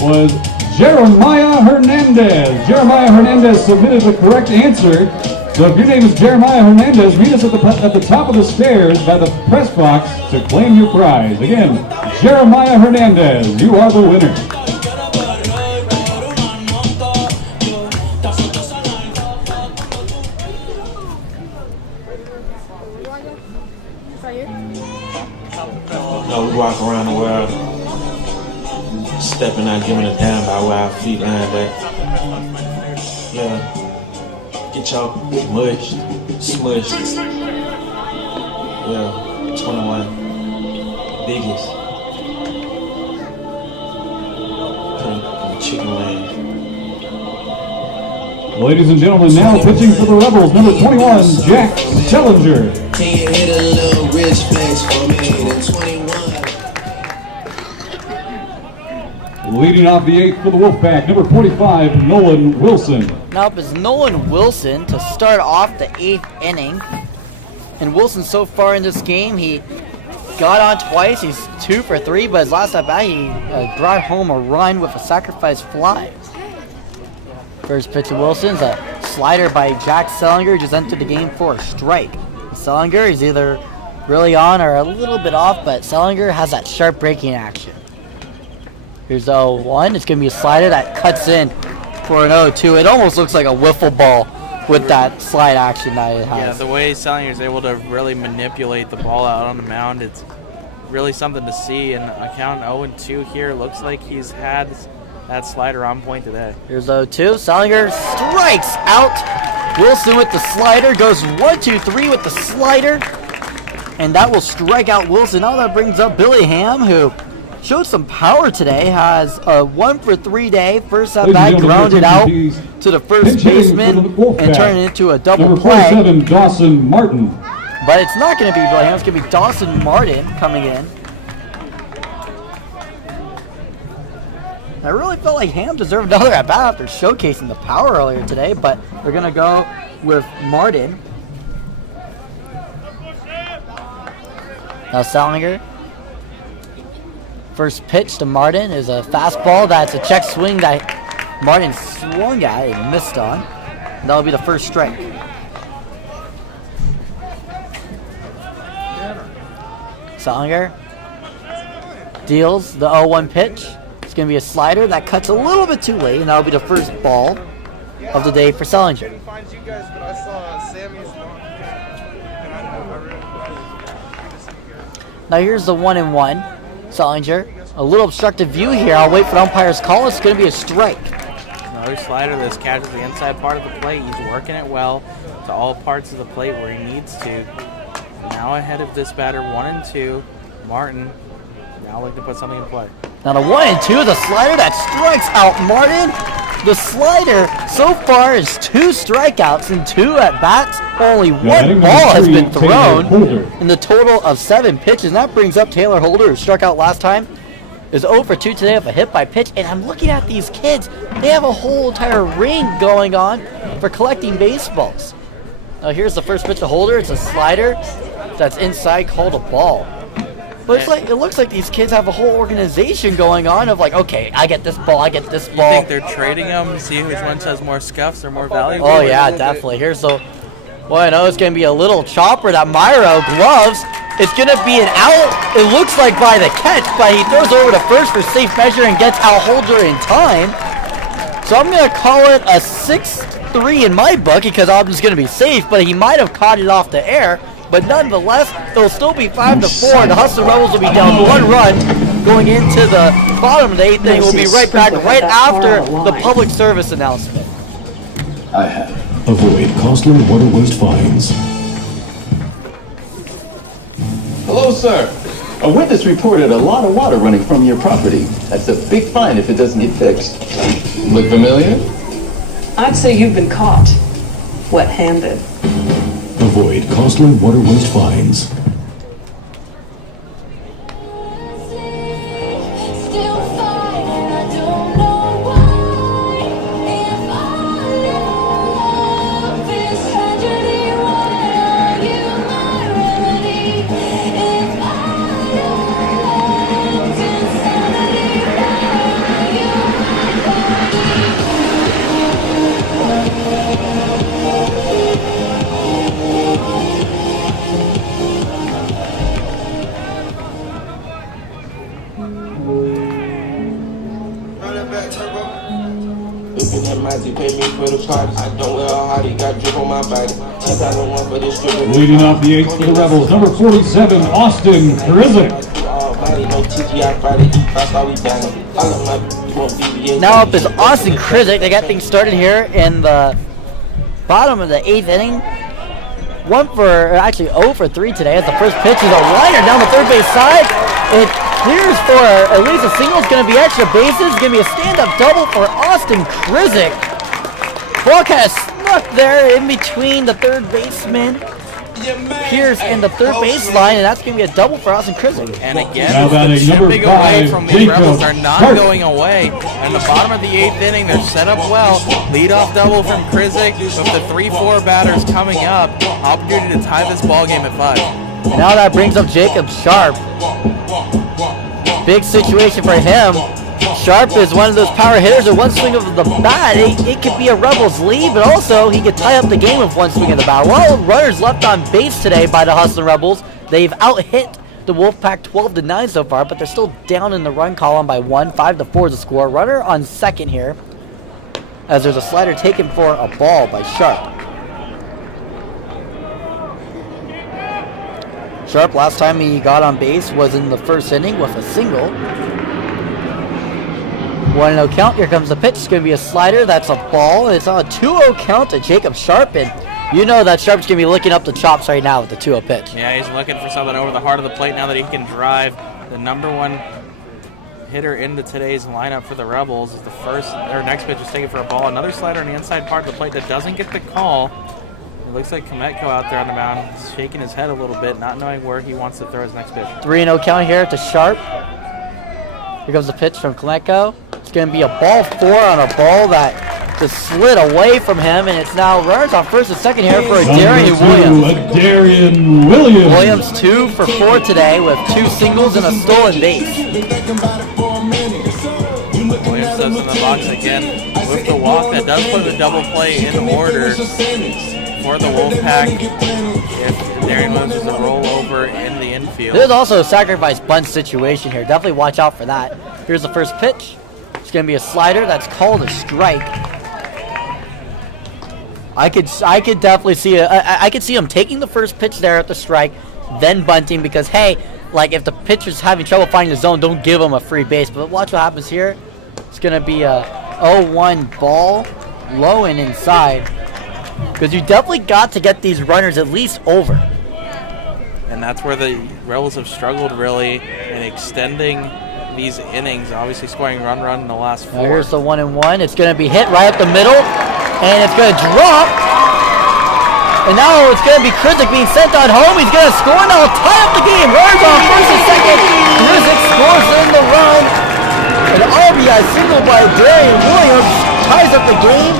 was Jeremiah Hernandez. Jeremiah Hernandez submitted the correct answer. So if your name is Jeremiah Hernandez, meet us at the top of the stairs by the press box to claim your prize. Again, Jeremiah Hernandez, you are the winner. We walk around the world, stepping out, giving a damn about where our feet land at. Yeah. Get y'all mushed, smushed. Yeah, 21. Biggest. Chicken wings. Ladies and gentlemen, now pitching for the Rebels, number 21, Jack Challenger. Can you hit a little rich flex for me? The 21. Leading off the 8th for the Wolfpack, number 45, Nolan Wilson. Now up is Nolan Wilson to start off the 8th inning. And Wilson so far in this game, he got on twice. He's 2 for 3, but his last at bat, he brought home a run with a sacrifice fly. First pitch to Wilson's a slider by Jack Sellinger, just entered the game for a strike. Sellinger is either really on or a little bit off, but Sellinger has that sharp breaking action. Here's the 0-1. It's going to be a slider that cuts in for an 0-2. It almost looks like a wiffle ball with that slide action that it has. Yeah, the way Sellinger is able to really manipulate the ball out on the mound, it's really something to see. And a count 0-2 here, looks like he's had that slider on point today. Here's 0-2. Sellinger strikes out. Wilson with the slider goes 1-2-3 with the slider, and that will strike out Wilson. Now that brings up Billy Ham, who showed some power today, has a 1 for 3 day. First at bat, grounded out to the first baseman and turned it into a double Number play. 47, Dawson Martin. But it's not going to be Billy Ham, it's going to be Dawson Martin coming in. I really felt like Ham deserved another at bat after showcasing the power earlier today, but they're going to go with Martin. Now Sellinger. First pitch to Martin is a fastball. That's a check swing that Martin swung at and missed on. And that'll be the first strike. Sellinger deals the 0-1 pitch. It's going to be a slider that cuts a little bit too late, and that'll be the first ball of the day for Sellinger. Now here's the 1-1. Sellinger, a little obstructive view here. I'll wait for the umpire's call. It's going to be a strike. Another slider. This catches the inside part of the plate. He's working it well to all parts of the plate where he needs to. Now ahead of this batter, 1-2. Martin now looking to put something in play. Now the 1-2, the slider that strikes out Martin. The slider so far is 2 strikeouts and 2 at bats. Only one ball has been thrown in the total of 7 pitches. And that brings up Taylor Holder, who struck out last time. Is 0 for 2 today with a hit by pitch. And I'm looking at these kids. They have a whole entire ring going on for collecting baseballs. Now here's the first pitch to Holder. It's a slider that's inside, called a ball. But it's like, it looks like these kids have a whole organization going on of like, okay, I get this ball, I get this ball. You think they're trading them, see which one has more scuffs or more valuable? Oh yeah, definitely. Here's the, well, I know it's going to be a little chopper that Myro gloves. It's going to be an out, it looks like by the catch, but he throws over to first for safe measure and gets out Holder in time. So I'm going to call it a 6-3 in my book because I'm just going to be safe, but he might have caught it off the air. But nonetheless, it'll still be 5-4. The Hustlin Rebels will be down 1 run going into the bottom of the 8th inning. We'll be right back right after the public service announcement. I have. Avoid costly water waste fines. Hello, sir. A witness reported a lot of water running from your property. That's a big fine if it doesn't get fixed. Look familiar? I'd say you've been caught wet-handed. Avoid costly water waste fines. Leading off the 8th for the Rebels, number 47, Austin Krizik. Now up is Austin Krizik. They got things started here in the bottom of the 8th inning. 0 for 3 today as the first pitch is a liner down the third base side. It clears for at least a single. It's going to be extra bases. It's going to be a stand-up double for Austin Krizik. Ball kind of snuck there in between the third baseman Pierce in the third baseline, and that's going to be a double for Austin Krizik. And again, Now the batting number chipping away 5, from the Jacob Rebels are not Sharp. going away. In the bottom of the 8th inning, they're set up well. Leadoff double from Krizik with the 3-4 batters coming up. Opportunity to tie this ball game at 5. Now that brings up Jacob Sharp. Big situation for him. Sharp is one of those power hitters with one swing of the bat. It could be a Rebels lead, but also he could tie up the game with one swing of the bat. Well, runners left on base today by the Hustlin Rebels. They've out-hit the Wolfpack 12-9 so far, but they're still down in the run column by 1. 5-4 is the score. Runner on second here, as there's a slider taken for a ball by Sharp. Sharp, last time he got on base was in the first inning with a single. 1-0 count. Here comes the pitch. It's going to be a slider. That's a ball. It's on a 2-0 count to Jacob Sharp. And you know that Sharp's going to be licking up the chops right now with the 2-0 pitch. Yeah, he's looking for something over the heart of the plate now that he can drive. The number 1 hitter into today's lineup for the Rebels is the next pitch is taken for a ball. Another slider on the inside part of the plate that doesn't get the call. It looks like Kometko out there on the mound. He's shaking his head a little bit, not knowing where he wants to throw his next pitch. 3-0 count here to Sharp. Here comes the pitch from Kometko. It's going to be a ball 4 on a ball that just slid away from him, and it's now runners on first and second here for Darian Williams. Williams 2 for 4 today with 2 singles and a stolen base. Williams steps in the box again with the walk. That does put the double play in order for the Wolfpack if Darian Williams is a rollover in the infield. There's also a sacrifice bunt situation here. Definitely watch out for that. Here's the first pitch. It's going to be a slider that's called a strike. I could definitely see I could see him taking the first pitch there at the strike, then bunting because hey, like if the pitcher's having trouble finding the zone, don't give him a free base. But watch what happens here. It's going to be a 0-1 ball, low and inside. Because you definitely got to get these runners at least over. And that's where the Rebels have struggled really in extending these innings, obviously scoring run in the last 4. Now here's the 1-1. It's going to be hit right up the middle, and it's going to drop. And now it's going to be Krizik being sent on home. He's going to score. Now tie up the game. Runners on first and second. Krizik scores in the run. An RBI single by Darian Williams ties up the game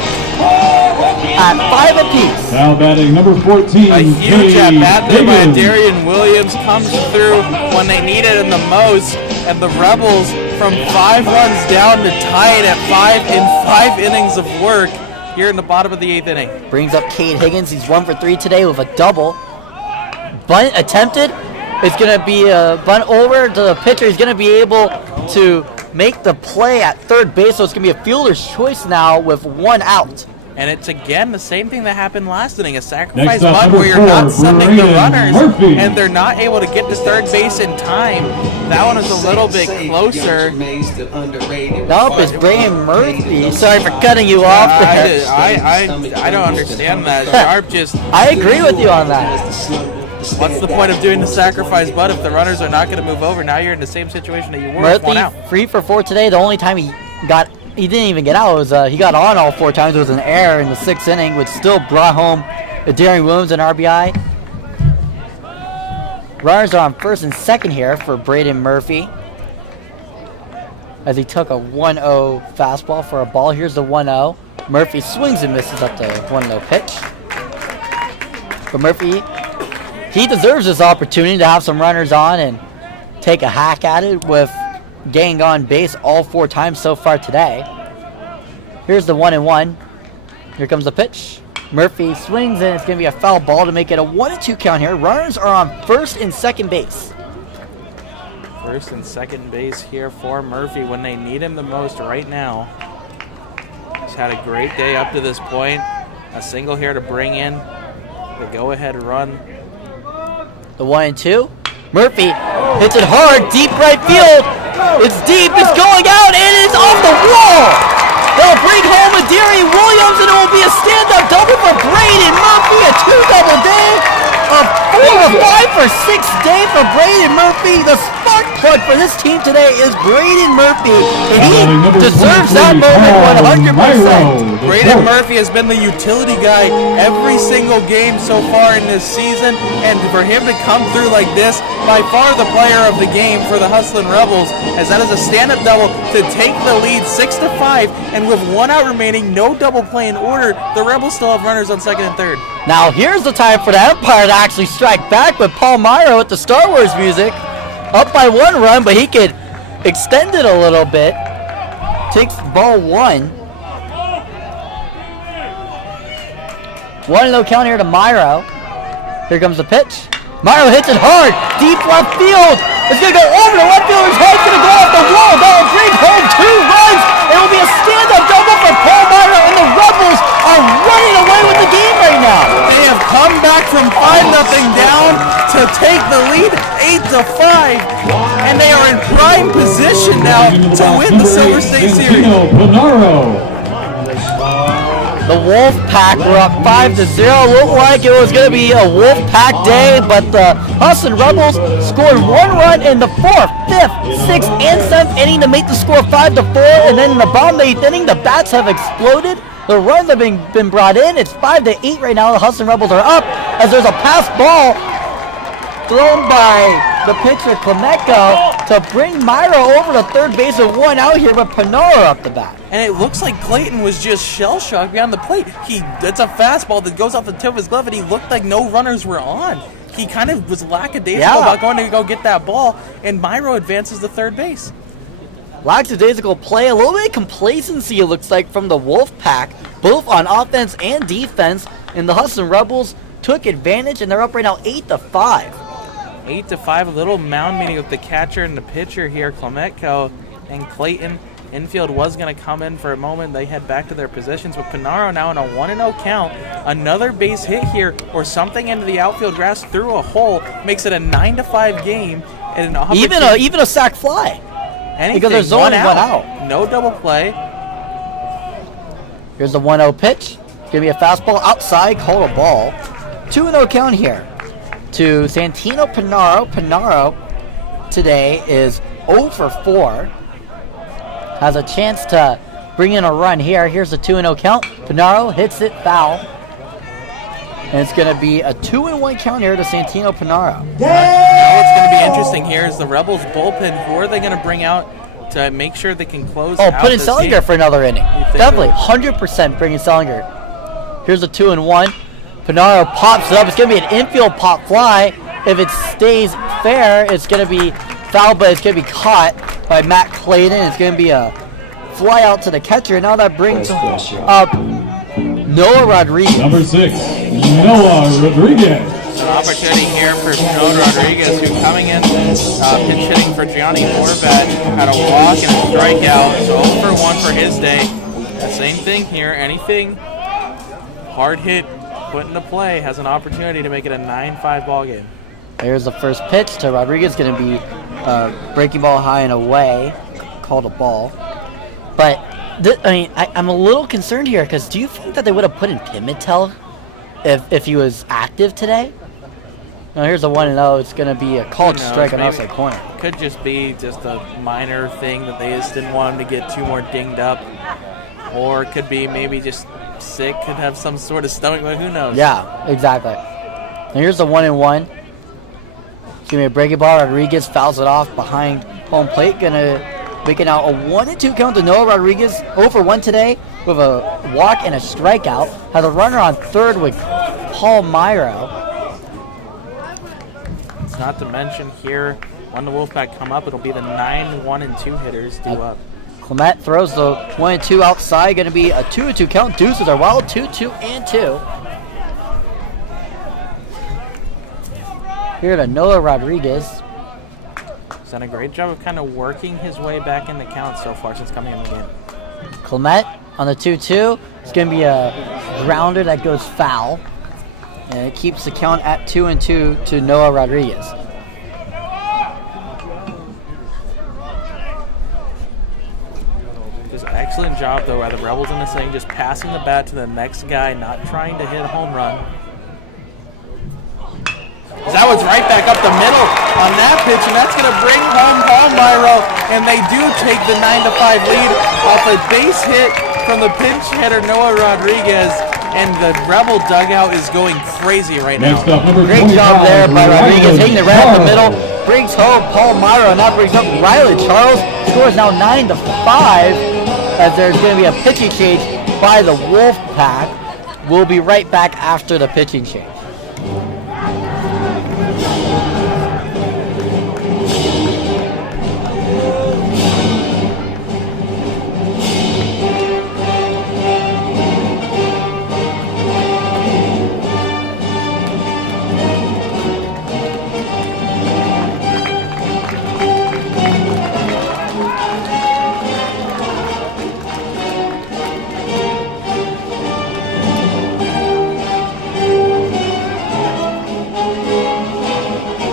at 5 apiece. Now batting number 14. A huge at-bat there by Darian Williams comes through when they need it in the most, and the Rebels from 5 runs down to tie it at 5 in 5 innings of work here in the bottom of the 8th inning. Brings up Cade Higgins. He's 1 for 3 today with a double. Bunt attempted. It's going to be a bunt over to the pitcher. He's going to be able to make the play at third base, so it's going to be a fielder's choice now with 1 out. And it's again the same thing that happened last inning, a sacrifice bunt where you're not sending the runners and they're not able to get to third base in time. That one is a little bit closer. Nope, it's Braden Murphy. Sorry for cutting you off there. I don't understand that. Sharp just... I agree with you on that. What's the point of doing the sacrifice bunt if the runners are not going to move over? Now you're in the same situation that you were with 1 out. Murphy 3 for 4 today. The only time he didn't even get out. He got on all 4 times. It was an error in the 6th inning, which still brought home Darian Williams an RBI. Runners are on first and second here for Braden Murphy, as he took a 1-0 fastball for a ball. Here's the 1-0. Murphy swings and misses up the 1-0 pitch. But Murphy, he deserves this opportunity to have some runners on and take a hack at it with getting on base all 4 times so far today. Here's the 1-1. Here comes the pitch. Murphy swings, and it's going to be a foul ball to make it a 1-2 count here. Runners are on first and second base. First and second base here for Murphy when they need him the most right now. He's had a great day up to this point. A single here to bring in the go-ahead run. The 1-2. Murphy hits it hard, deep right field. It's deep, it's going out, and it's off the wall. They'll bring home a Darian Williams, and it will be a stand-up double for Braden Murphy. A 2-double day, a 4 or 5 for 6 day for Braden Murphy. The spark plug for this team today is Braden Murphy, and he deserves that moment 100%. Braden Murphy has been the utility guy every single game so far in this season, and for him to come through like this, by far the player of the game for the Hustlin Rebels, as that is a stand-up double to take the lead 6-5, and with 1 out remaining, no double play in order, the Rebels still have runners on second and third. Now here's the time for the Empire to actually strike back with Palmyra with the Star Wars music. Up by 1 run, but he could extend it a little bit. Takes ball 1. 1-0 count here to Myro. Here comes the pitch. Myro hits it hard. Deep left field. It's going to go over the left fielder's head. It's going to go off the wall. That will bring home 2 runs. It will be a stand-up double for Paul Myro, and the Rebels are running away with the game right now. They have come back from 5-0 down to take the lead 8-5, and they are in prime position now to win the Silver State Series. The Wolfpack were up 5-0. Looked like it was going to be a Wolfpack day, but the Hustlin Rebels scored 1 run in the 4th, 5th, 6th, and 7th inning to make the score 5-4. And then in the bottom of the 8th inning, the bats have exploded. The runs have been brought in. It's 5-8 right now. The Hustlin Rebels are up as there's a pass ball thrown by the pitcher Klemenko to bring Myro over to third base with 1 out here, but Panara up the bat. And it looks like Clayton was just shell-shocked behind the plate. It's a fastball that goes off the tip of his glove, and he looked like no runners were on. He kind of was lackadaisical about going to go get that ball, and Myro advances to third base. Lackadaisical play, a little bit of complacency it looks like from the Wolfpack, both on offense and defense, and the Hustlin Rebels took advantage, and they're up right now 8-5. 8-5, a little mound meeting with the catcher and the pitcher here, Klemenko and Clayton. Infield was going to come in for a moment. They head back to their positions with Panaro now in a 1-0 count. Another base hit here or something into the outfield grass through a hole makes it a 9-5 game. And even a sac fly. Anything, because there's only 1 out. No double play. Here's the 1-0 pitch. It's going to be a fastball outside, called a ball. 2-0 count here to Santino Panaro. Panaro today is 0 for 4. Has a chance to bring in a run here. Here's the 2-0 count. Panaro hits it foul. And it's going to be a 2-1 count here to Santino Panaro. Now what's going to be interesting here is the Rebels bullpen. Who are they going to bring out to make sure they can close out put in this Selinger game? for another inning. Definitely, 100% bring in Selinger. Here's the 2-1. Panaro pops it up. It's going to be an infield pop fly. If it stays fair, it's going to be foul, but it's going to be caught by Matt Clayton. It's going to be a fly out to the catcher. Now that brings up Noah Rodriguez. Number 6, Noah Rodriguez. An opportunity here for Noah Rodriguez, who coming in pinch hitting for Gianni Horvat, had a walk and a strikeout, so 0 for 1 for his day. Same thing here. Anything hard hit put into play has an opportunity to make it a 9-5 ball game. There's the first pitch to Rodriguez, going to be breaking ball high and away, called a ball. But I'm a little concerned here because do you think that they would have put in Pimentel if he was active today? Now here's a 1-0. It's going to be a called strike on outside corner. Could just be just a minor thing that they just didn't want him to get too more dinged up, or it could be maybe just sick, could have some sort of stomach bug. Who knows? Yeah, exactly. Now here's the 1-1. It's going to be a breaking ball. Rodriguez fouls it off behind home plate. Going to make it now a 1-2 count to Noah Rodriguez. 0 for 1 today with a walk and a strikeout. Has a runner on third with Paul Myro. Not to mention here, when the Wolfpack come up, it'll be the 9-1-2 hitters due up. Clement throws the 1-2 outside. Going to be a 2-2 count. Deuces are wild. 2-2-2. Here to Noah Rodriguez. He's done a great job of kind of working his way back in the count so far since coming in the game. Clement on the 2-2. It's going to be a grounder that goes foul. And it keeps the count at 2-2 to Noah Rodriguez. Just excellent job, though, by the Rebels in this thing, just passing the bat to the next guy, not trying to hit a home run. That was right back up the middle on that pitch, and that's going to bring home Palmyra, and they do take the 9-5 lead off a base hit from the pinch hitter Noah Rodriguez, and the Rebel dugout is going crazy right now. Next up, number Great 25, job there by Rodriguez, hitting it right up the middle. Charles. Brings home Palmyra, now brings up Riley Charles. Scores now 9-5, as there's going to be a pitching change by the Wolfpack. We'll be right back after the pitching change.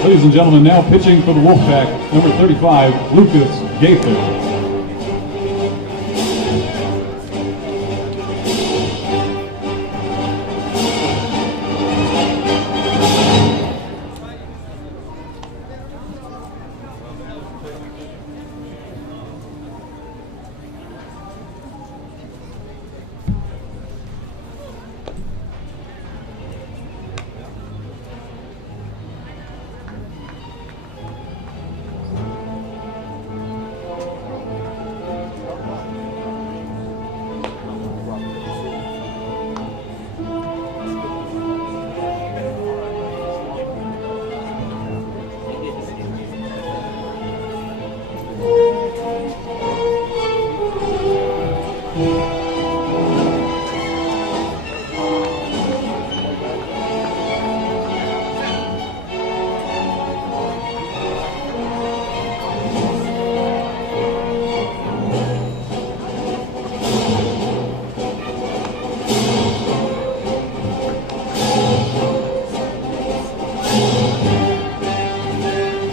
Ladies and gentlemen, now pitching for the Wolfpack, number 35, Lucas Gaither.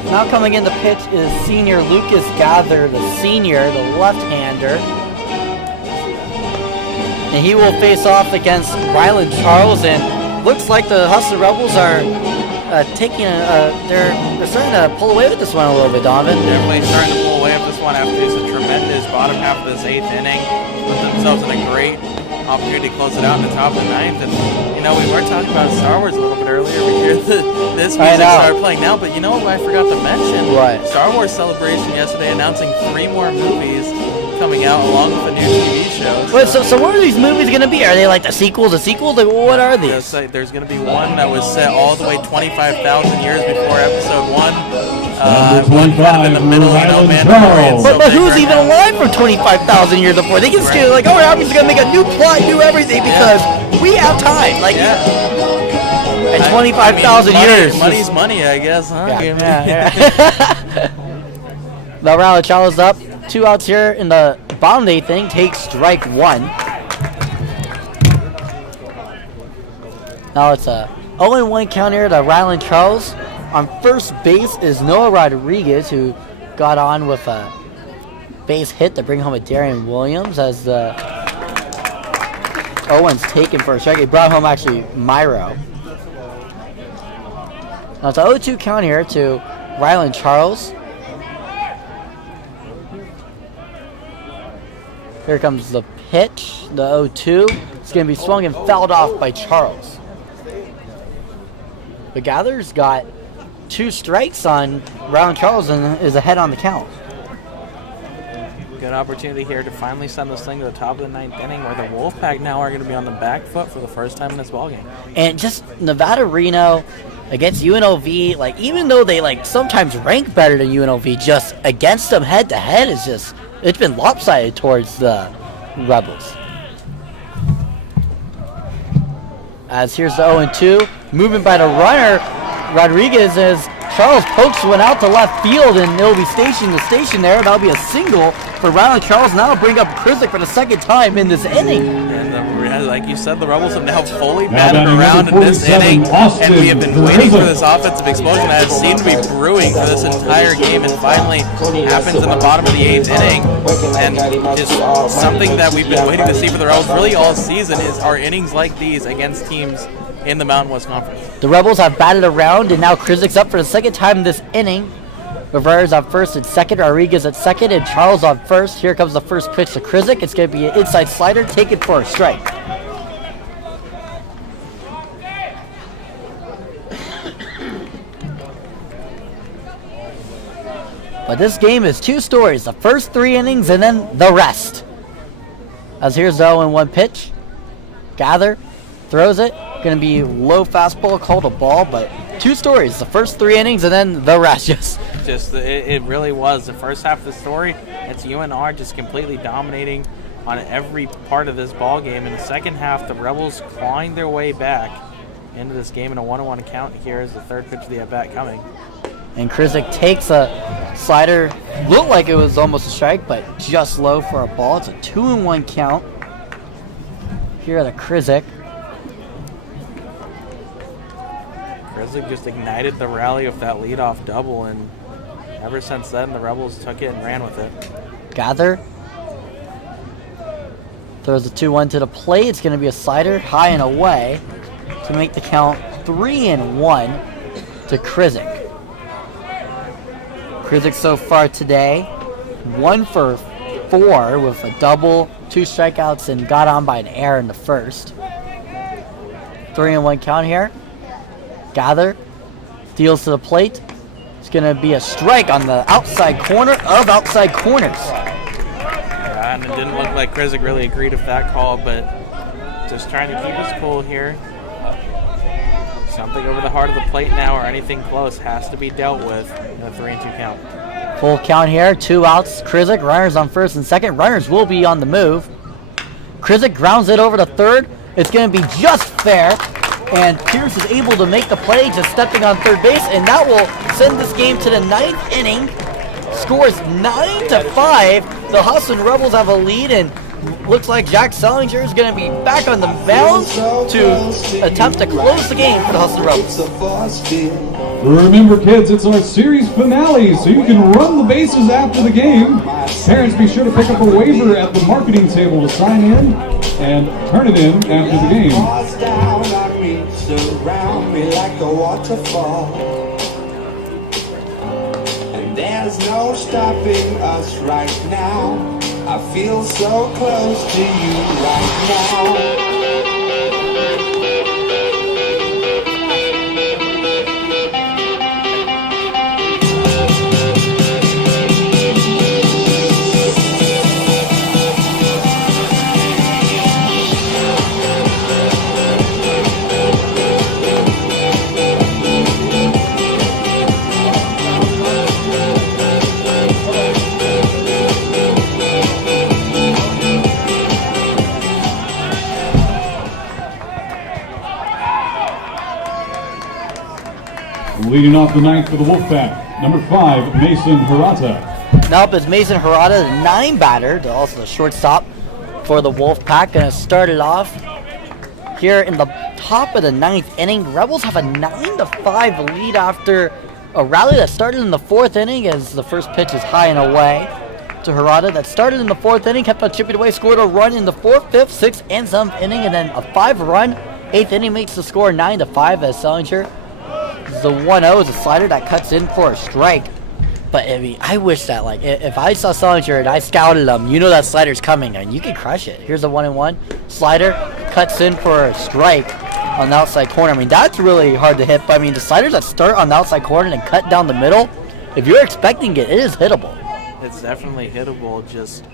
Now coming in the pitch is senior Lucas Gather, the senior, the left-hander. And he will face off against Rylan Charles, and looks like the Hustler Rebels are they're starting to pull away with this one a little bit, Donovan. Definitely starting to pull away with this one after just a tremendous bottom half of this 8th inning. Put themselves in a great opportunity to close it out in the top of the 9th. And, you know, we were talking about Star Wars a little bit earlier. We hear this music started playing now, but you know what I forgot to mention? What? Star Wars Celebration yesterday announcing 3 more movies coming out along with a new TV show. Wait, so what are these movies going to be? Are they like the sequels? Like, what are these? Yes, there's going to be one that was set all the way 25,000 years before Episode 1. One kind of in the middle, you know, Mandalorian. But who's even alive for 25,000 years before? They can just get like, oh, we're obviously going to make a new plot, new everything, because we have time. Like, at 25,000 years. Money's money, I guess, huh? Yeah. Now Rylan Charles up. 2 outs here in the bottom of the 8th inning. Takes strike 1. Now it's a 0-1 count here to Rylan Charles. On first base is Noah Rodriguez, who got on with a base hit to bring home a Darian Williams as the 0-1's taken for a strike. He brought home actually Myro. Now it's a 0-2 count here to Rylan Charles. Here comes the pitch, the 0-2. It's going to be swung and fouled off by Charles. The Gather's got 2 strikes on Rylan Charles and is ahead on the count. Good opportunity here to finally send this thing to the top of the 9th inning, where the Wolfpack now are going to be on the back foot for the first time in this ballgame. And just Nevada Reno against UNLV, like, even though they like sometimes rank better than UNLV, just against them head to head is just, it's been lopsided towards the Rebels. As here's the 0-2, moving by the runner, Rodriguez, as Charles pokes one out to left field, and it'll be station to station there. That'll be a single for Rylan Charles. Now it'll bring up Krizik for the 2nd time in this inning. And like you said, the Rebels have now fully batted around in this inning, and we have been waiting for this offensive explosion that has seemed to be brewing for this entire game, and finally happens in the bottom of the 8th inning. And just something that we've been waiting to see for the Rebels really all season is our innings like these against teams in the Mountain West Conference. The Rebels have batted around, and now Krizik's up for the second time this inning. Rivera's on first and second, Rodriguez at second, and Charles on first. Here comes the first pitch to Krizik. It's going to be an inside slider, taken for a strike. But this game is two stories, the first 3 innings and then the rest. As here's the 0-1 pitch. Gather, throws it. Going to be low fastball, called a ball, but two stories, the first 3 innings and then the rest. It really was. The first half of the story, it's UNR just completely dominating on every part of this ball game. In the second half, the Rebels clawing their way back into this game in a 1-1 count. Here is the third pitch of the at-bat coming. And Krizik takes a slider. Looked like it was almost a strike, but just low for a ball. It's a 2-1 count. Here at Krizik. Krizik just ignited the rally with that leadoff double, and ever since then, the Rebels took it and ran with it. Gather. Throws a 2-1 to the plate. It's going to be a slider high and away to make the count 3-1 to Krizik. Krizik so far today, 1 for 4 with a double, 2 strikeouts, and got on by an error in the first. 3-1 count here. Gather, deals to the plate. It's going to be a strike on the outside corner of outside corners. Yeah, and it didn't look like Krizik really agreed with that call, but just trying to keep his cool here. Something over the heart of the plate now or anything close has to be dealt with in a 3-2 count. Full count here, 2 outs. Krizik, runners on first and second. Runners will be on the move. Krizik grounds it over to third. It's going to be just fair. And Pierce is able to make the play, just stepping on third base. And that will send this game to the 9th inning. Scores 9-5. The Hustlin Rebels have a lead, and looks like Jack Sellinger is going to be back on the mound to attempt to close the game for the Hustlin Rebels. Remember, kids, it's our series finale, so you can run the bases after the game. Parents, be sure to pick up a waiver at the marketing table to sign in and turn it in after the game. Surround me like a waterfall, and there's no stopping us right now. I feel so close to you right now. Leading off the ninth for the Wolfpack, number 5, Mason Hirata. Now up is Mason Hirata, the 9 batter, also the shortstop for the Wolfpack. Going to start it off here in the top of the 9th inning. Rebels have a 9-5 lead after a rally that started in the 4th inning, as the first pitch is high and away to Hirata. That started in the 4th inning, kept on chipping away, scored a run in the 4th, 5th, 6th, and 7th inning, and then a 5-run 8th inning makes the score 9-5 as Sellinger. The 1-0 is a slider that cuts in for a strike. But I mean, I wish that, like, if I saw Sellinger and I scouted him, you know that slider's coming and you can crush it. Here's a 1-1 slider, cuts in for a strike on the outside corner. I mean, that's really hard to hit. But I mean, the sliders that start on the outside corner and cut down the middle, if you're expecting it, it is hittable. It's definitely hittable. Just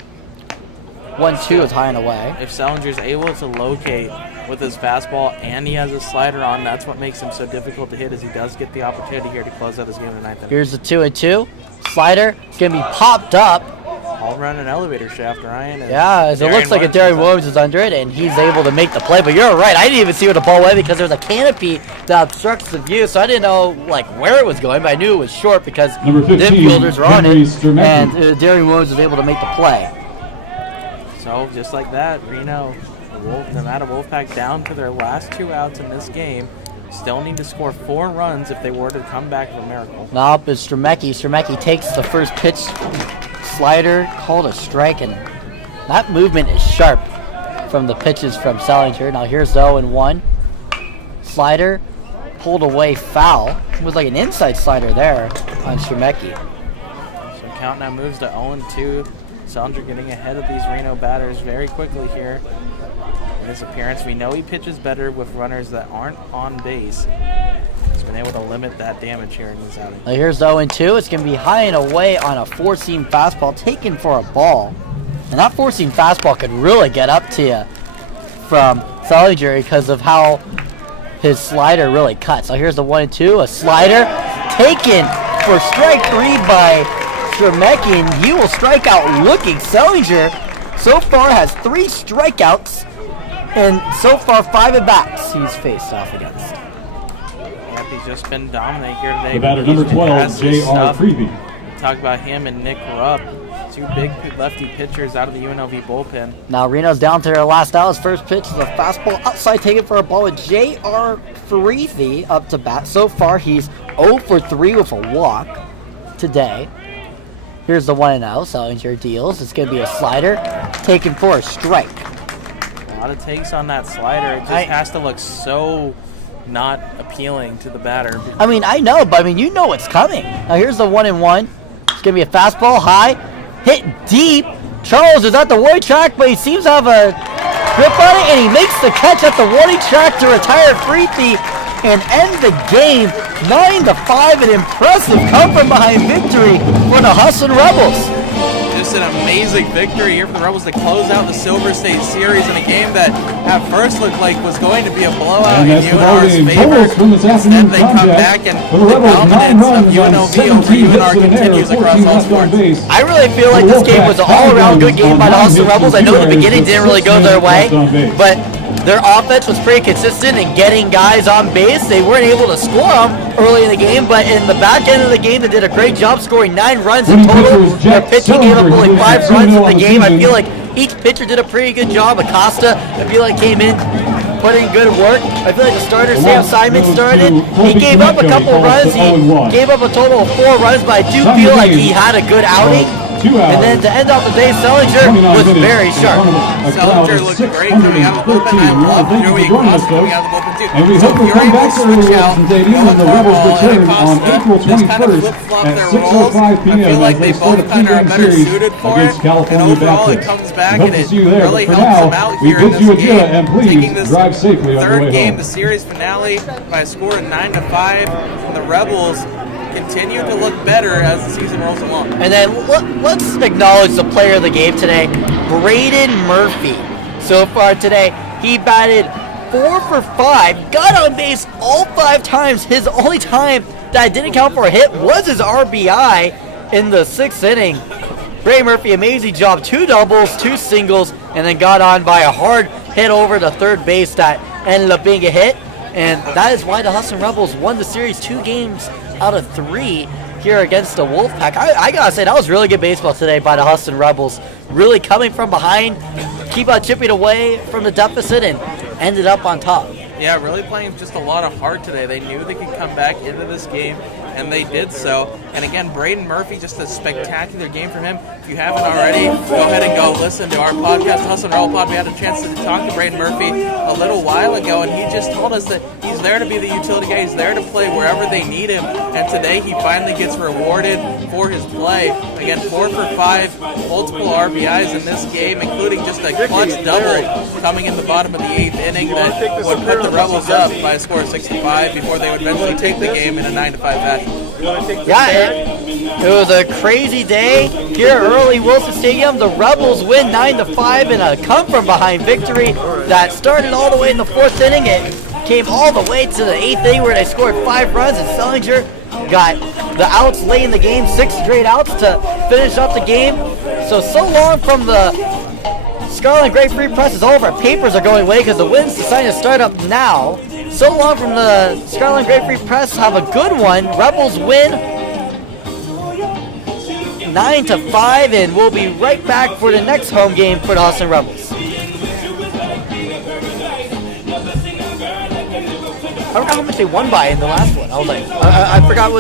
1-2 is high and away. If Sellinger's able to locate with his fastball and he has his slider on, that's what makes him so difficult to hit, as he does get the opportunity here to close out his game in the 9th inning. Here's the 2-2 slider. It's going to be popped up. All around an elevator shaft, Ryan. Yeah, as it looks like Darren Williams is under it, and he's able to make the play. But you're right, I didn't even see where the ball went because there's a canopy that obstructs the view, so I didn't know like where it was going, but I knew it was short because the infielders were on it, and Darren Williams was able to make the play. So just like that, Reno, the Nevada Wolfpack down to their last 2 outs in this game. Still need to score 4 runs if they were to come back with a miracle. Now up is Stremecki. Stremecki takes the first pitch, slider, called a strike, and that movement is sharp from the pitches from Sellinger. Now here's the 0-1. slider, pulled away foul. It was like an inside slider there on Shemeki. So count now moves to 0-2. Salinger getting ahead of these Reno batters very quickly here. In his appearance, we know he pitches better with runners that aren't on base. He's been able to limit that damage here in this outing. Now here's the 0-2. It's going to be high and away on a four-seam fastball taken for a ball. And that four-seam fastball could really get up to you from Salinger because of how his slider really cuts. So here's the 1-2. A slider taken for strike 3 by Shemeki, and he will strike out looking. Salinger so far has 3 strikeouts, and so far 5 at-bats he's faced off against. Yep, he's just been dominant here today. The batter number 12, J.R. Freebie. Talk about him and Nick Rupp, 2 big lefty pitchers out of the UNLV bullpen. Now Reno's down to their last out. His first pitch is a fastball outside taken for a ball with J.R. Freebie up to bat. So far he's 0 for 3 with a walk today. Here's the 1-0. Salinger deals. It's going to be a slider taken for a strike. A lot of takes on that slider. It just has to look so not appealing to the batter. I mean, I know, but I mean, you know what's coming. Now here's the 1-1. It's going to be a fastball high, hit deep. Charles is at the warning track, but he seems to have a grip on it, and he makes the catch at the warning track to retire Freebie and end the game 9-5. An impressive come from behind victory for the Hustlin Rebels. Just an amazing victory here for the Rebels to close out the Silver State Series in a game that at first looked like was going to be a blowout in UNR's favor. Instead, they come back and the dominance of UNLV over UNR continues across all sports. I really feel like this game was an all-around good game by the Hustlin Rebels. I know the beginning didn't really go their way, but their offense was pretty consistent in getting guys on base. They weren't able to score them early in the game, but in the back end of the game, they did a great job scoring 9 runs in total. Their pitching gave up only 5 runs in the game. I feel like each pitcher did a pretty good job. Acosta, I feel like, came in, put in good work. I feel like the starter, Sam Simon, started. He gave up a couple runs. He gave up a total of 4 runs, but I do feel like he had a good outing. And then to end off the day, Salinger was very sharp. Salinger looked great coming out of the bullpen. I love Joey Acosta coming out of the bullpen too. And we hope to come back to the Wilson Stadium when the Rebels return on April 21st at 6:05 p.m. I feel like as they they start a both kind of are 3-game better series suited for against it. California And overall, it Baptist. comes back Hope and to it see you there. really But for helps them now, out we here in bid you this adieu game. and Taking please this drive safely on your way third game, home. the series finale, by a score of 9-5, and the Rebels continue to look better as the season rolls along. And then let's acknowledge the player of the game today, Braden Murphy. So far today, he batted 4 for 5, got on base all 5 times. His only time that didn't count for a hit was his RBI in the 6th inning. Braden Murphy, amazing job. 2 doubles, 2 singles, and then got on by a hard hit over to third base that ended up being a hit. And that is why the Hustlin Rebels won the series 2 games out of 3 here against the Wolfpack. I gotta say, that was really good baseball today by the Hustlin Rebels. Really coming from behind, keep on chipping away from the deficit, and ended up on top. Yeah, really playing just a lot of heart today. They knew they could come back into this game, and they did so. And again, Braden Murphy, just a spectacular game from him. If you haven't already, go ahead and go listen to our podcast, Hustle and Roll Pod. We had a chance to talk to Braden Murphy a little while ago, and he just told us that he's there to be the utility guy. He's there to play wherever they need him. And today, he finally gets rewarded for his play. Again, 4 for 5, multiple RBIs in this game, including just a clutch double coming in the bottom of the 8th inning that would put the Rebels up by a score of 6-5 before they would eventually take the game in a 9-5 fashion. Yeah, it was a crazy day here early Wilson Stadium. The Rebels win 9-5 in a come-from-behind victory that started all the way in the 4th inning. It came all the way to the 8th inning where they scored 5 runs, and Salinger got the outs late in the game, 6 straight outs to finish up the game. So long from the Scarlet Gray Free Press is over. Papers are going away because the wind's deciding to start up now. So long from the Scarlet Gray Free Press. Have a good one. Rebels win 9-5, and we'll be right back for the next home game for the Hustlin Rebels. I forgot how much they won by in the last one. I was like, I forgot what